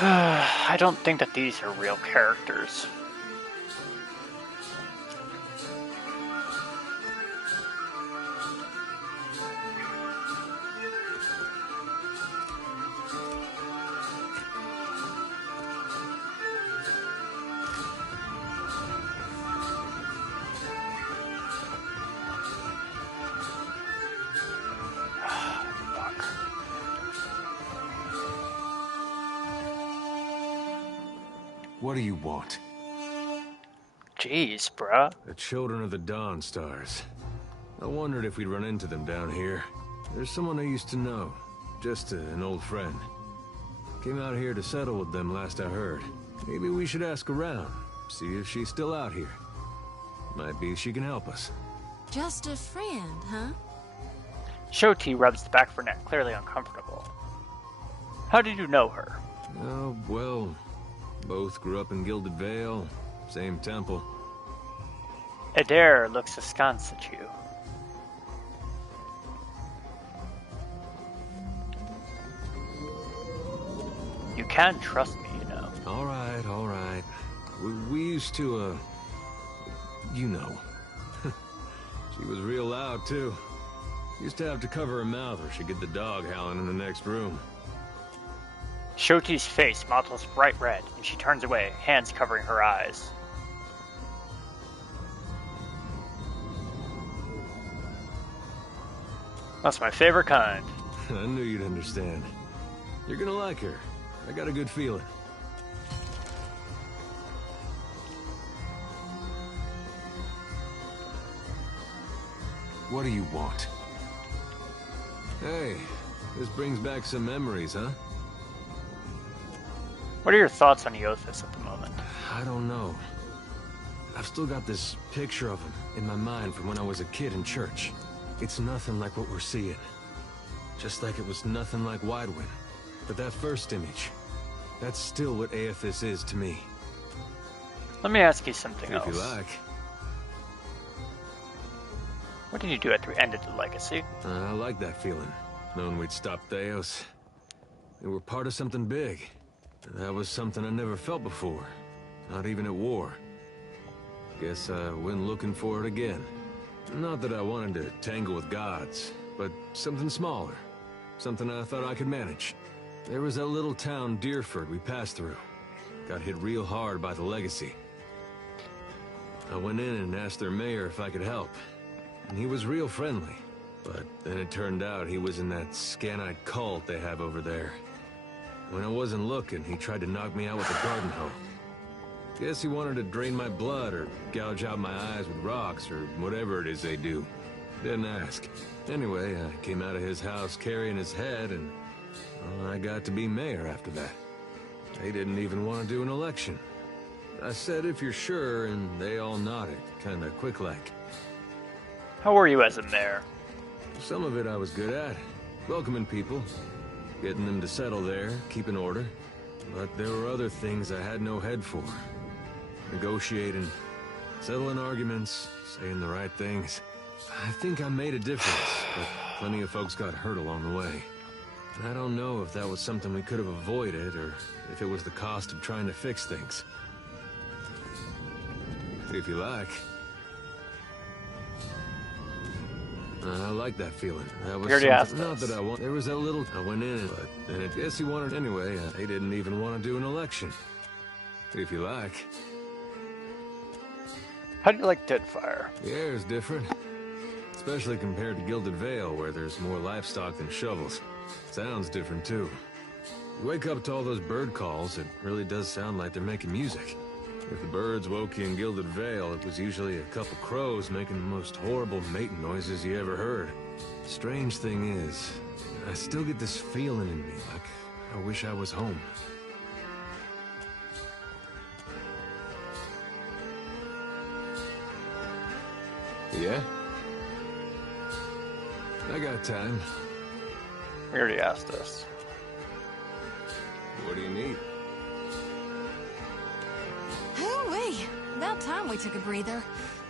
I don't think that these are real characters. What do you want? Jeez, bruh. The children of the Dawn Stars. I wondered if we'd run into them down here. There's someone I used to know. Just an old friend. Came out here to settle with them last I heard. Maybe we should ask around. See if she's still out here. Might be she can help us. Just a friend, huh? Shoti rubs the back of her neck, clearly uncomfortable. How did you know her? Oh, well, both grew up in Gilded Vale, same temple. Adair looks askance at you. You can trust me, you know. All right, all right. We used to, you know. She was real loud, too. Used to have to cover her mouth or she'd get the dog howling in the next room. Shoti's face mottles bright red, and she turns away, hands covering her eyes. That's my favorite kind. I knew you'd understand. You're gonna like her. I got a good feeling. What do you want? Hey, this brings back some memories, huh? What are your thoughts on Eothas at the moment? I don't know. I've still got this picture of him in my mind from when I was a kid in church. It's nothing like what we're seeing. Just like it was nothing like Widewind. But that first image, that's still what Eothas is to me. Let me ask you something else. If you like. What did you do at the end of the Legacy? I like that feeling, knowing we'd stop Theos. They were part of something big. That was something I never felt before, not even at war. Guess I went looking for it again. Not that I wanted to tangle with gods, but something smaller. Something I thought I could manage. There was that little town, Deerford, we passed through. Got hit real hard by the Legacy. I went in and asked their mayor if I could help. And he was real friendly. But then it turned out he was in that Scanite cult they have over there. When I wasn't looking, he tried to knock me out with a garden hoe. Guess he wanted to drain my blood or gouge out my eyes with rocks or whatever it is they do. Didn't ask. Anyway, I came out of his house carrying his head and I got to be mayor after that. They didn't even want to do an election. I said, if you're sure, and they all nodded, kinda quick-like. How were you as a mayor? Some of it I was good at. Welcoming people. Getting them to settle there, keeping order. But there were other things I had no head for. Negotiating, settling arguments, saying the right things. I think I made a difference, but plenty of folks got hurt along the way. And I don't know if that was something we could have avoided, or if it was the cost of trying to fix things. If you like. I like that feeling. That was not that I want. There was that little. I went in, but then I guess he wanted anyway. They didn't even want to do an election. If you like. How do you like Deadfire? The air is different, especially compared to Gilded Vale, where there's more livestock than shovels. Sounds different too. You wake up to all those bird calls. It really does sound like they're making music. If the birds woke you in Gilded Vale, it was usually a couple crows making the most horrible mating noises you ever heard. Strange thing is, I still get this feeling in me, like I wish I was home. Yeah? I got time. We already asked this. What do you need? Hoo-wee! About time we took a breather.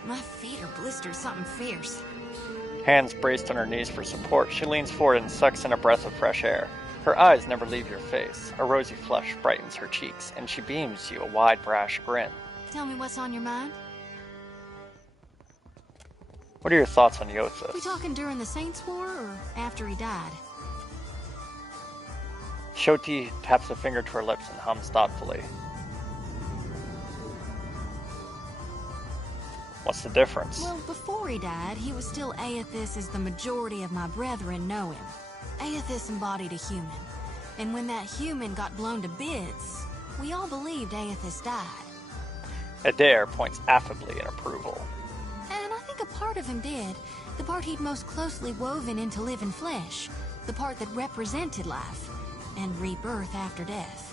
My feet are blistered something fierce. Hands braced on her knees for support, she leans forward and sucks in a breath of fresh air. Her eyes never leave your face. A rosy flush brightens her cheeks, and she beams you a wide, brash grin. Tell me what's on your mind. What are your thoughts on Eothas? We talking during the Saints' War, or after he died? Shoti taps a finger to her lips and hums thoughtfully. What's the difference? Well, before he died, he was still Eothas as the majority of my brethren know him. Eothas embodied a human. And when that human got blown to bits, We all believed Aethys died. Adair points affably in approval. And I think a part of him did. The part he'd most closely woven into living flesh. The part that represented life. And rebirth after death.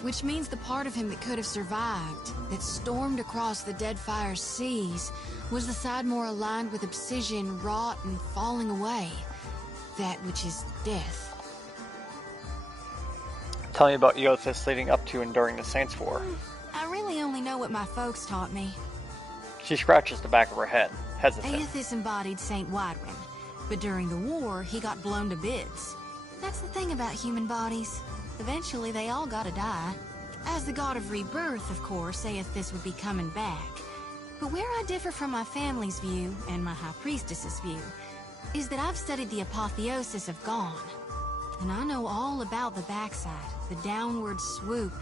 Which means the part of him that could have survived, that stormed across the Deadfire's seas, was the side more aligned with obsidian, rot, and falling away. That which is death. Tell me about Eothas leading up to and during the Saints' War. I really only know what my folks taught me. She scratches the back of her head, hesitant. Aethys embodied Saint Widwin, but during the war, he got blown to bits. That's the thing about human bodies. Eventually, they all gotta die. As the god of rebirth, of course, Aethys would be coming back. But where I differ from my family's view, and my High Priestess's view, is that I've studied the apotheosis of Gone. And I know all about the backside, the downward swoop,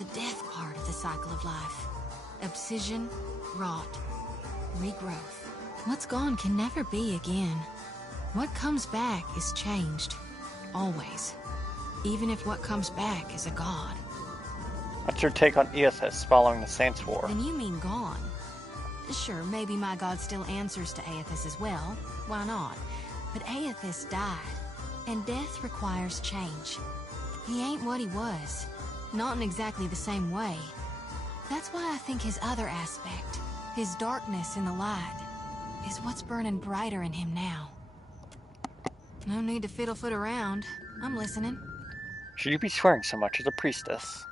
the death part of the cycle of life. Obsidian, rot, regrowth. What's gone can never be again. What comes back is changed. Always. Even if what comes back is a god. What's your take on Eothas following the Saints' War? Then you mean gone. Sure, maybe my god still answers to Aethys as well. Why not? But Aethys died. And death requires change. He ain't what he was. Not in exactly the same way. That's why I think his other aspect, his darkness in the light, is what's burning brighter in him now. No need to fiddle-foot around. I'm listening. Should you be swearing so much as a priestess?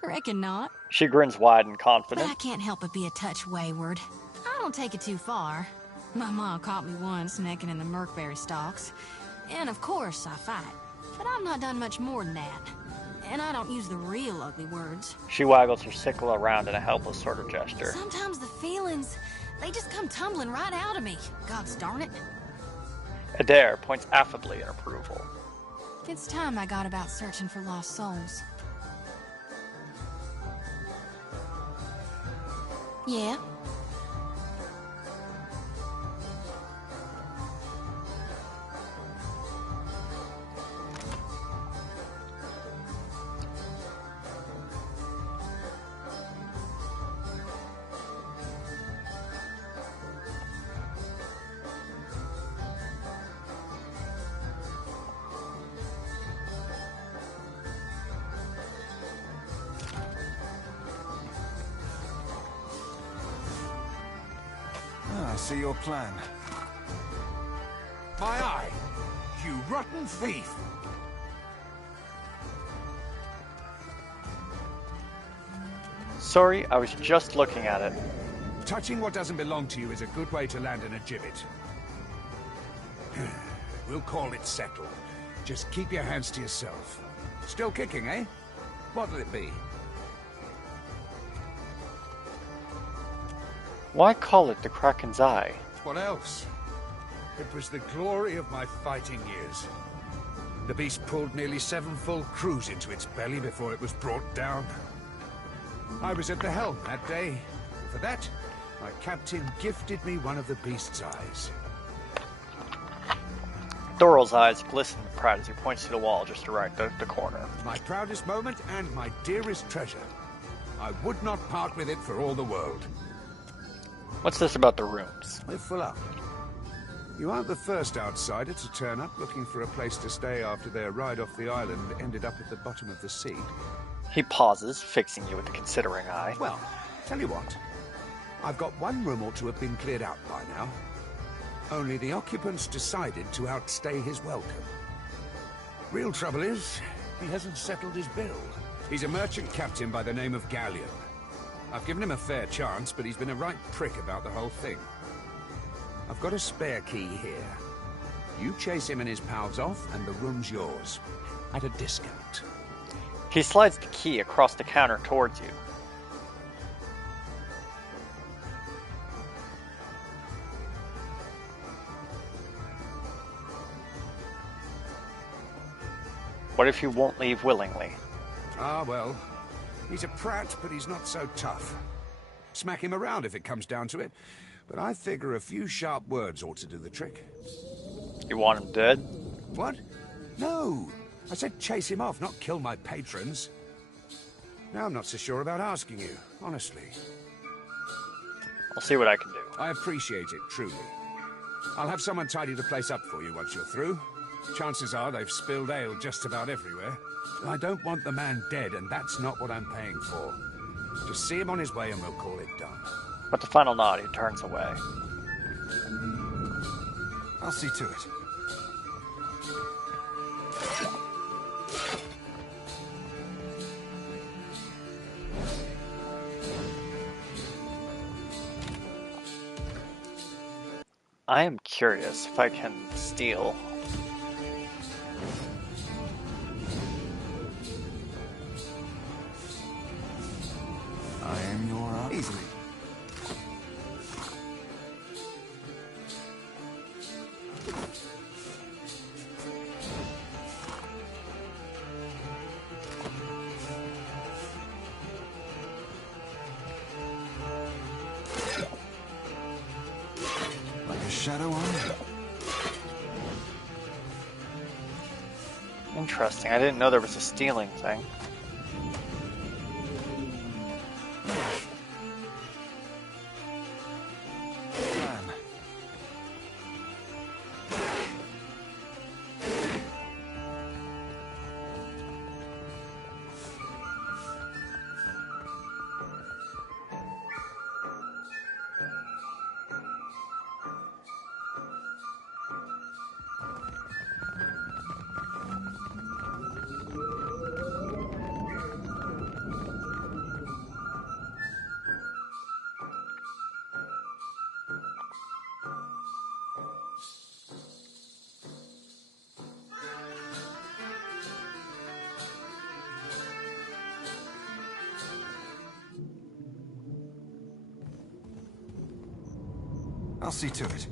Reckon not. She grins wide and But confident. I can't help but be a touch wayward. I don't take it too far. My mom caught me once necking in the Merkberry stalks. And of course I fight. But I've not done much more than that. And I don't use the real ugly words. She waggles her sickle around in a helpless sort of gesture. Sometimes the feelings, they just come tumbling right out of me. Gods darn it. Adair points affably in approval. It's time I got about searching for lost souls. Yeah? I see your plan. My eye! You rotten thief! Sorry, I was just looking at it. Touching what doesn't belong to you is a good way to land in a gibbet. We'll call it settled. Just keep your hands to yourself. Still kicking, eh? What'll it be? Why call it the Kraken's Eye? What else? It was the glory of my fighting years. The beast pulled nearly 7 full crews into its belly before it was brought down. I was at the helm that day. For that, my captain gifted me one of the beast's eyes. Doral's eyes glisten with pride as he points to the wall just around the corner. My proudest moment and my dearest treasure. I would not part with it for all the world. What's this about the rooms? We're full up. You aren't the first outsider to turn up looking for a place to stay after their ride off the island ended up at the bottom of the sea. He pauses, fixing you with a considering eye. Well, tell you what. I've got one room ought to have been cleared out by now. Only the occupants decided to outstay his welcome. Real trouble is, he hasn't settled his bill. He's a merchant captain by the name of Gallion. I've given him a fair chance, but he's been a right prick about the whole thing. I've got a spare key here. You chase him and his pals off, and the room's yours. At a discount. He slides the key across the counter towards you. What if you won't leave willingly? Ah, well. He's a prat, but he's not so tough. Smack him around if it comes down to it. But I figure a few sharp words ought to do the trick. You want him dead? What? No. I said chase him off, not kill my patrons. Now I'm not so sure about asking you, honestly. I'll see what I can do. I appreciate it, truly. I'll have someone tidy the place up for you once you're through. Chances are they've spilled ale just about everywhere. I don't want the man dead, and that's not what I'm paying for. Just see him on his way and we'll call it done. With the final nod, he turns away. I'll see to it. I am curious if I can steal. I am your easily. Like a shadow on you. Interesting. I didn't know there was a stealing thing. I'll see to it.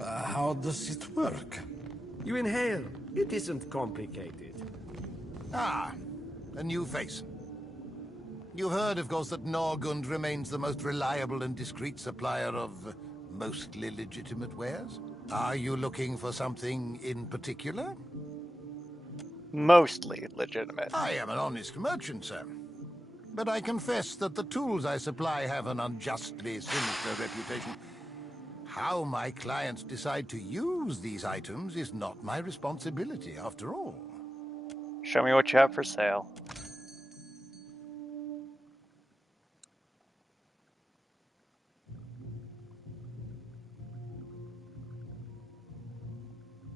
How does it work? You inhale. It isn't complicated. Ah, a new face. You've heard, of course, that Norgund remains the most reliable and discreet supplier of mostly legitimate wares. Are you looking for something in particular? Mostly legitimate. I am an honest merchant, sir. But I confess that the tools I supply have an unjustly sinister reputation. How my clients decide to use these items is not my responsibility, after all. Show me what you have for sale.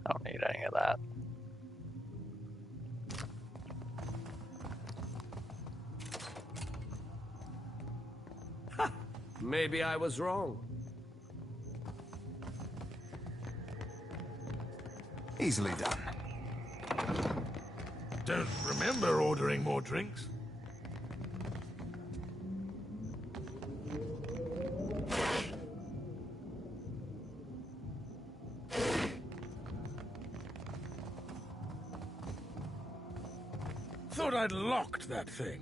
I don't need any of that. Maybe I was wrong. Easily done. Don't remember ordering more drinks. Thought I'd locked that thing.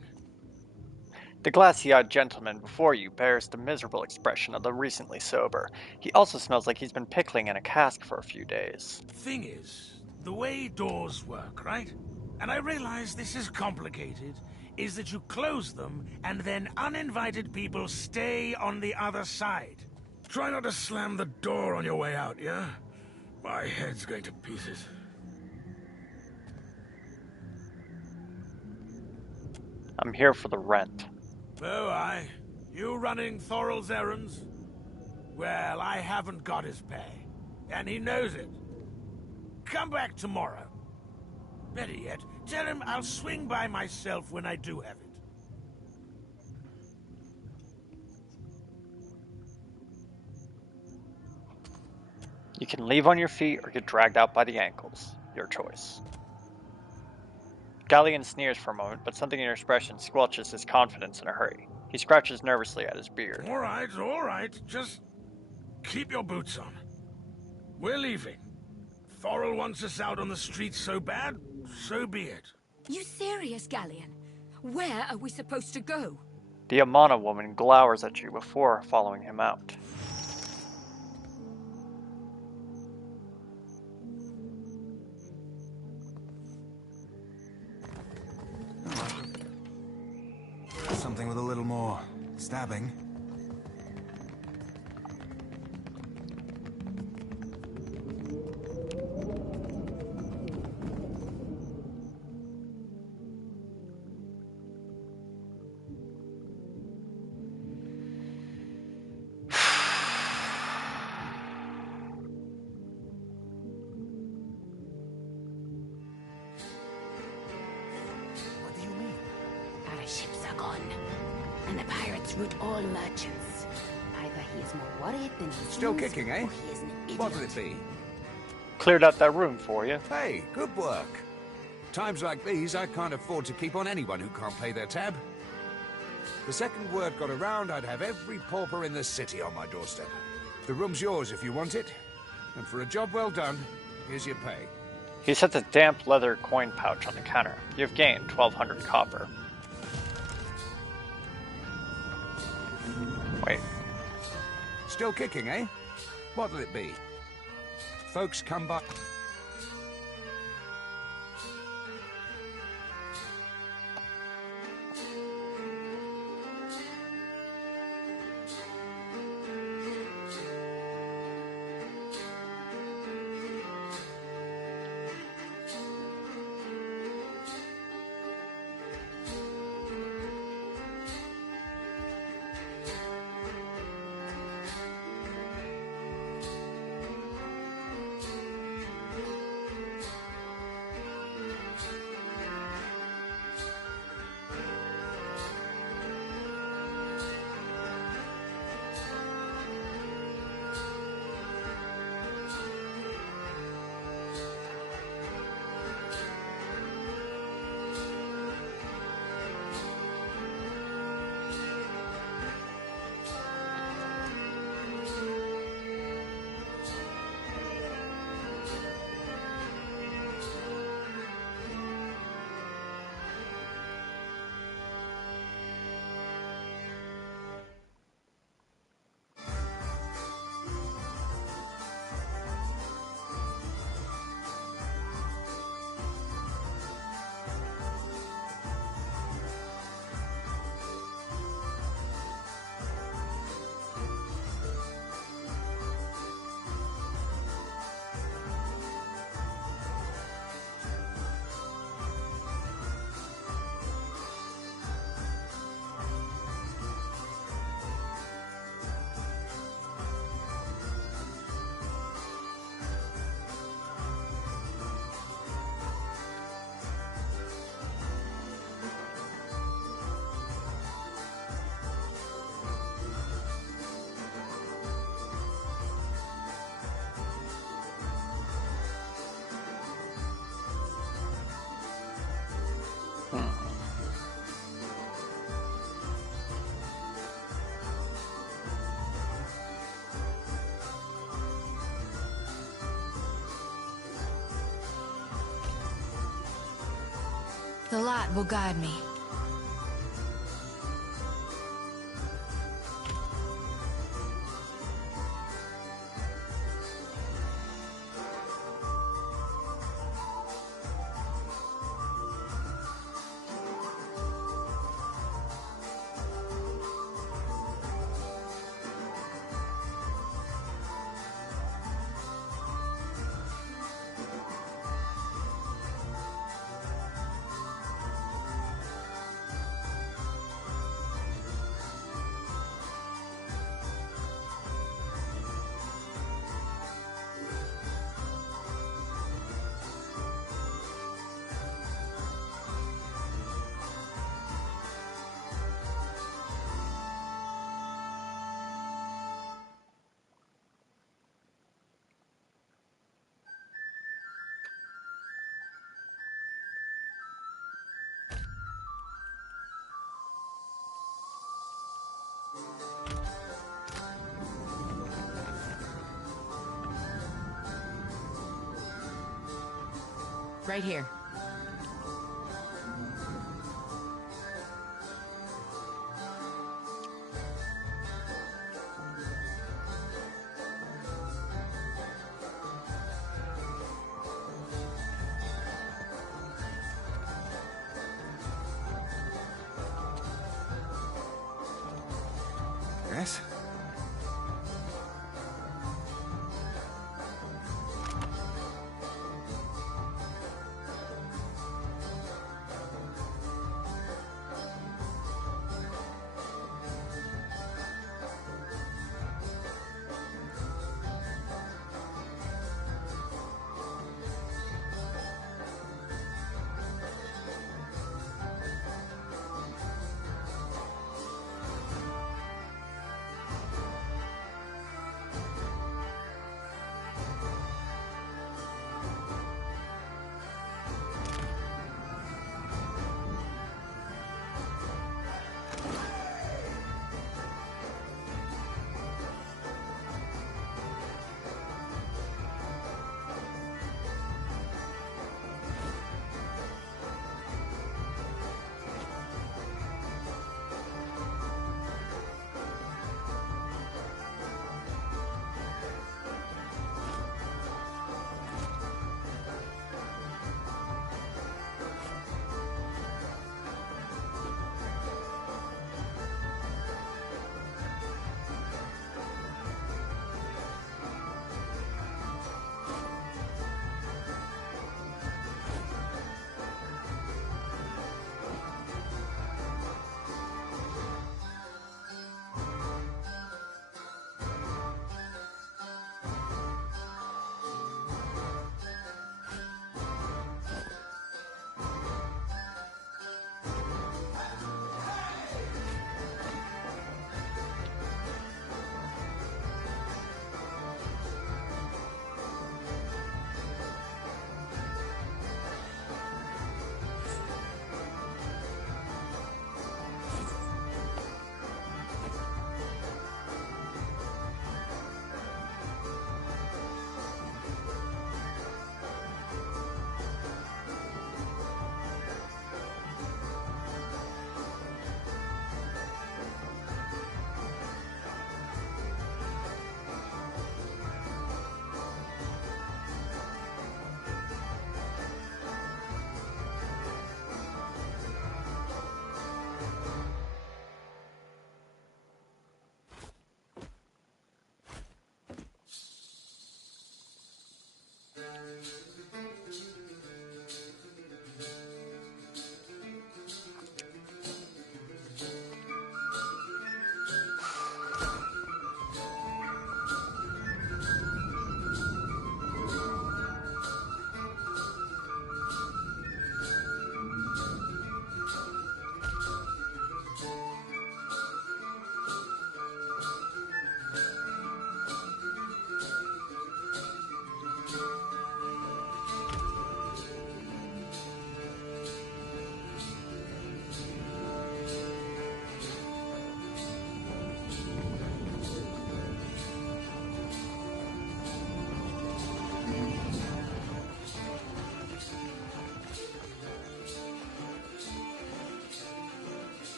The glassy-eyed gentleman before you bears the miserable expression of the recently sober. He also smells like he's been pickling in a cask for a few days. Thing is, the way doors work, right? And I realize this is complicated, is that you close them and then uninvited people stay on the other side. Try not to slam the door on your way out, yeah? My head's going to pieces. I'm here for the rent. Oh, aye. You running Thorol's errands? Well, I haven't got his pay, and he knows it. Come back tomorrow. Better yet, tell him I'll swing by myself when I do have it. You can leave on your feet or get dragged out by the ankles. Your choice. Galleon sneers for a moment, but something in your expression squelches his confidence in a hurry. He scratches nervously at his beard. All right. Just keep your boots on. We're leaving. Thorol wants us out on the streets so bad, so be it. You serious, Galleon? Where are we supposed to go? The Amana woman glowers at you before following him out. Something with a little more stabbing. Our ships are gone, and the pirates root all merchants. Either he is more worried than he Still seems, kicking, eh? or he is an idiot. What'll it be? Cleared out that room for you. Hey, good work. Times like these, I can't afford to keep on anyone who can't pay their tab. The second word got around, I'd have every pauper in the city on my doorstep. The room's yours if you want it. And for a job well done, here's your pay. He sets a damp leather coin pouch on the counter. You've gained 1,200 copper. Wait. Still kicking, eh? What'll it be? Folks come by... The light will guide me. Right here. guess.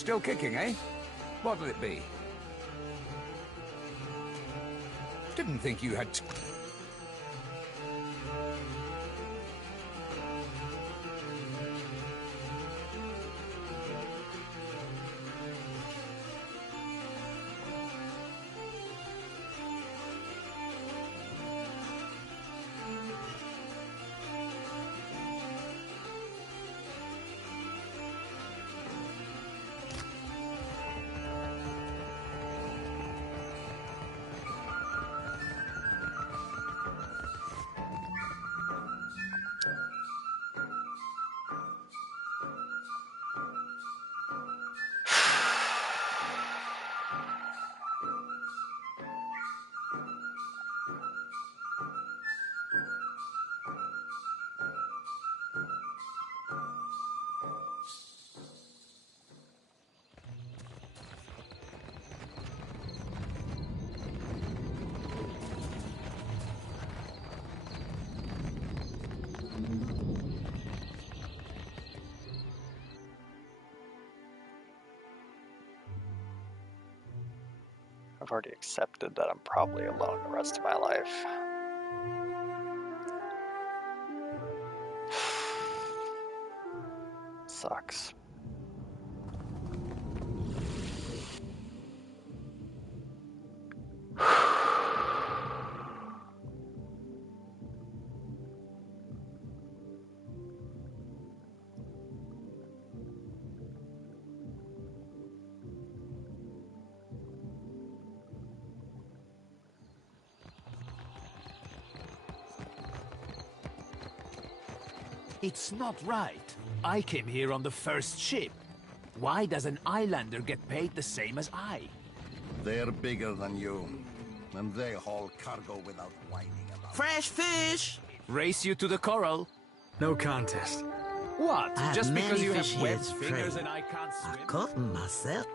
Still kicking, eh? What'll it be? Didn't think you had... I've already accepted that I'm probably alone the rest of my life. sucks. It's not right. I came here on the first ship. Why does an islander get paid the same as I? They're bigger than you, and they haul cargo without whining about it. Fresh fish! Race you to the coral. No contest. What? I have Just because many you have fish here webbed to fingers trade. and I can't I swim? caught them myself.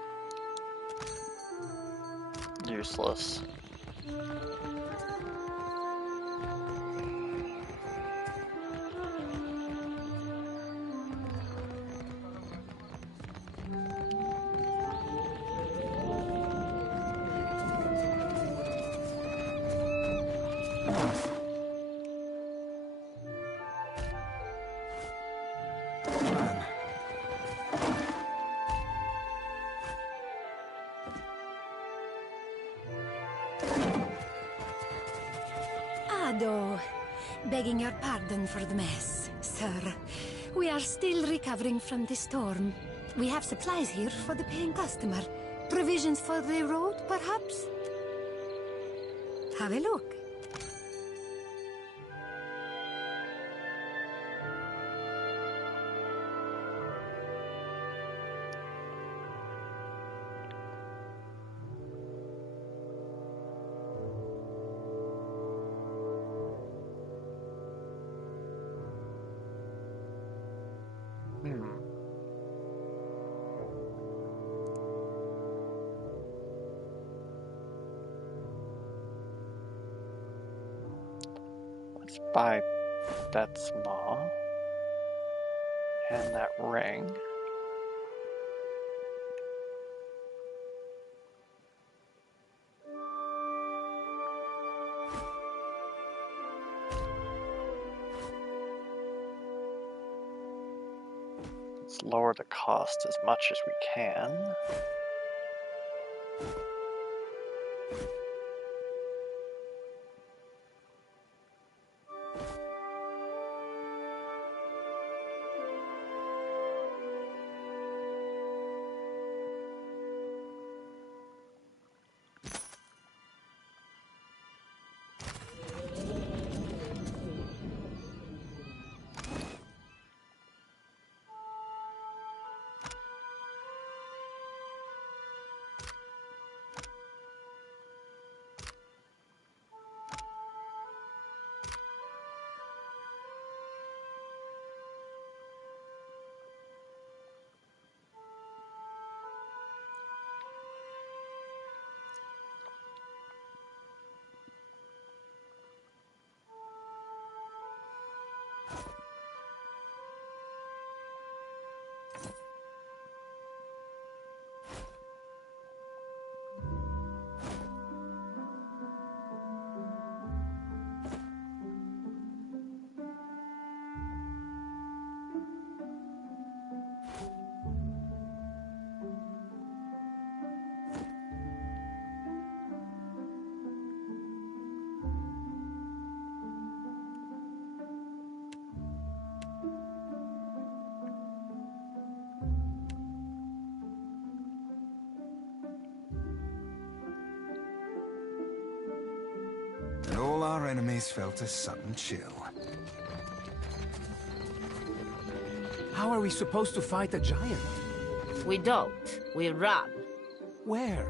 Useless. Ado, begging your pardon for the mess, sir. We are still recovering from the storm. We have supplies here for the paying customer. Provisions for the road, perhaps? Have a look. Let's buy that small and that ring. Let's lower the cost as much as we can. And all our enemies felt a sudden chill. How are we supposed to fight a giant? We don't. We run. Where?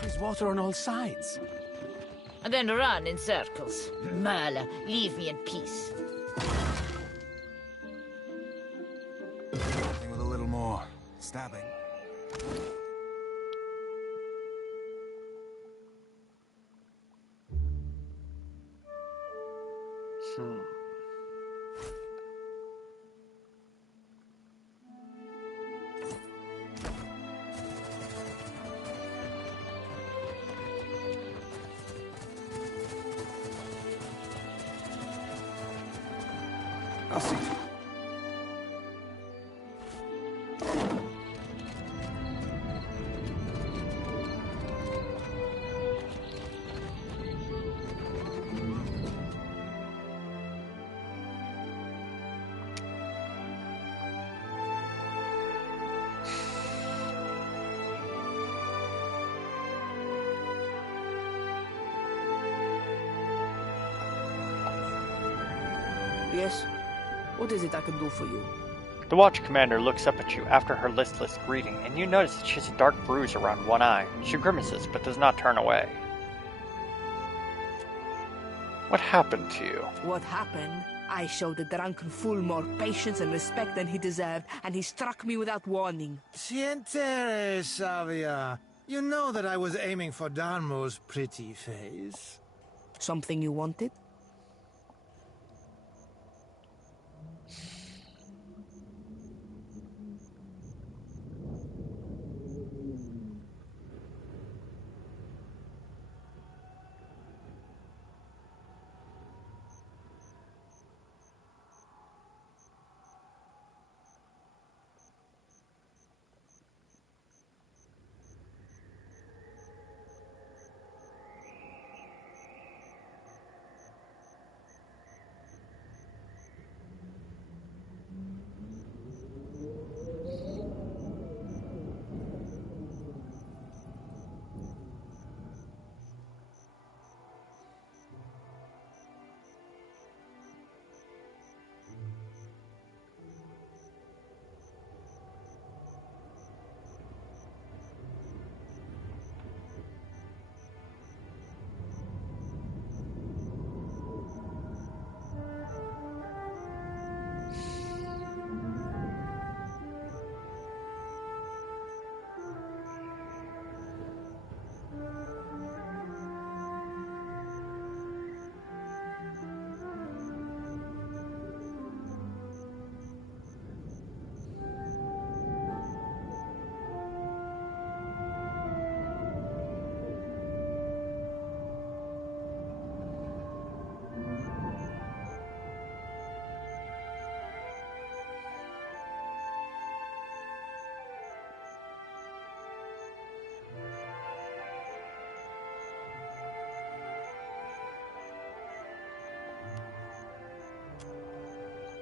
There's water on all sides. And then run in circles. Merle, leave me in peace. Something with a little more stabbing. I'll see. Yes? What is it I can do for you? The watch commander looks up at you after her listless greeting, and you notice that she has a dark bruise around one eye. She grimaces, but does not turn away. What happened to you? What happened? I showed the drunken fool more patience and respect than he deserved, and he struck me without warning. Sientere, Savia. You know that I was aiming for Darmo's pretty face. Something you wanted?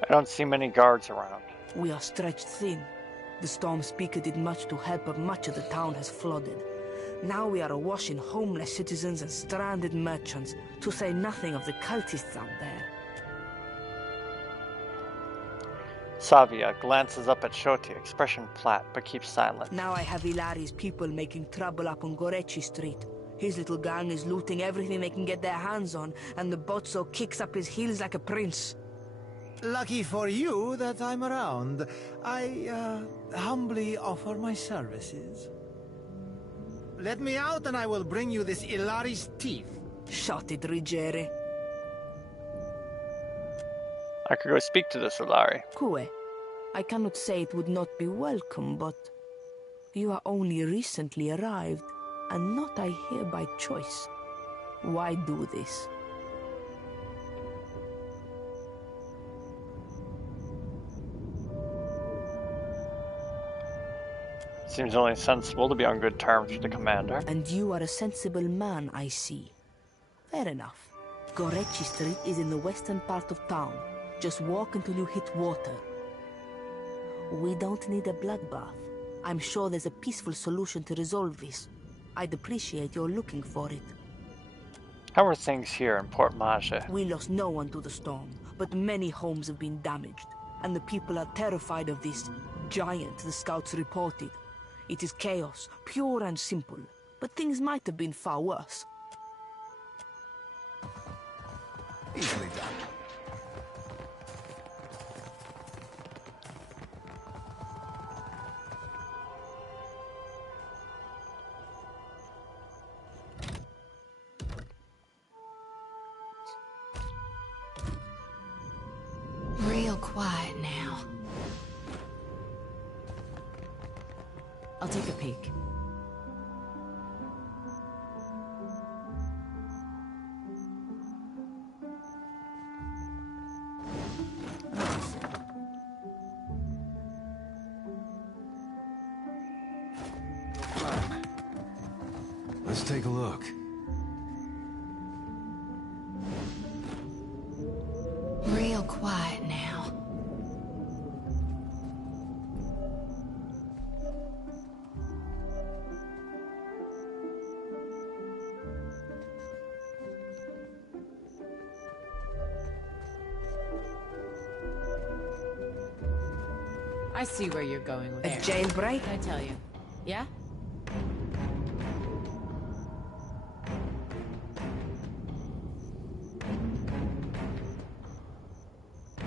I don't see many guards around. We are stretched thin. The storm speaker did much to help, but much of the town has flooded. Now we are awash in homeless citizens and stranded merchants, to say nothing of the cultists out there. Savia glances up at Shoti, expression flat, but keeps silent. Now I have Ilari's people making trouble up on Gorechi Street. His little gang is looting everything they can get their hands on, and the Bozzo kicks up his heels like a prince. Lucky for you that I'm around. I, humbly offer my services. Let me out and I will bring you this Ilari's teeth. Shut it, Rigere. I could go speak to this Ilari. Kue, I cannot say it would not be welcome, but you are only recently arrived, and not, I hear, by choice. Why do this? Seems only sensible to be on good terms with the commander. And you are a sensible man, I see. Fair enough. Gorechi Street is in the western part of town. Just walk until you hit water. We don't need a bloodbath. I'm sure there's a peaceful solution to resolve this. I'd appreciate your looking for it. How are things here in Port Mage? We lost no one to the storm, but many homes have been damaged, and the people are terrified of this giant the scouts reported. It is chaos, pure and simple, but things might have been far worse. Easily done. Real quiet now. I'll take a peek. Let's take a look. Real quiet now. I see where you're going with A it. jailbreak? I tell you. Yeah?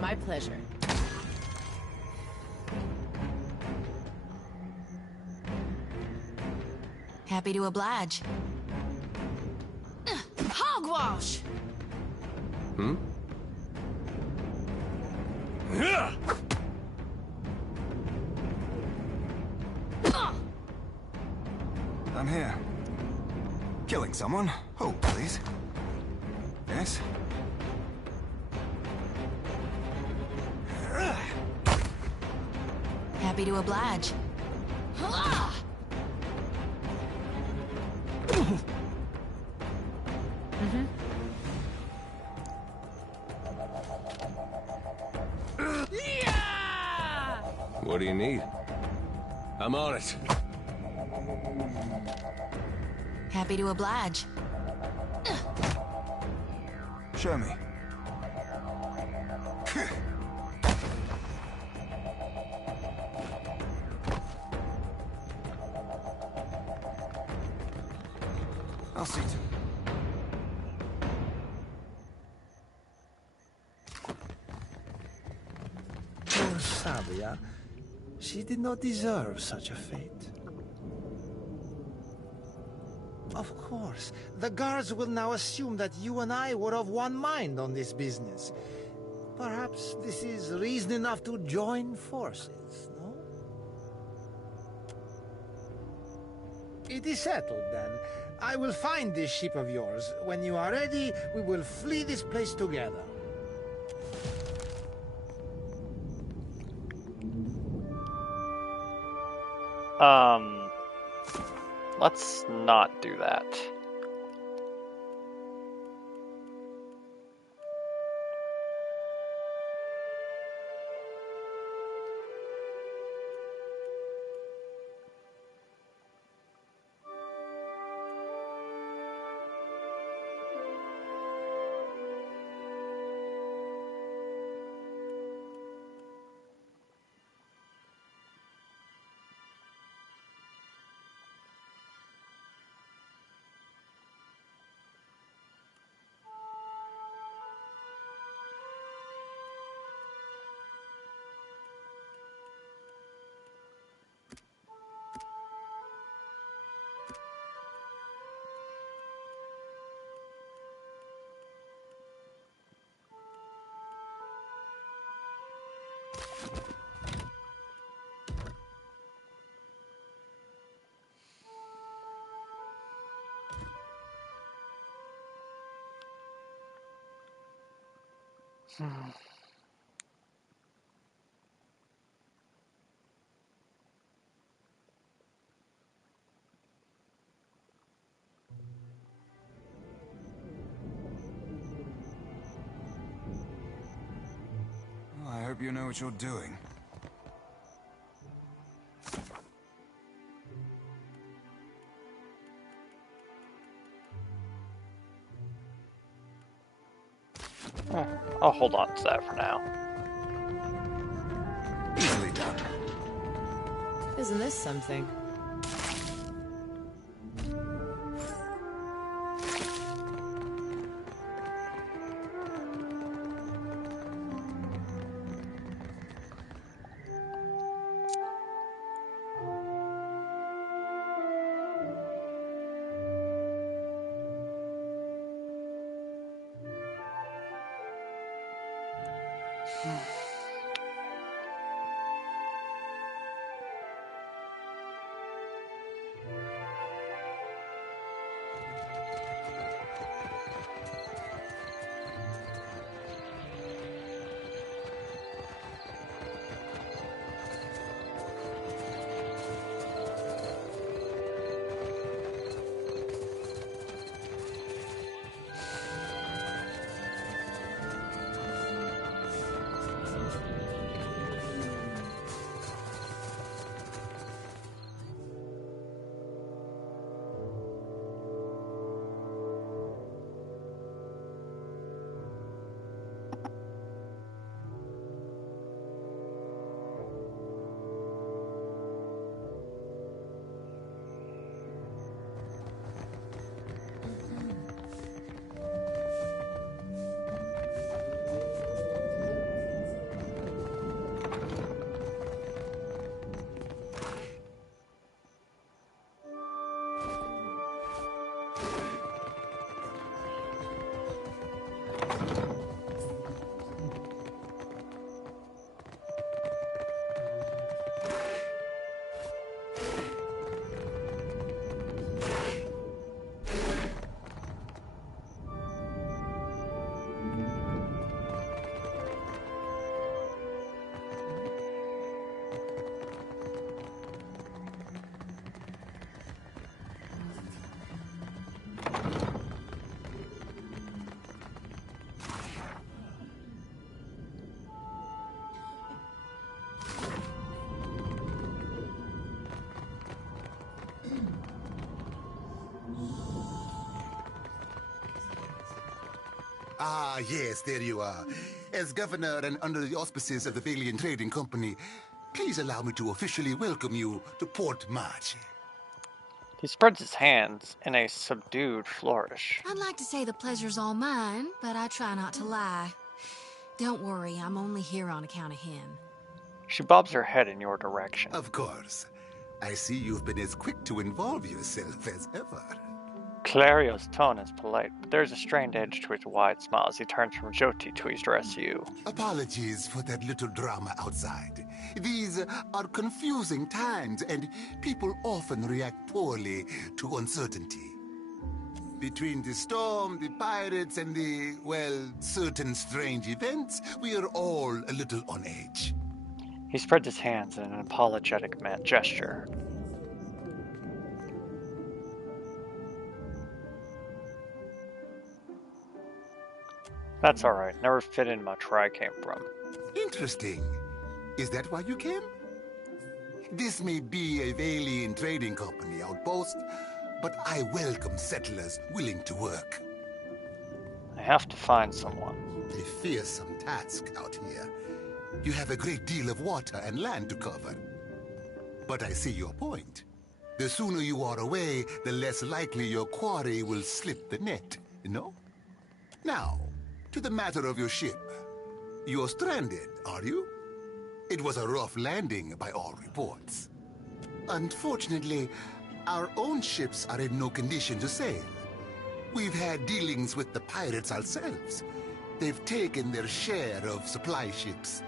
My pleasure. Happy to oblige. Hogwash! Hmm? I'm here. Killing someone? Hold, please. Yes? Happy to oblige. What do you need? I'm on it. Happy to oblige. Show me. I'll see to Poor Sabia. She did not deserve such a fate. Of course, the guards will now assume that you and I were of one mind on this business. Perhaps this is reason enough to join forces, no? It is settled, then. I will find this ship of yours. When you are ready, we will flee this place together. Let's not do that. Well, I hope you know what you're doing. I'll hold on to that for now. Easily done. Isn't this something? Ah, yes, there you are. As governor and under the auspices of the Valian Trading Company, please allow me to officially welcome you to Port March. He spreads his hands in a subdued flourish. I'd like to say the pleasure's all mine, but I try not to lie. Don't worry, I'm only here on account of him. She bobs her head in your direction. Of course. I see you've been as quick to involve yourself as ever. Clario's tone is polite, but there's a strained edge to his wide smile as he turns from Jyoti to address you. Apologies for that little drama outside. These are confusing times, and people often react poorly to uncertainty. Between the storm, the pirates, and the, well, certain strange events, we are all a little on edge. He spreads his hands in an apologetic gesture. That's alright, never fit in much where I came from. Interesting. Is that why you came? This may be a Valian Trading Company outpost, but I welcome settlers willing to work. I have to find someone. A fearsome task out here. You have a great deal of water and land to cover. But I see your point. The sooner you are away, the less likely your quarry will slip the net, no? Now, to the matter of your ship. You're stranded, are you? It was a rough landing by all reports. Unfortunately, our own ships are in no condition to sail. We've had dealings with the pirates ourselves. They've taken their share of supply ships.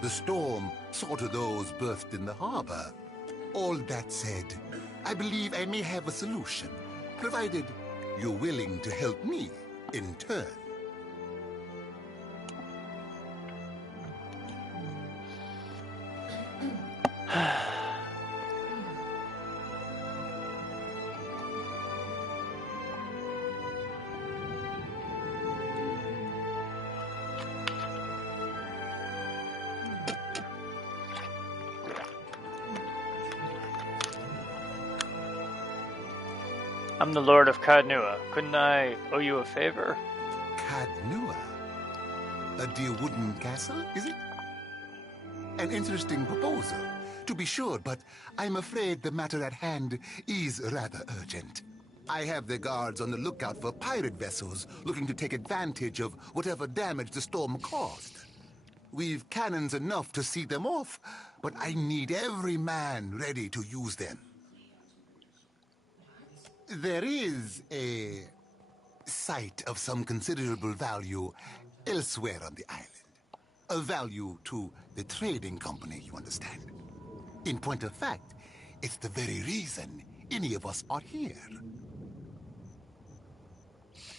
The storm saw to those berthed in the harbor. All that said, I believe I may have a solution, provided you're willing to help me in turn. I'm the Lord of Cadnua. Couldn't I owe you a favor? Cadnua? A dear wooden castle, is it? An interesting proposal, to be sure, but I'm afraid the matter at hand is rather urgent. I have the guards on the lookout for pirate vessels looking to take advantage of whatever damage the storm caused. We've cannons enough to see them off, but I need every man ready to use them. There is a site of some considerable value elsewhere on the island. A value to the trading company, you understand. In point of fact, it's the very reason any of us are here.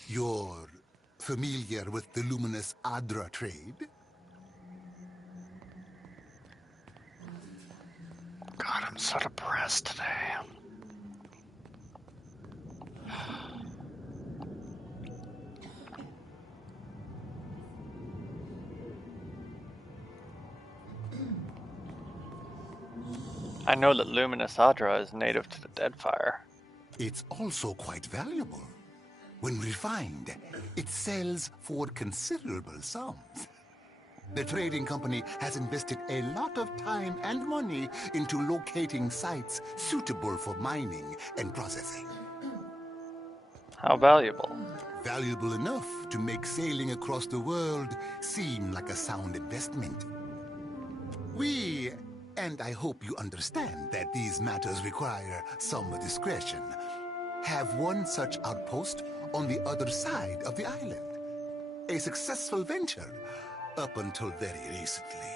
You're familiar with the luminous Adra trade? God, I'm so depressed today. I know that Luminous Adra is native to the Deadfire. It's also quite valuable. When refined, it sells for considerable sums. The trading company has invested a lot of time and money into locating sites suitable for mining and processing. How valuable? Valuable enough to make sailing across the world seem like a sound investment. We, and I hope you understand that these matters require some discretion, have one such outpost on the other side of the island. A successful venture, up until very recently.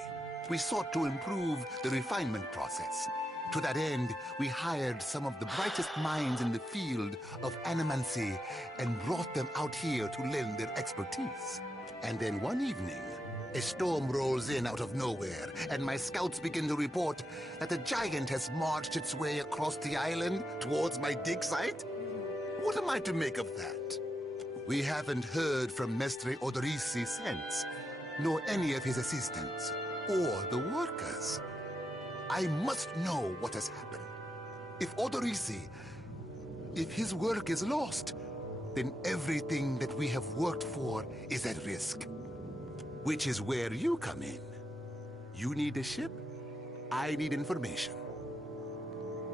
We sought to improve the refinement process. To that end, we hired some of the brightest minds in the field of animancy and brought them out here to lend their expertise. And then one evening, a storm rolls in out of nowhere, and my scouts begin to report that a giant has marched its way across the island towards my dig site. What am I to make of that? We haven't heard from Mestre Odorisi since, nor any of his assistants, or the workers. I must know what has happened. If Odorisi, if his work is lost, then everything that we have worked for is at risk. Which is where you come in. You need a ship, I need information.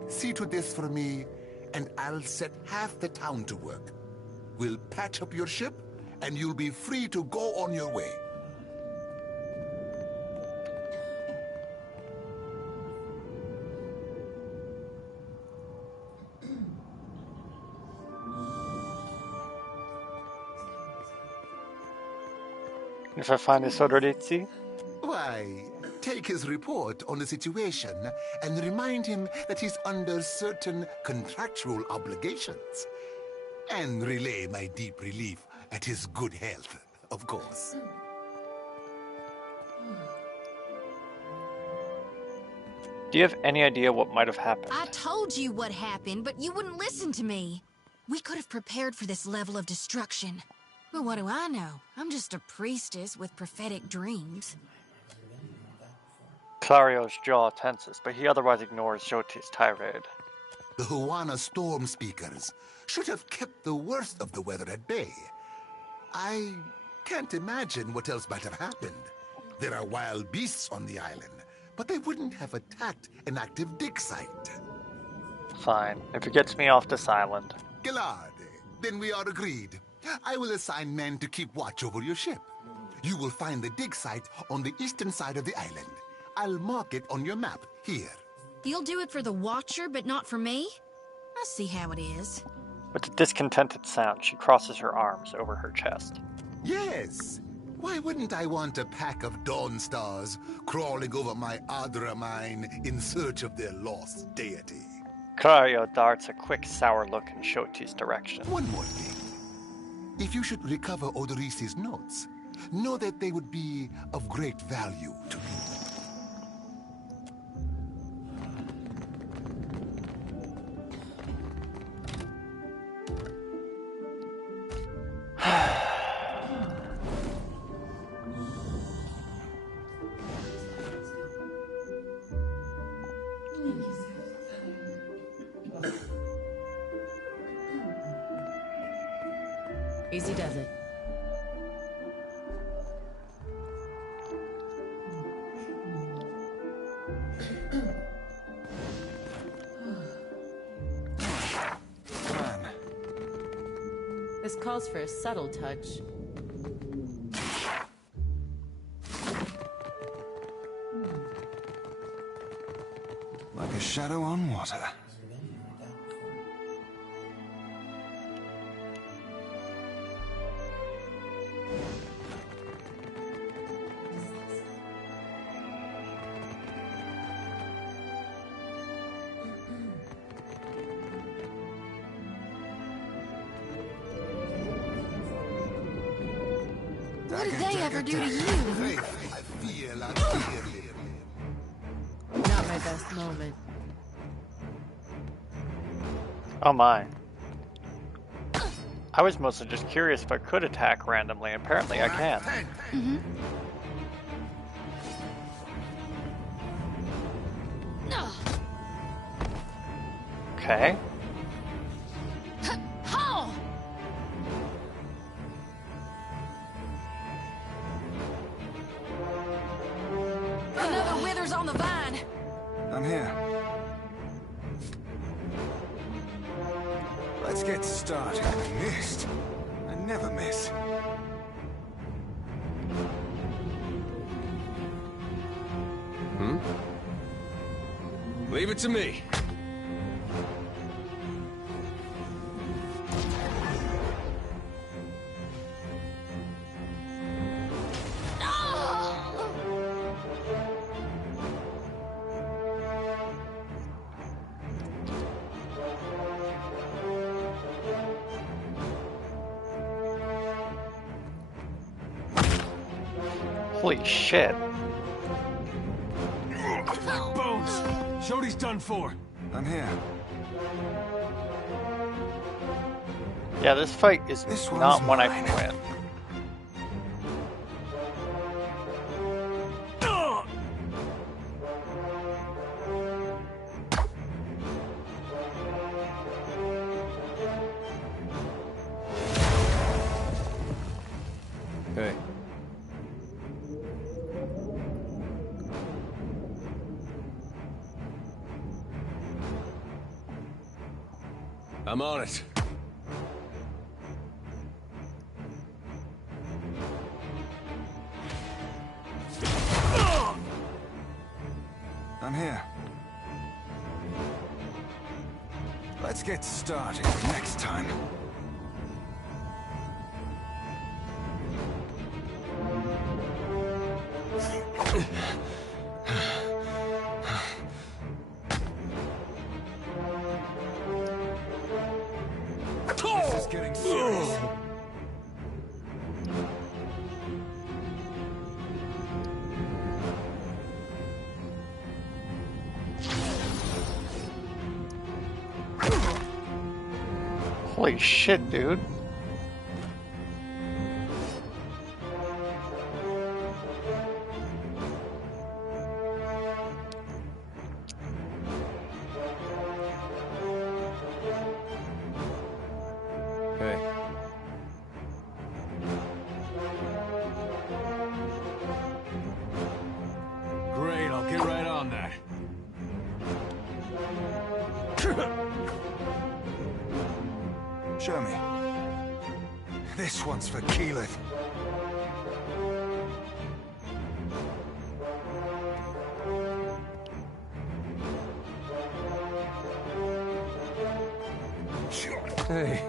See to this for me, and I'll set half the town to work. We'll patch up your ship, and you'll be free to go on your way. If I find this Odorizzi? Why, take his report on the situation and remind him that he's under certain contractual obligations. And relay my deep relief at his good health, of course. Do you have any idea what might have happened? I told you what happened, but you wouldn't listen to me. We could have prepared for this level of destruction. But what do I know? I'm just a priestess with prophetic dreams. Clario's jaw tenses, but he otherwise ignores Joti's tirade. The Huana storm speakers should have kept the worst of the weather at bay. I can't imagine what else might have happened. There are wild beasts on the island, but they wouldn't have attacked an active dig site. Fine, if it gets me off this island. Gilard, then we are agreed. I will assign men to keep watch over your ship. You will find the dig site on the eastern side of the island. I'll mark it on your map, here. You'll do it for the Watcher, but not for me? I see how it is. With a discontented sound, she crosses her arms over her chest. Yes. Why wouldn't I want a pack of Dawn Stars crawling over my Adra mine in search of their lost deity? Clario darts a quick, sour look in Shoti's direction. One more thing. If you should recover Odorisi's notes, know that they would be of great value to me. Easy does it. This calls for a subtle touch. Like a shadow on water. What did they ever do to you? Not my best moment. Oh my. I was mostly just curious if I could attack randomly. Apparently I can. Mm-hmm. Okay. Another withers on the vine. I'm here. Let's get started. I missed. I never miss. Leave it to me. Holy shit. Bones! Shoti's done for. I'm here. Yeah, this fight is not one I can win. I'm on it. I'm here. Let's get started next time. This is getting serious. Holy shit, dude. Hey. Great, I'll get right on that. Show me. This one's for Keyleth. Hey,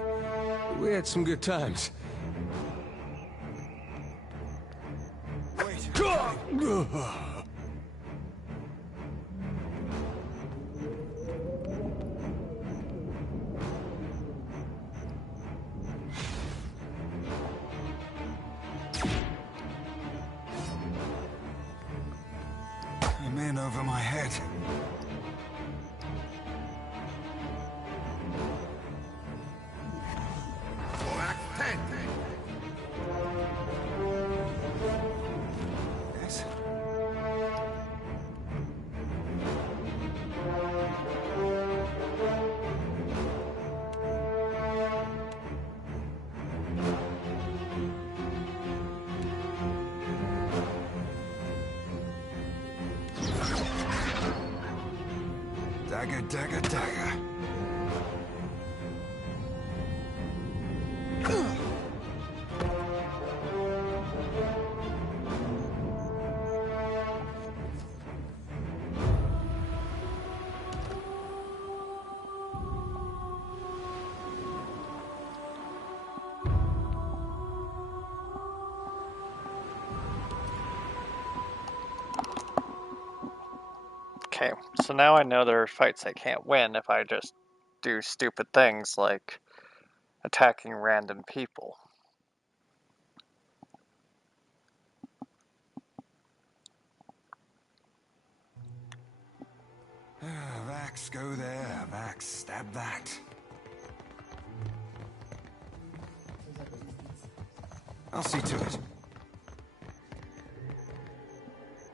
we had some good times. Wait. I'm in over my head. Yes? Dagger, dagger, dagger. Okay, so now I know there are fights I can't win if I just do stupid things like attacking random people. Vax, go there. Vax, stab that. I'll see to it.